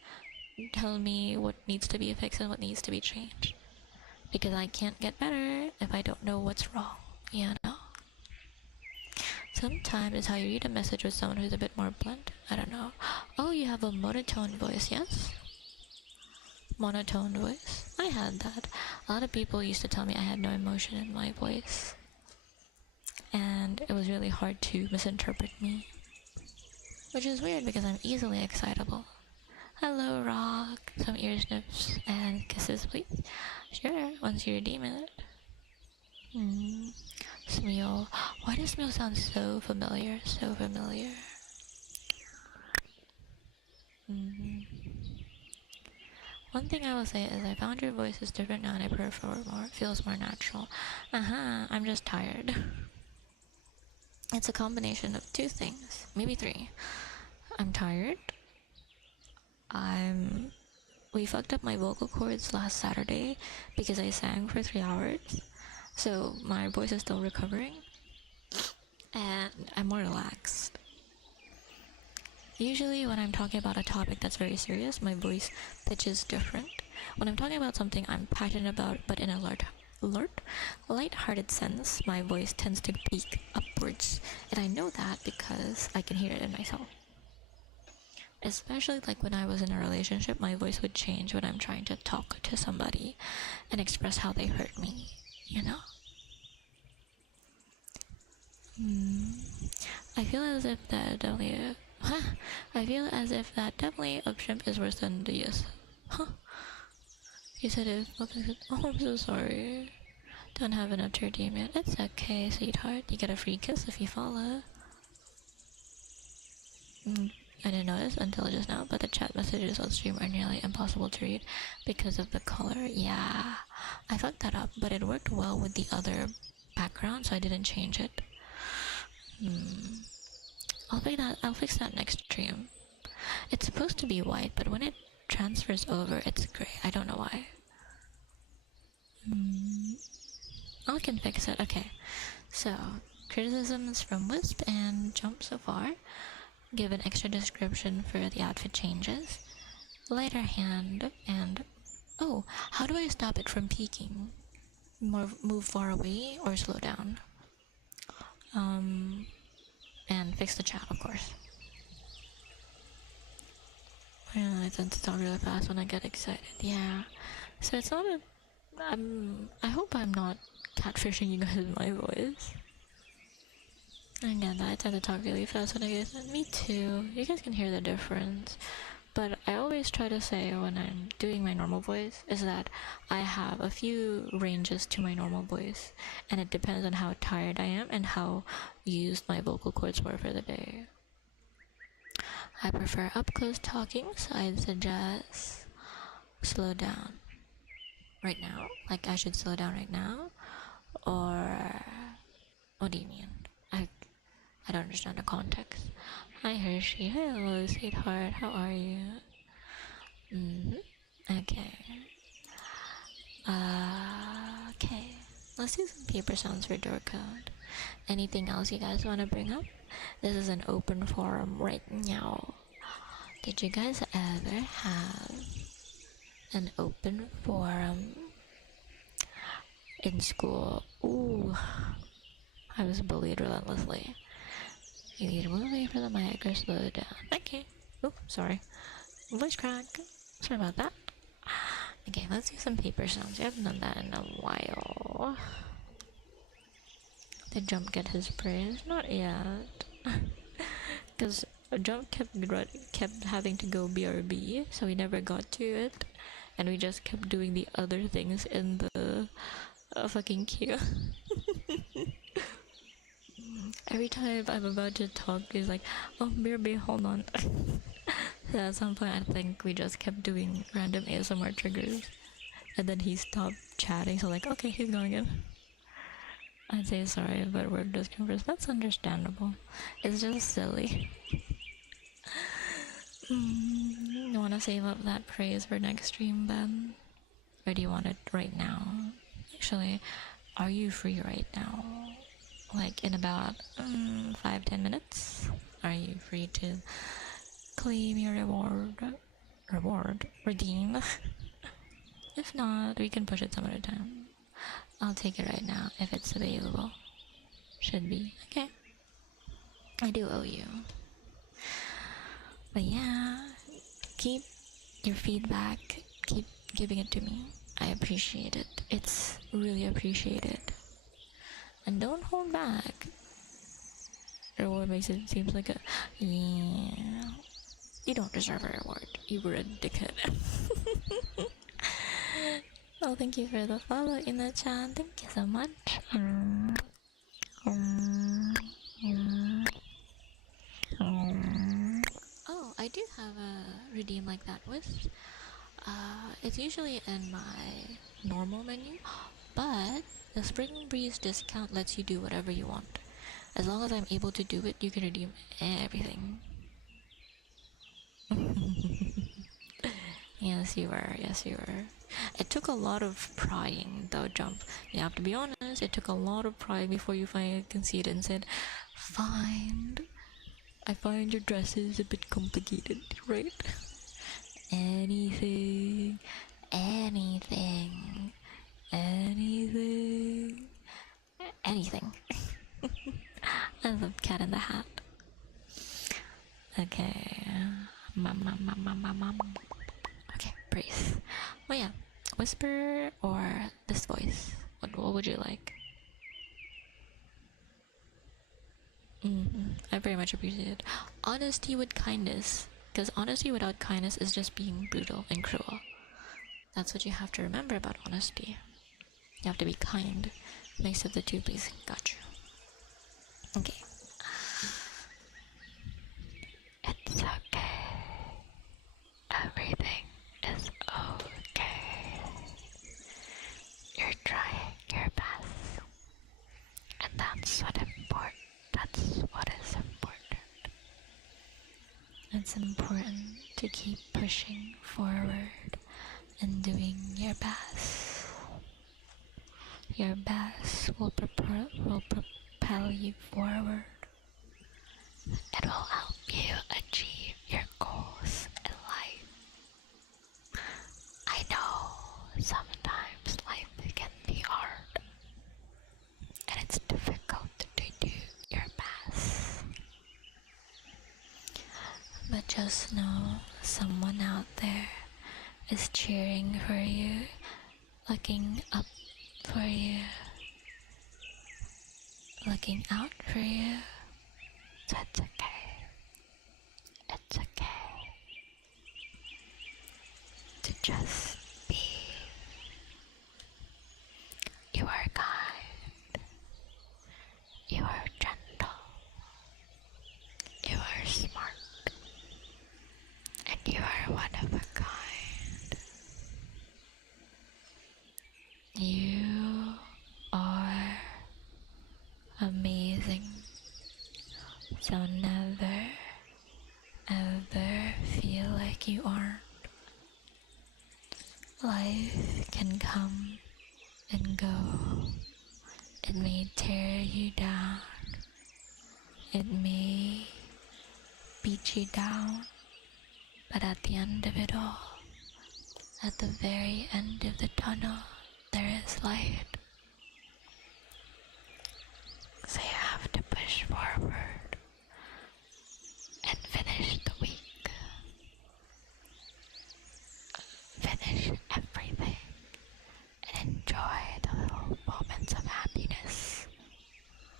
Tell me what needs to be fixed and what needs to be changed. Because I can't get better if I don't know what's wrong, you know? Sometimes it's how you read a message with someone who's a bit more blunt. I don't know. Oh, you have a monotone voice, yes? Monotone voice. I had that. A lot of people used to tell me I had no emotion in my voice, and it was really hard to misinterpret me, which is weird because I'm easily excitable. Hello, Rock. Some ear snips and kisses, please. Sure, once you redeem it. Smeel. Why does Smeel sound so familiar? So familiar. One thing I will say is I found your voice is different now and I prefer more. Feels more natural. I'm just tired. It's a combination of two things, maybe three. I'm tired. We fucked up my vocal cords last Saturday because I sang for 3 hours. So my voice is still recovering. And I'm more relaxed. Usually when I'm talking about a topic that's very serious, my voice pitch is different. When I'm talking about something I'm passionate about, but in a light-hearted sense, my voice tends to peak upwards. And I know that because I can hear it in myself. Especially like when I was in a relationship, my voice would change when I'm trying to talk to somebody and express how they hurt me, you know? I feel as if that definitely I feel as if that definitely of shrimp is worse than the yes. Huh. You said it. Oh, I'm so sorry. Don't have enough to redeem yet. It's okay, sweetheart. You get a free kiss if you follow. I didn't notice until just now, but the chat messages on stream are nearly impossible to read because of the color. Yeah, I fucked that up, but it worked well with the other background, so I didn't change it. I'll fix that next stream. It's supposed to be white, but when it transfers over, it's gray. I don't know why. I can fix it. Okay. So, criticisms from Wisp and Jump so far. Give an extra description for the outfit changes. Lighter hand and... Oh, how do I stop it from peaking? Move far away or slow down? And fix the chat, of course. I tend to talk really fast when I get excited. Yeah. So it's not a... I hope I'm not catfishing you guys with my voice. Again, I tend to talk really fast when I get excited. Me too. You guys can hear the difference. But I always try to say when I'm doing my normal voice is that I have a few ranges to my normal voice. And it depends on how tired I am and how used my vocal cords were for the day. I prefer up-close talking, so I'd suggest slow down right now. Like I should slow down right now? Or what do you mean? I don't understand the context. Hi Hershey, hello sweetheart, how are you? Okay. Okay. Let's do some paper sounds for door code. Anything else you guys want to bring up? This is an open forum right now. Did you guys ever have an open forum in school? Ooh, I was bullied relentlessly. You need to move away from the mic or slow it down. Okay. Oop, sorry. Voice crack. Sorry about that. Okay, let's do some paper sounds. We haven't done that in a while. Did Jump get his praise? Not yet. Because Jump kept having to go BRB, so we never got to it. And we just kept doing the other things in the fucking queue. Every time I'm about to talk, he's like, oh, BRB, hold on. So at some point, I think we just kept doing random ASMR triggers. And then he stopped chatting, so like, okay, he's going again. I'd say sorry, but work does come first. That's understandable. It's just silly. You wanna save up that praise for next stream, Ben? Or do you want it right now? Actually, are you free right now? Like in about 5-10 minutes? Are you free to claim your reward? Redeem? If not, we can push it some other time. I'll take it right now if it's available. Should be. Okay. I do owe you. But yeah, keep your feedback. Keep giving it to me. I appreciate it. It's really appreciated. And don't hold back. Reward makes it seems like a... Yeah. You don't deserve a reward. You were a dickhead. Oh, thank you for the follow in the chat. Thank you so much. Oh, I do have a redeem like that with. It's usually in my normal menu, but the Spring Breeze discount lets you do whatever you want. As long as I'm able to do it, you can redeem everything. Yes, you were. Yes, you were. It took a lot of prying, though, Jump. You have to be honest, it took a lot of prying before you finally conceded and said, "Fine, I find your dresses a bit complicated, right? Anything, anything, anything, anything." I love Cat in the Hat. Okay. Mum. Okay, breathe. Oh yeah, whisper or this voice? What would you like? I very much appreciate it. Honesty with kindness. Because honesty without kindness is just being brutal and cruel. That's what you have to remember about honesty. You have to be kind. Mix of the two, please. Got you. Okay. It's okay. Everything is okay. You're trying your best. And that's what important. That's what is important. It's important to keep pushing forward and doing your best. Your best will propel you forward. It will help you achieve your goals in life. I know sometimes life can be hard and it's difficult to do your best. But just know someone out there is cheering for you, looking up for you, looking out for you. So it's okay. It's okay to just be. You are kind. You are gentle. You are smart. And you are one of a kind. You are amazing. So never, ever feel like you aren't. Life can come and go. It may tear you down. It may beat you down. But at the end of it all, at the very end of the tunnel, there is light. So you have to push forward and finish the week. Finish everything and enjoy the little moments of happiness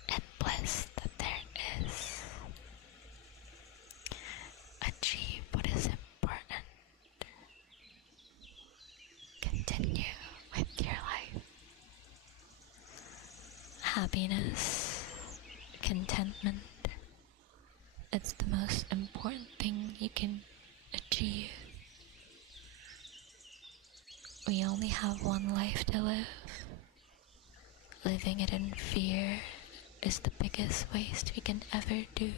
and bliss that there is. Achieve what is important. Continue with your life. Happiness, contentment, it's the most important thing you can achieve. We only have one life to live. Living it in fear is the biggest waste we can ever do.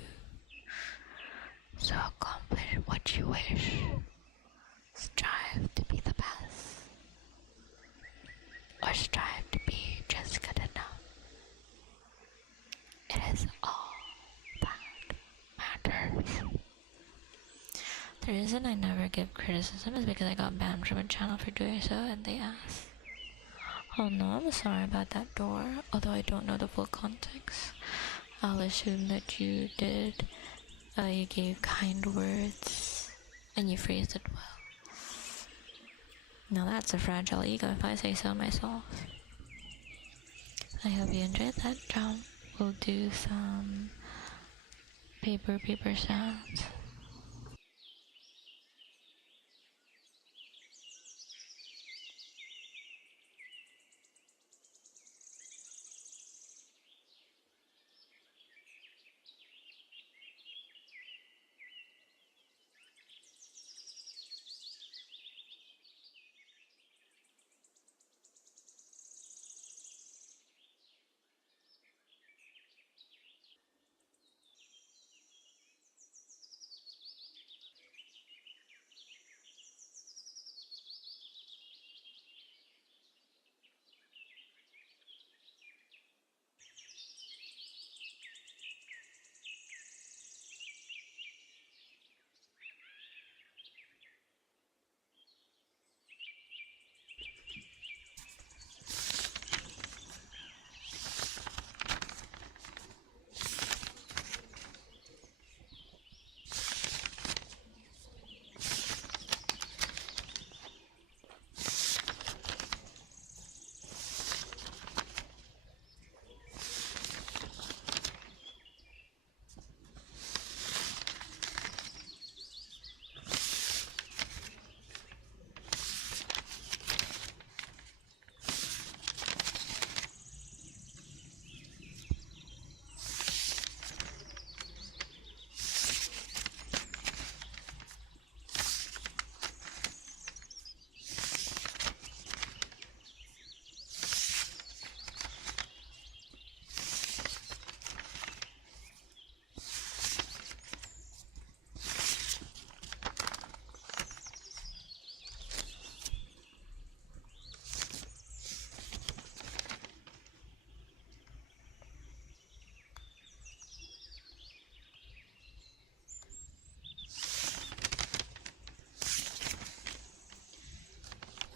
So accomplish what you wish. Strive to be the best. Or strive to be just good enough. It is all that matters. The reason I never give criticism is because I got banned from a channel for doing so, and they asked, "Oh no, I'm sorry about that door." Although I don't know the full context, I'll assume that you did. You gave kind words, and you phrased it well. Now that's a fragile ego if I say so myself. I hope you enjoyed that jump. We'll do some paper sounds.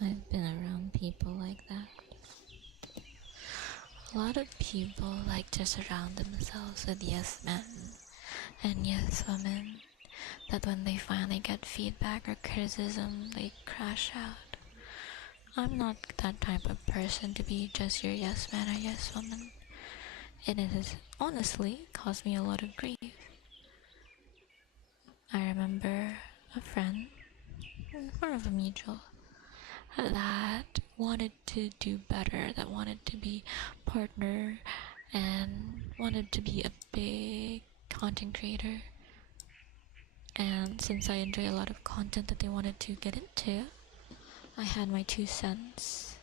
I've been around people like that. A lot of people like to surround themselves with yes men and yes women, that when they finally get feedback or criticism, they crash out. I'm not that type of person to be just your yes man or yes woman, and it has honestly caused me a lot of grief. I remember a friend, more of a mutual, that wanted to do better, that wanted to be partner and wanted to be a big content creator. And since I enjoy a lot of content that they wanted to get into, I had my 2 cents.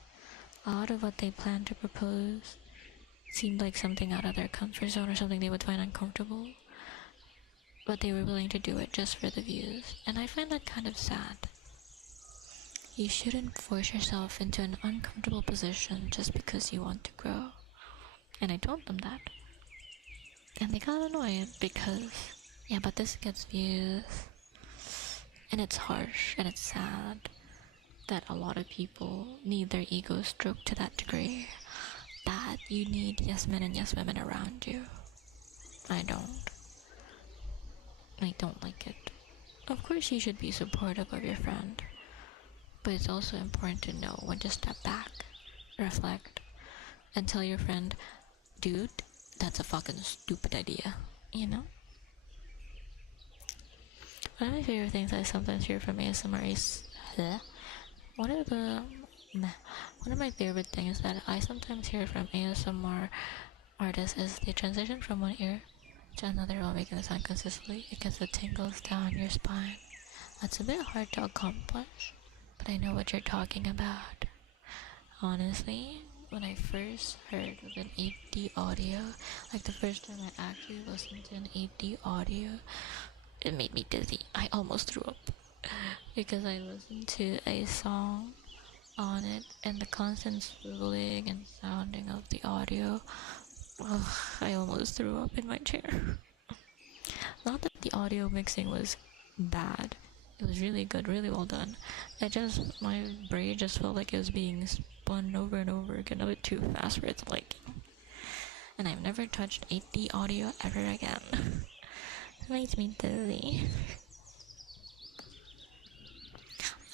A lot of what they planned to propose seemed like something out of their comfort zone or something they would find uncomfortable, but they were willing to do it just for the views, and I find that kind of sad. You shouldn't force yourself into an uncomfortable position just because you want to grow. And I told them that. And they got annoyed because, yeah, but this gets views. And it's harsh and it's sad that a lot of people need their ego stroked to that degree. That you need yes men and yes women around you. I don't. I don't like it. Of course you should be supportive of your friend, but it's also important to know when to step back, reflect, and tell your friend, dude, that's a fucking stupid idea, you know? One of my favorite things I sometimes hear from ASMR is one of the one of my favorite things that I sometimes hear from ASMR artists is they transition from one ear to another while making the sound consistently. It gets the tingles down your spine. That's a bit hard to accomplish, but I know what you're talking about. Honestly, when I first heard of an 8D audio, like the first time I actually listened to an 8D audio, it made me dizzy. I almost threw up because I listened to a song on it and the constant swiveling and sounding of the audio. Ugh, I almost threw up in my chair. Not that the audio mixing was bad. It was really good, really well done. My brain just felt like it was being spun over and over again a bit too fast for its liking. And I've never touched 8D audio ever again. It makes me dizzy.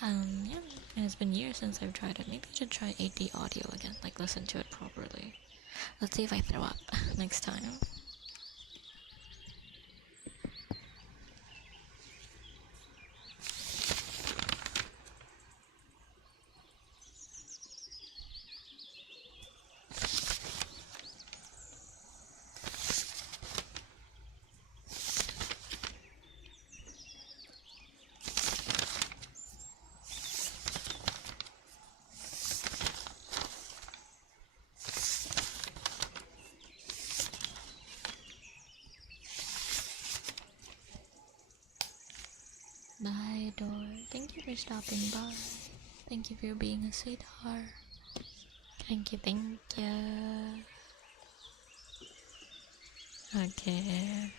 Yeah, and it's been years since I've tried it. Maybe I should try 8D audio again, like listen to it properly. Let's see if I throw up next time. Bye, door. Thank you for stopping by. Thank you for being a sweetheart. Thank you, thank you. Okay.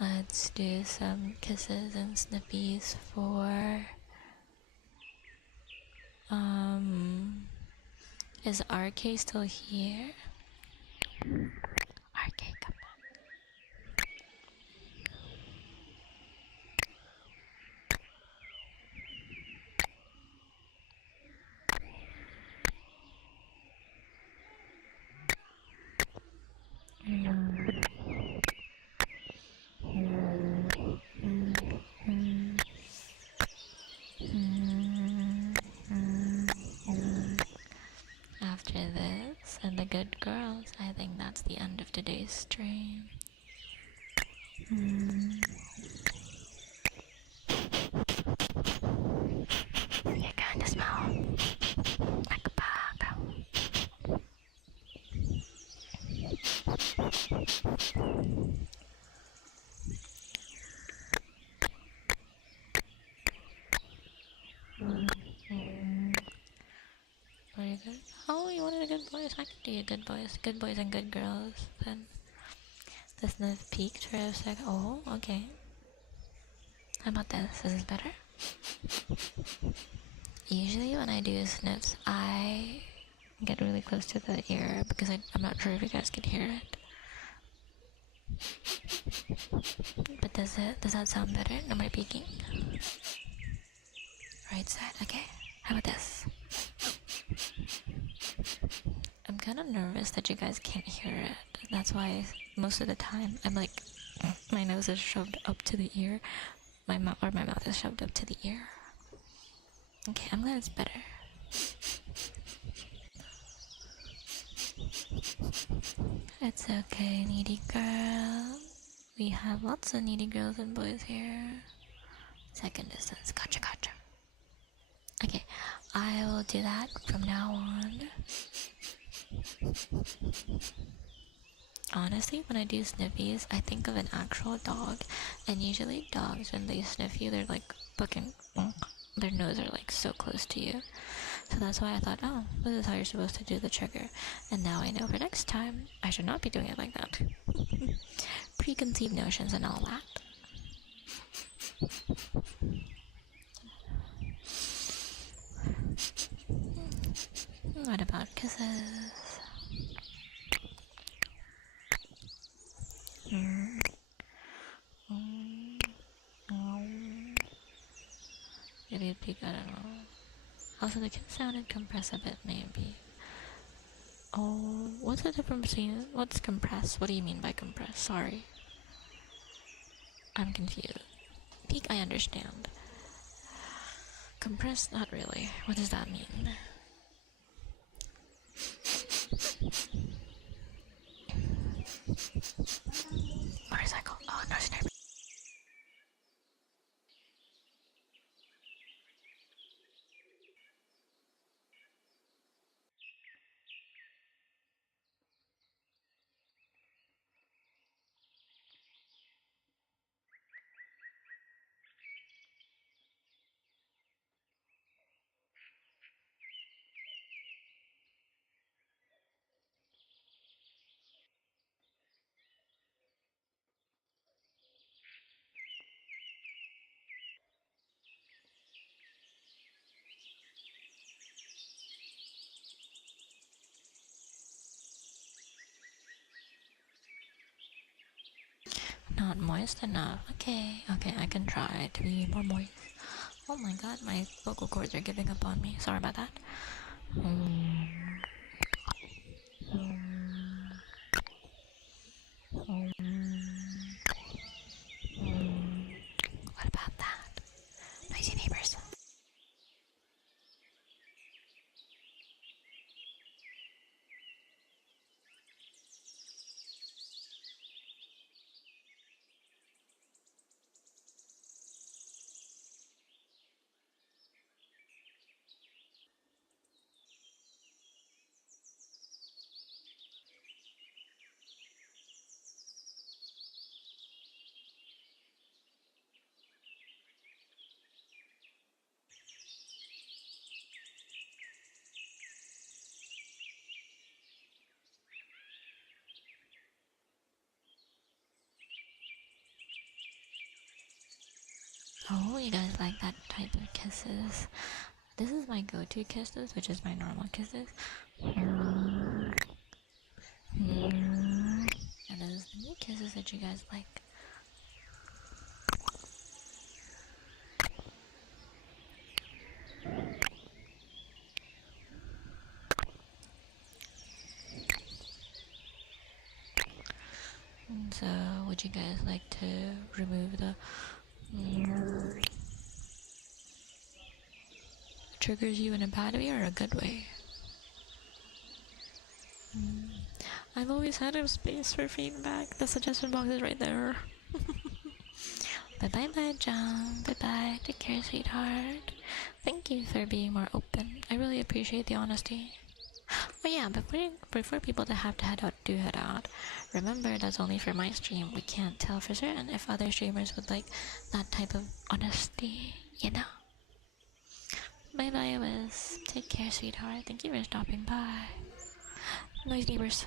Let's do some kisses and snippies for... Is RK still here? RK, come After this and the good girls, I think that's the end of today's stream. You kind of smell like a bug. Very good. Oh, you wanted a good voice? I can do you good voice. Good boys and good girls. Then the sniff peaked for a second. Oh, okay. How about this? Is this better? Usually when I do sniffs, I get really close to the ear because I'm not sure if you guys can hear it. But does that sound better? Am I peeking? Right side, okay. How about this? I'm kind of nervous that you guys can't hear it. That's why most of the time I'm like, my nose is shoved up to the ear, my mouth is shoved up to the ear. Okay, I'm glad it's better. It's okay, needy girl. We have lots of needy girls and boys here. Second distance, gotcha. Okay, I will do that from now on. Honestly, when I do sniffies, I think of an actual dog, and usually dogs, when they sniff you, they're like fucking, their nose are like so close to you. So that's why I thought, oh, this is how you're supposed to do the trigger. And now I know for next time, I should not be doing it like that. Preconceived notions and all that. What about kisses? Maybe a peek, I don't know. Also, the kiss sounded compressed a bit, maybe. Oh, what's the difference between what's compressed? What do you mean by compressed? Sorry. I'm confused. Peak, I understand. Compressed, not really. What does that mean? Motorcycle. Oh, no, snap. Not moist enough. Okay, I can try to be more moist. Oh my god, my vocal cords are giving up on me. Sorry about that. What about that? Noisy neighbors. Oh, you guys like that type of kisses? This is my go-to kisses, which is my normal kisses. And this is the new kisses that you guys like. So, would you guys like to remove the triggers you in a bad way or a good way? I've always had a space for feedback. The suggestion box is right there. Bye, John. Bye. Take care, sweetheart. Thank you for being more open. I really appreciate the honesty. Oh yeah, before people that have to head out do head out, remember that's only for my stream. We can't tell for certain if other streamers would like that type of honesty, you know? Bye, Wiz. Take care, sweetheart. Thank you for stopping by. Noise neighbors.